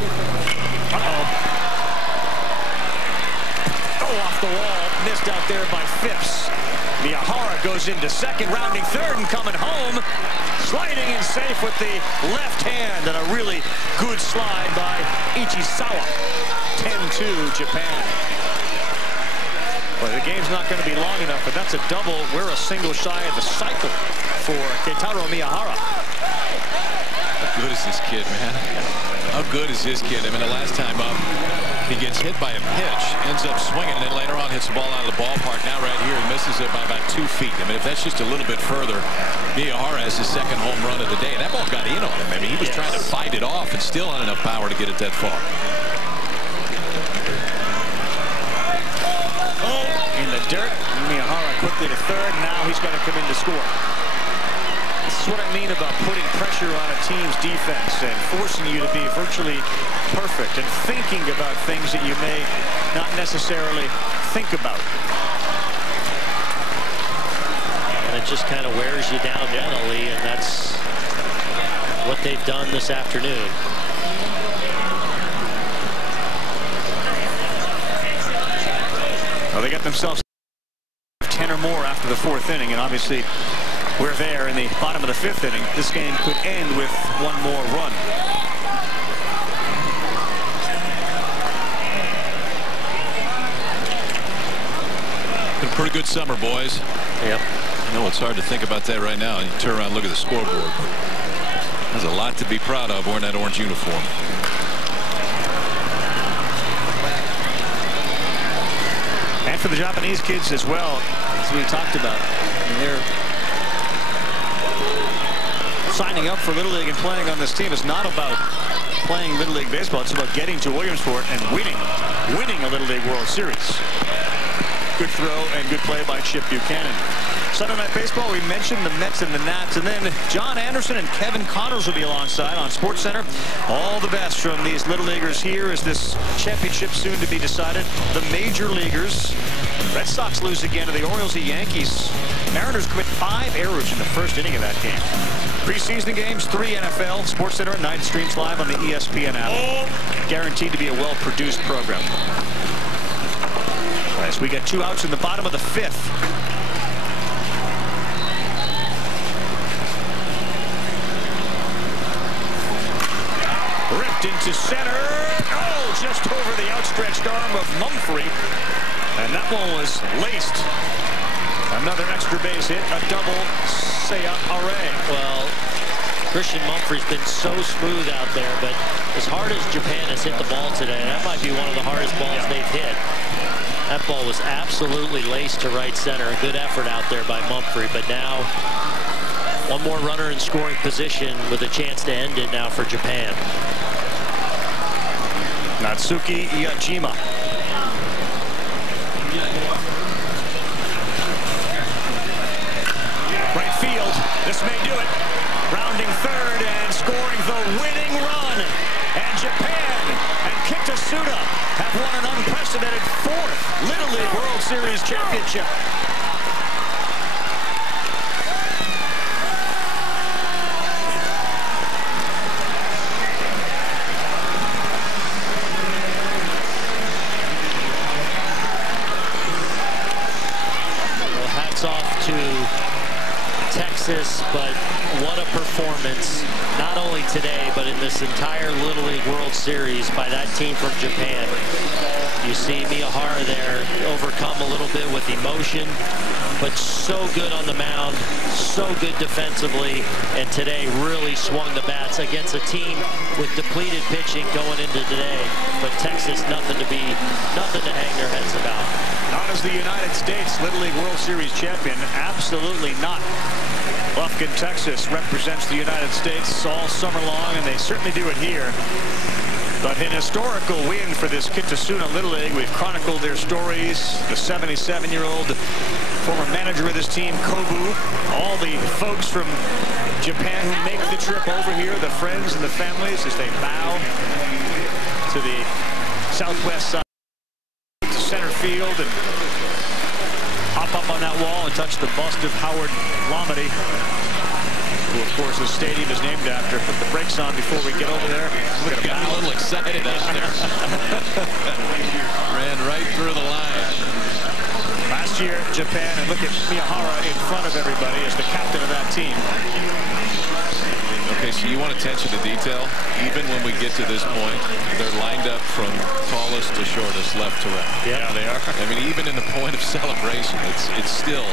Off the wall, missed out there by Phipps. Miyahara goes into second, rounding third, and coming home. Sliding in safe with the left hand, and a really good slide by Ichisawa. 10-2 Japan. Well, the game's not going to be long enough, but that's a double. We're a single shy of the cycle for Keitaro Miyahara. How good is this kid, man? How good is this kid? I mean, the last time up, he gets hit by a pitch, ends up swinging, and then later on hits the ball out of the ballpark. Now right here, he misses it by about 2 feet. I mean, if that's just a little bit further, Miyahara has his 2nd home run of the day. And that ball got in on him. I mean, he was trying to fight it off and still had enough power to get it that far. In the dirt, Miyahara quickly to third. Now he's got to come in to score. This is what I mean about putting pressure on a team's defense and forcing you to be virtually perfect and thinking about things that you may not necessarily think about. And it just kind of wears you down mentally, and that's what they've done this afternoon. Well, they got themselves 10 or more after the 4th inning, and obviously we're there in the bottom of the 5th inning. This game could end with one more run. Been a pretty good summer, boys. Yep. I know it's hard to think about that right now. You turn around and look at the scoreboard. There's a lot to be proud of wearing that orange uniform. And for the Japanese kids as well, as we talked about. They're signing up for Little League and playing on this team. It's not about playing Little League baseball. It's about getting to Williamsport and winning a Little League World Series. Good throw and good play by Chip Buchanan. Sunday Night Baseball, we mentioned the Mets and the Nats, and then John Anderson and Kevin Connors will be alongside on SportsCenter. All the best from these Little Leaguers here as this championship soon to be decided. The Major Leaguers. Red Sox lose again to the Orioles, the Yankees. Mariners commit 5 errors in the first inning of that game. Preseason games, 3 NFL. SportsCenter at night streams live on the ESPN app. Guaranteed to be a well-produced program. As we get 2 outs in the bottom of the 5th. Ripped into center. Oh, just over the outstretched arm of Mumphrey. And that one was laced. Another extra base hit, a double Seiya Array. Well, Christian Mumphrey's been so smooth out there, but as hard as Japan has hit the ball today, that might be one of the hardest balls they've hit. That ball was absolutely laced to right center. A good effort out there by Mumphrey, but now one more runner in scoring position with a chance to end it now for Japan. Natsuki Yajima. Right field. This may do it. Rounding third and scoring the winning run. And Japan and Kitasuda have won an unprecedented 4th Little League World Series championship. Well, hats off to Texas, but what a performance, not only today, but in this entire Little League World Series by that team from Japan. You see Miyahara there overcome a little bit with emotion, but so good on the mound, so good defensively, and today really swung the bats against a team with depleted pitching going into today. But Texas, nothing to hang their heads about. Not as the United States Little League World Series champion, absolutely not. Lufkin, Texas represents the United States all summer long, and they certainly do it here. But an historical win for this Kitasuna Little League. We've chronicled their stories. The 77-year-old former manager of this team, Kobu. All the folks from Japan who make the trip over here, the friends and the families, as they bow to the southwest side to center field and hop up on that wall and touch the bust of Howard Lamedy, who, of course, the stadium is named after. Put the brakes on before we get over there. We're going to Got a little excited out there. Ran right through the line. Last year, Japan, and look at Miyahara in front of everybody as the captain of that team. Okay, so you want attention to detail. Even when we get to this point, they're lined up from tallest to shortest, left to right. Yeah, they are. I mean, even in the point of celebration, it's still,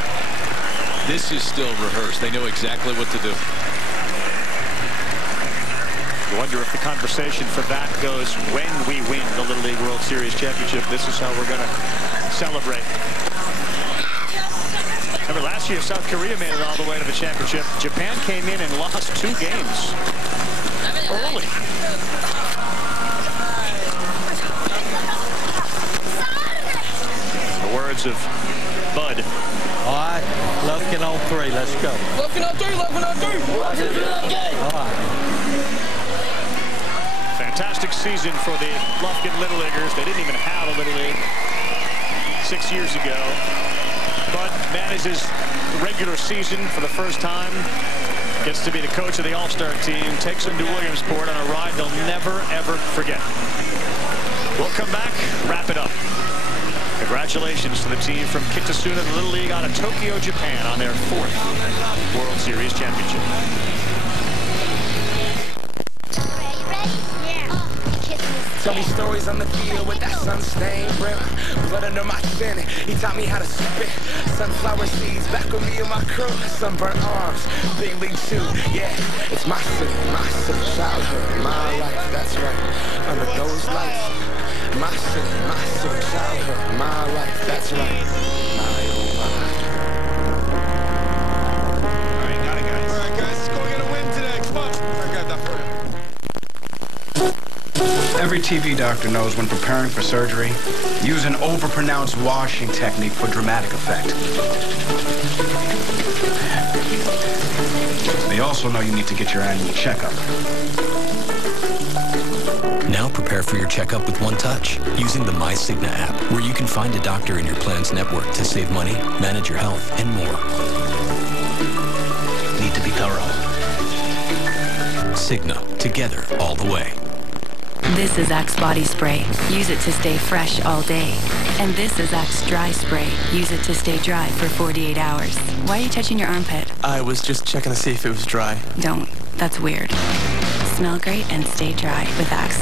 this is still rehearsed. They know exactly what to do. I wonder if the conversation for that goes when we win the Little League World Series championship. This is how we're going to celebrate. Remember, last year, South Korea made it all the way to the championship. Japan came in and lost 2 games early. The words of Bud. All right, Lufkin on 3. Let's go. Lufkin on 3, Lufkin on 3. All right. Fantastic season for the Lufkin Little Leaguers. They didn't even have a Little League 6 years ago. Bud manages the regular season for the first time. Gets to be the coach of the All-Star team. Takes them to Williamsport on a ride they'll never, ever forget. We'll come back, wrap it up. Congratulations. Congratulations to the team from Kitasuna, the Little League out of Tokyo, Japan, on their 4th World Series championship. Tell me stories on the field with that sun-stained brim. Blood under my chin, he taught me how to spit. Sunflower seeds back with me and my crew. Sunburnt arms, big league chew. Yeah, it's my city, childhood, my life, that's right. Under those lights, my city, childhood, my life, that's right. My oh my. All right, got it, guys. All right, guys, let's go get a win today. Come on. I got that for you. Every TV doctor knows when preparing for surgery, use an overpronounced washing technique for dramatic effect. They also know you need to get your annual checkup. Now prepare for your checkup with one touch using the MyCigna app, where you can find a doctor in your plan's network to save money, manage your health, and more. Need to be thorough. Cigna, together all the way. This is Axe Body Spray. Use it to stay fresh all day. And this is Axe Dry Spray. Use it to stay dry for 48 hours. Why are you touching your armpit? I was just checking to see if it was dry. Don't. That's weird. Smell great and stay dry with Axe.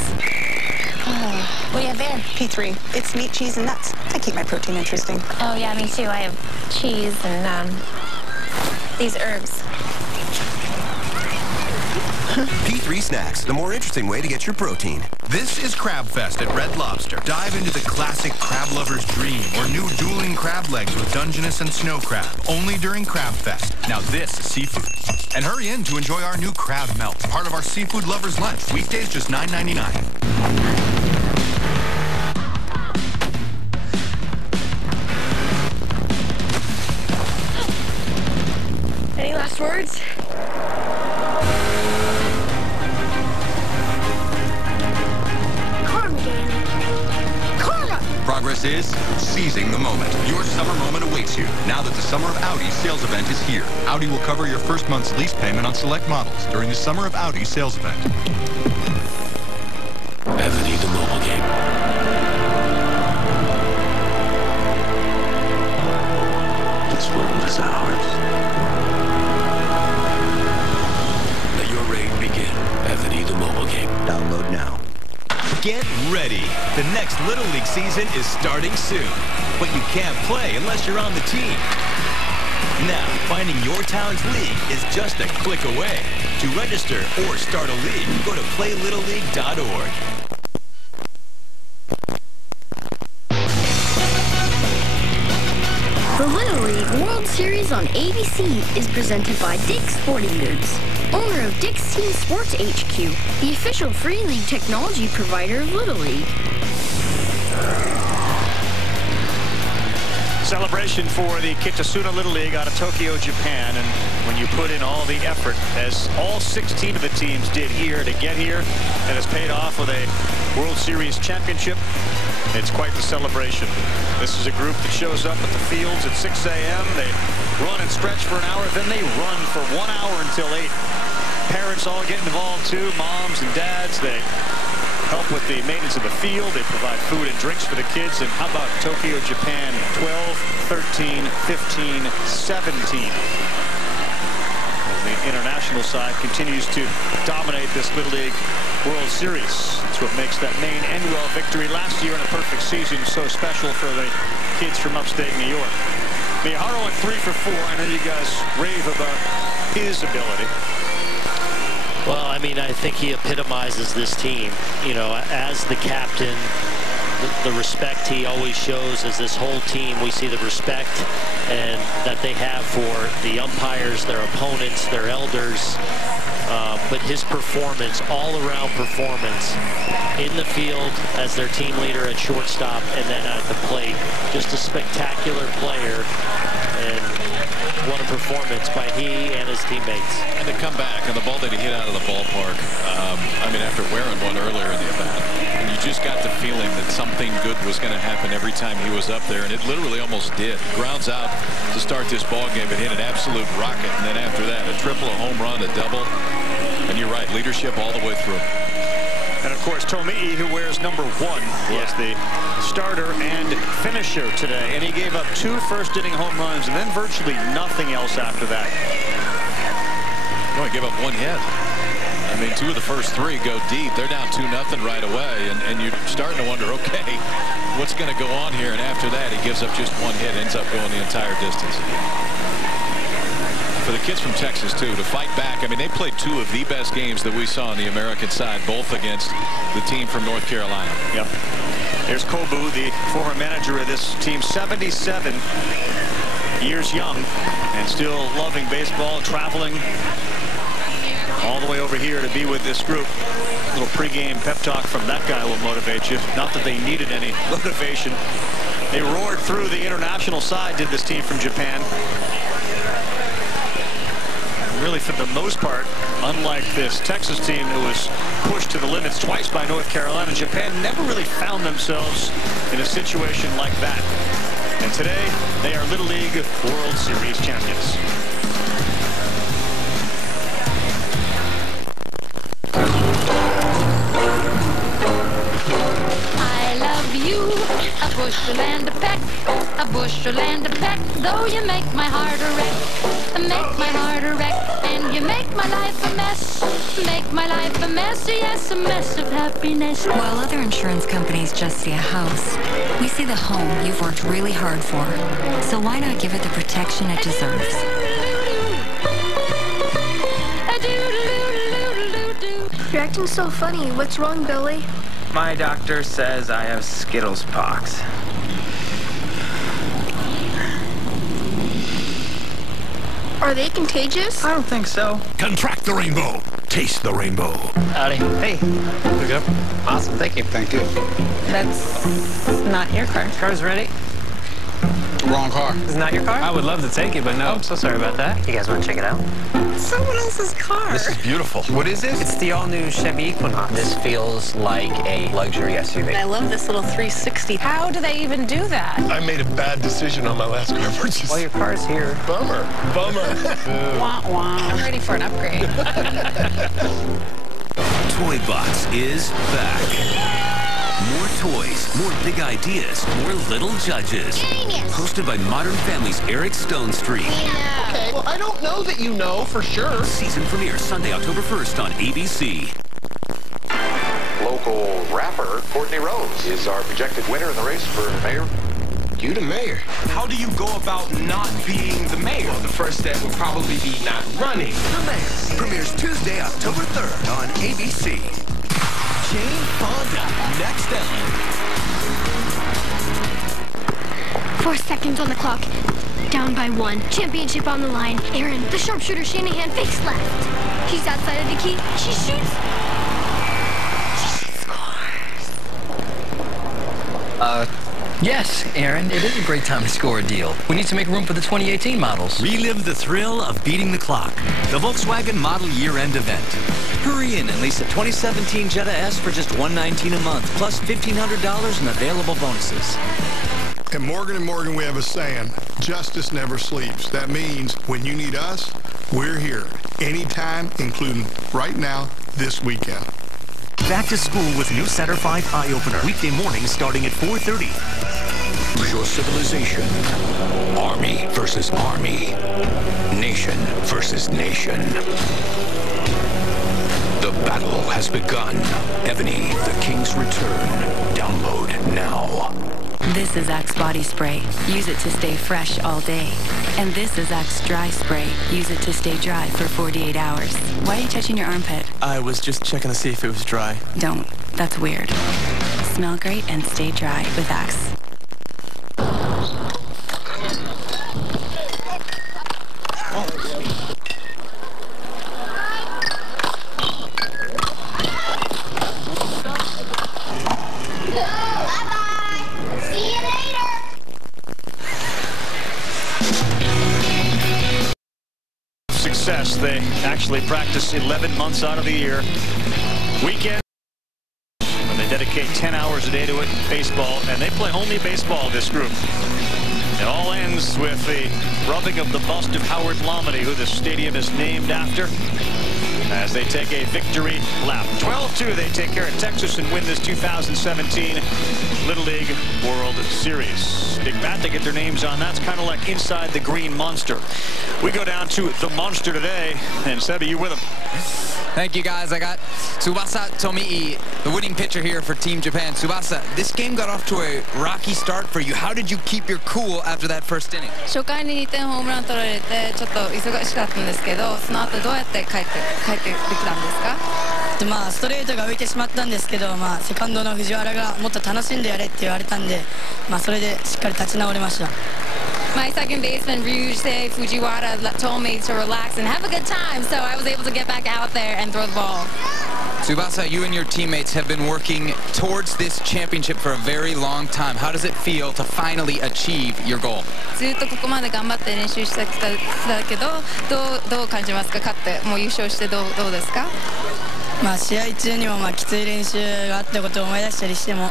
What do you have there? P3. It's meat, cheese, and nuts. I keep my protein interesting. Oh, yeah, me too. I have cheese and these herbs. P3 Snacks, the more interesting way to get your protein. This is Crab Fest at Red Lobster. Dive into the classic crab lover's dream or new dueling crab legs with Dungeness and snow crab. Only during Crab Fest. Now this is seafood. And hurry in to enjoy our new crab melt, part of our seafood lover's lunch. Weekdays just $9.99. Any last words? Progress is seizing the moment. Your summer moment awaits you. Now that the Summer of Audi sales event is here. Audi will cover your first month's lease payment on select models during the Summer of Audi sales event. Ebony, the mobile game. This world is ours. Let your reign begin. Ebony, the mobile game. Download now. Get ready. The next Little League season is starting soon. But you can't play unless you're on the team. Now, finding your town's league is just a click away. To register or start a league, go to playlittleleague.org. The Little League World Series on ABC is presented by Dick's Sporting Goods, owner of Dick's Team Sports HQ, the official free league technology provider of Little League. Celebration for the Kitasuna Little League out of Tokyo, Japan. And when you put in all the effort, as all 16 of the teams did here to get here, and has paid off with a World Series championship, it's quite the celebration. This is a group that shows up at the fields at 6 a.m. They run and stretch for an hour, then they run for 1 hour until 8. Parents all get involved too, moms and dads. They help with the maintenance of the field. They provide food and drinks for the kids. And how about Tokyo, Japan, 12, 13, 15, 17. The international side continues to dominate this Little League World Series. That's what makes that Maine Endwell victory last year in a perfect season so special for the kids from upstate New York. Miyahara went 3 for 4. I know you guys rave about his ability. Well, I mean, I think he epitomizes this team. You know, as the captain, the respect he always shows as this whole team. We see the respect and that they have for the umpires, their opponents, their elders. But his performance, all-around performance in the field as their team leader at shortstop and then at the plate, just a spectacular player. And what a performance by he and his teammates. And the comeback and the ball that he hit out of the ballpark, I mean, after wearing one earlier in the at-bat, and you just got the feeling that something good was going to happen every time he was up there, and it literally almost did. Grounds out to start this ball game, but hit an absolute rocket, and then after that, a triple, a home run, a double. And you're right, leadership all the way through. And, of course, Tomii, who wears number 1, was the starter and finisher today. And he gave up 2 first-inning home runs and then virtually nothing else after that. He only gave up 1 hit. I mean, 2 of the first 3 go deep. They're down 2-0 right away. And you're starting to wonder, okay, what's going to go on here? And after that, he gives up just 1 hit, ends up going the entire distance. For the kids from Texas, too, to fight back. I mean, they played 2 of the best games that we saw on the American side, both against the team from North Carolina. Yep. There's Kobu, the former manager of this team, 77 years young and still loving baseball, traveling all the way over here to be with this group. A little pregame pep talk from that guy will motivate you. Not that they needed any motivation. They roared through the international side, did this team from Japan. Really, for the most part, unlike this Texas team that was pushed to the limits twice by North Carolina, Japan never really found themselves in a situation like that. And today, they are Little League World Series champions. I love you, a bushel and a peck, a bushel and a peck, though you make my heart a wreck, make my heart a wreck, and you make my life a mess, make my life a mess, yes, a mess of happiness. While other insurance companies just see a house, we see the home you've worked really hard for. So why not give it the protection it deserves? You're acting so funny. What's wrong, Billy? My doctor says I have Skittles pox. Are they contagious? I don't think so. Contract the rainbow. Taste the rainbow. Howdy. Hey. Here we go. Awesome. Thank you. Thank you. That's not your car. Car's ready. Wrong car. It's not your car? I would love to take it, but no. I'm so sorry about that. You guys want to check it out? Someone else's car. This is beautiful. What is this? It's the all-new Chevy Equinox. This feels like a luxury SUV. I love this little 360. How do they even do that? I made a bad decision on my last car purchase. Well, your car's here. Bummer. Wah, wah. I'm ready for an upgrade. Toy Box is back. More toys, more big ideas, more little judges. Genius. Hosted by Modern Family's Eric Stonestreet. Yeah. Okay, well, I don't know that you know for sure. Season premiere Sunday, October 1st on ABC. Local rapper Courtney Rose is our projected winner in the race for mayor. You the mayor. How do you go about not being the mayor? Well, the first step would probably be not running. The Mayor premieres Tuesday, October 3rd on ABC. Jane Fonda, next up. 4 seconds on the clock. Down by 1. Championship on the line. Aaron, the sharpshooter Shanahan, fakes left. He's outside of the key. She shoots. She scores. Yes, Aaron, it is a great time to score a deal. We need to make room for the 2018 models. Relive the thrill of beating the clock. The Volkswagen Model Year-End Event. Hurry in and lease a 2017 Jetta S for just $119 a month, plus $1,500 in available bonuses. At Morgan & Morgan, we have a saying, justice never sleeps. That means when you need us, we're here. Anytime, including right now, this weekend. Back to school with new Center 5 Eye-Opener. Weekday mornings starting at 4:30. Your civilization. Army versus army. Nation versus nation. The battle has begun. Ebony, the King's Return. Download now. This is Axe Body Spray. Use it to stay fresh all day. And this is Axe Dry Spray. Use it to stay dry for 48 hours. Why are you touching your armpit? I was just checking to see if it was dry. Don't. That's weird. Smell great and stay dry with Axe. They actually practice 11 months out of the year. Weekend, when they dedicate 10 hours a day to it, baseball, and they play only baseball, this group. It all ends with the rubbing of the bust of Howard Lomedy, who the stadium is named after. as they take a victory lap. 12-2, they take care of Texas and win this 2017 Little League World Series. Big bat to get their names on. That's kind of like inside the green monster. We go down to the monster today, and Sebi, you with him. Thank you, guys. I got Tsubasa Tomi'i, the winning pitcher here for Team Japan. Tsubasa, this game got off to a rocky start for you. How did you keep your cool after that first inning? 初回に2点ホームラン取られてちょっと忙しかったんですけど、その後どうやって帰ってできたんですか？まあストレートが浮いてしまったんですけど、まあセカンドの藤原がもっと楽しんでやれって言われたんで、まあそれでしっかり立ち直れました。My second baseman, Ryusei Fujiwara, told me to relax and have a good time, so I was able to get back out there and throw the ball. Tsubasa, you and your teammates have been working towards this championship for a very long time. How does it feel to finally achieve your goal? ずっとここまで頑張って練習してきたけど、どう感じますか？勝ってもう優勝してどうですか？まあ試合中にもまあきつい練習があったことを思い出したりしてもま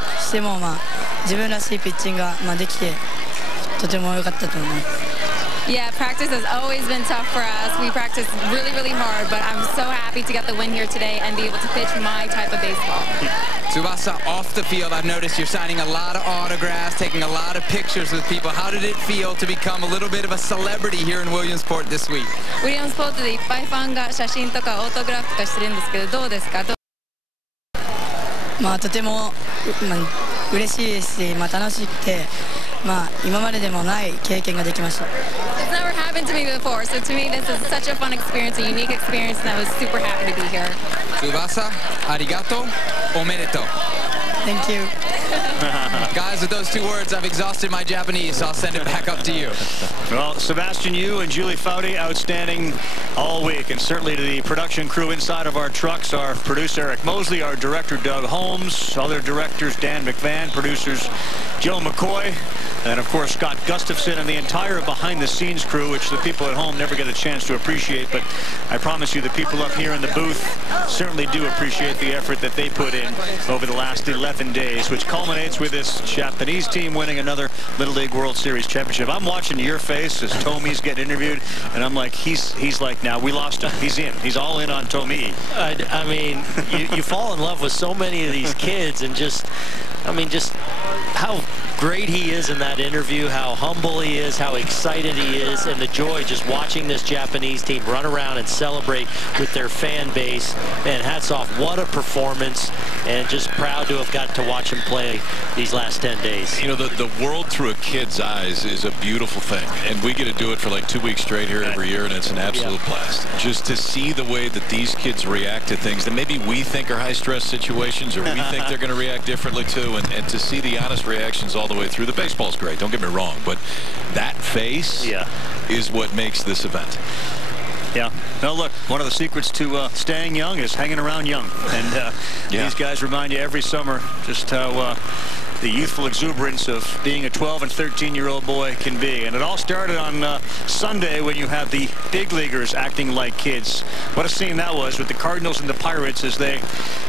あ自分らしいピッチングがまあできてとても良かったと思います。Yeah, practice has always been tough for us. We practice really, really hard, but I'm so happy to get the win here today and be able to pitch my type of baseball. Tsubasa, off the field, I've noticed you're signing a lot of autographs, taking a lot of pictures with people. How did it feel to become a little bit of a celebrity here in Williamsport this week? ウィリアムスポーツでいっぱいファンが写真とかオートグラフとかしてるんですけど、どうですか？まあとても嬉しいですし、まあ楽しくて、まあ今まででもない経験ができました。It's never happened to me before, so to me this is such a fun experience, a unique experience, and I was super happy to be here. Tsubasa, arigato, omedetou. Thank you. Guys, with those 2 words, I've exhausted my Japanese, so I'll send it back up to you. Well, Sebastian, you and Julie Foudy, outstanding all week, and certainly to the production crew inside of our trucks, our producer Eric Mosley, our director Doug Holmes, other directors Dan McVan, producers Joe McCoy, and of course Scott Gustafson, and the entire behind-the-scenes crew, which the people at home never get a chance to appreciate, but I promise you the people up here in the booth certainly do appreciate the effort that they put in over the last 11 days, which culminates with this Japanese team winning another Little League World Series championship. I'm watching your face as Tomi's getting interviewed, and I'm like, he's like, now we lost him. He's in. He's all in on Tomi. I mean, you fall in love with so many of these kids, and just how great he is in that interview, how humble he is, how excited he is, and the joy just watching this Japanese team run around and celebrate with their fan base. Man, hats off. What a performance, and just proud to have got to watch him play these last 10 days. You know, the world through a kid's eyes is a beautiful thing, and we get to do it for like 2 weeks straight here every year, and it's an absolute blast. Just to see the way that these kids react to things that maybe we think are high-stress situations, or we think they're going to react differently to, and to see the honest reactions all the way through. The baseball's great, don't get me wrong, but that face is what makes this event. Yeah. No, look, one of the secrets to staying young is hanging around young. And these guys remind you every summer just how the youthful exuberance of being a 12 and 13-year-old boy can be. And it all started on Sunday when you have the big leaguers acting like kids. What a scene that was with the Cardinals and the Pirates as they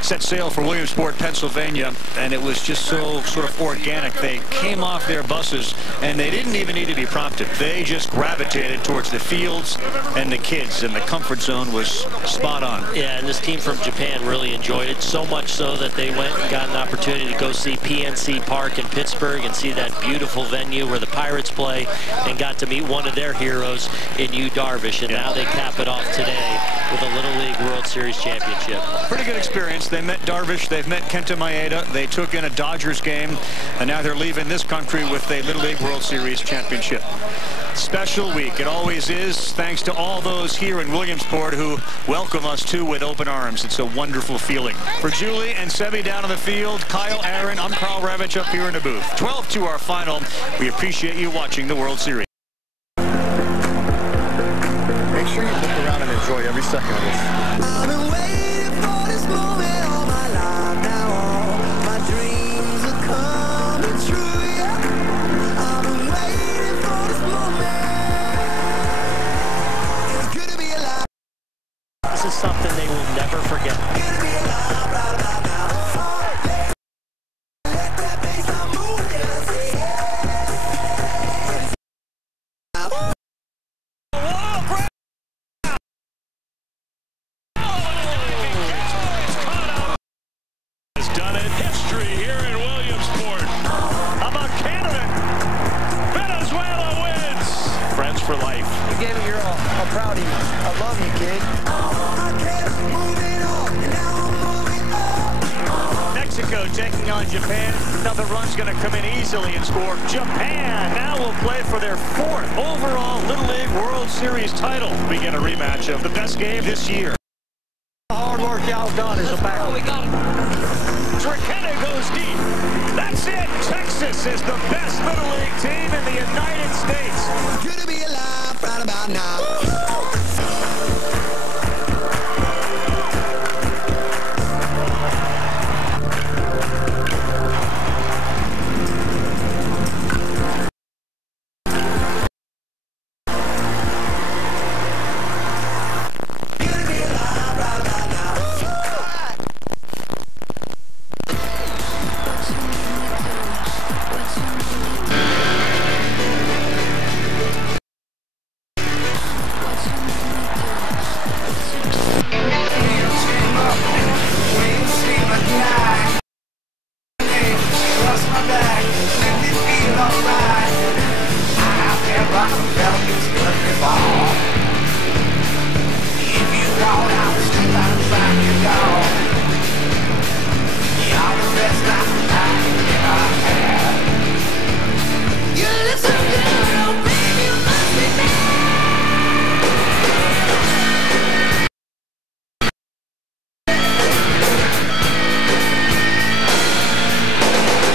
set sail for Williamsport, Pennsylvania. And it was just so sort of organic. They came off their buses and they didn't even need to be prompted. They just gravitated towards the fields and the kids, and the comfort zone was spot on. Yeah, and this team from Japan really enjoyed it, so much so that they went and got an opportunity to go see PNC Park in Pittsburgh and see that beautiful venue where the Pirates play, and got to meet one of their heroes in Yu Darvish, and now they cap it off today with a Little League World Series championship. Pretty good experience. They met Darvish, they've met Kenta Maeda, they took in a Dodgers game, and now they're leaving this country with a Little League World Series championship. Special week. It always is, thanks to all those here in Williamsport who welcome us too with open arms. It's a wonderful feeling. For Julie and Sebi down on the field, Kyle Aaron, I'm Carl Revich up here in the booth. 12-2 our final. We appreciate you watching the World Series. Make sure you look around and enjoy every second of this. I've been waiting for this moment all my life now. All my dreams are coming true, yeah. I've been waiting for this moment. It's good to be alive. This is something they will never forget. Good to be alive right about now. Let that bassline move, yeah, say yeah. proud of you. I love you, kid. Mexico taking on Japan. Another run's going to come in easily and score. Japan now will play for their 4th overall Little League World Series title. We get a rematch of the best game this year. Hard work y'all done is about. We got it. Triqueta goes deep. That's it. Texas is the best Little League team in the United States. Good to be alive right about now.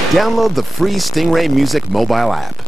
Download the free Stingray Music mobile app.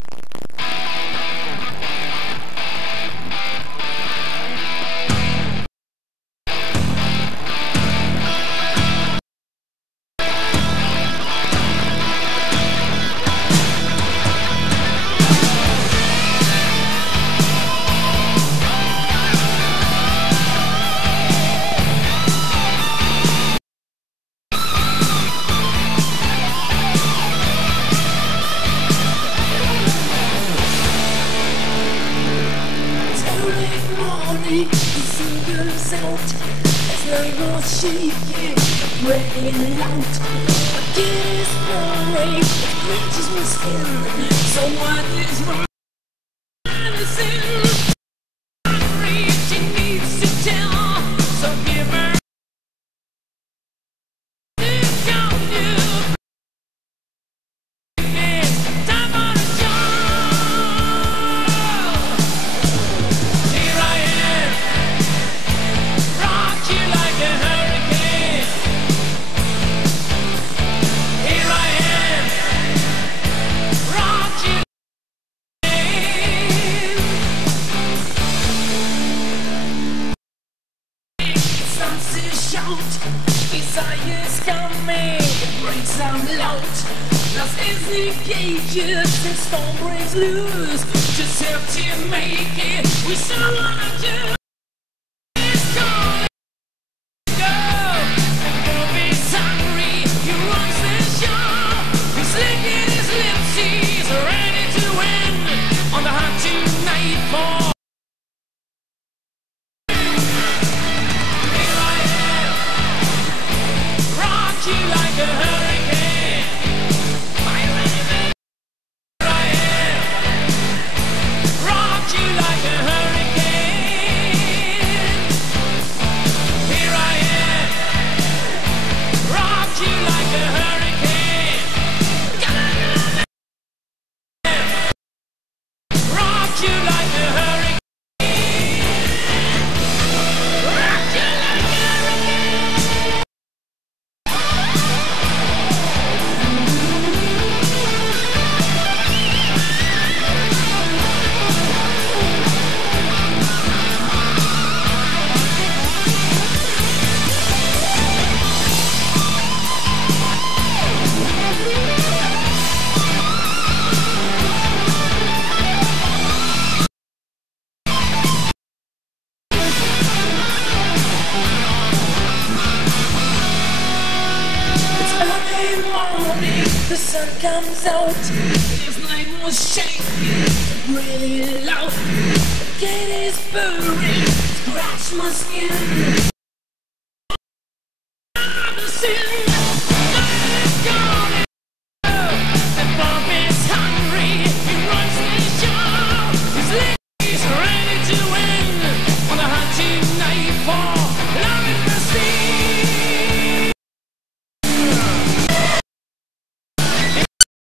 The sun comes out, his night was shaking really loud. The gate is burning, scratch my skin.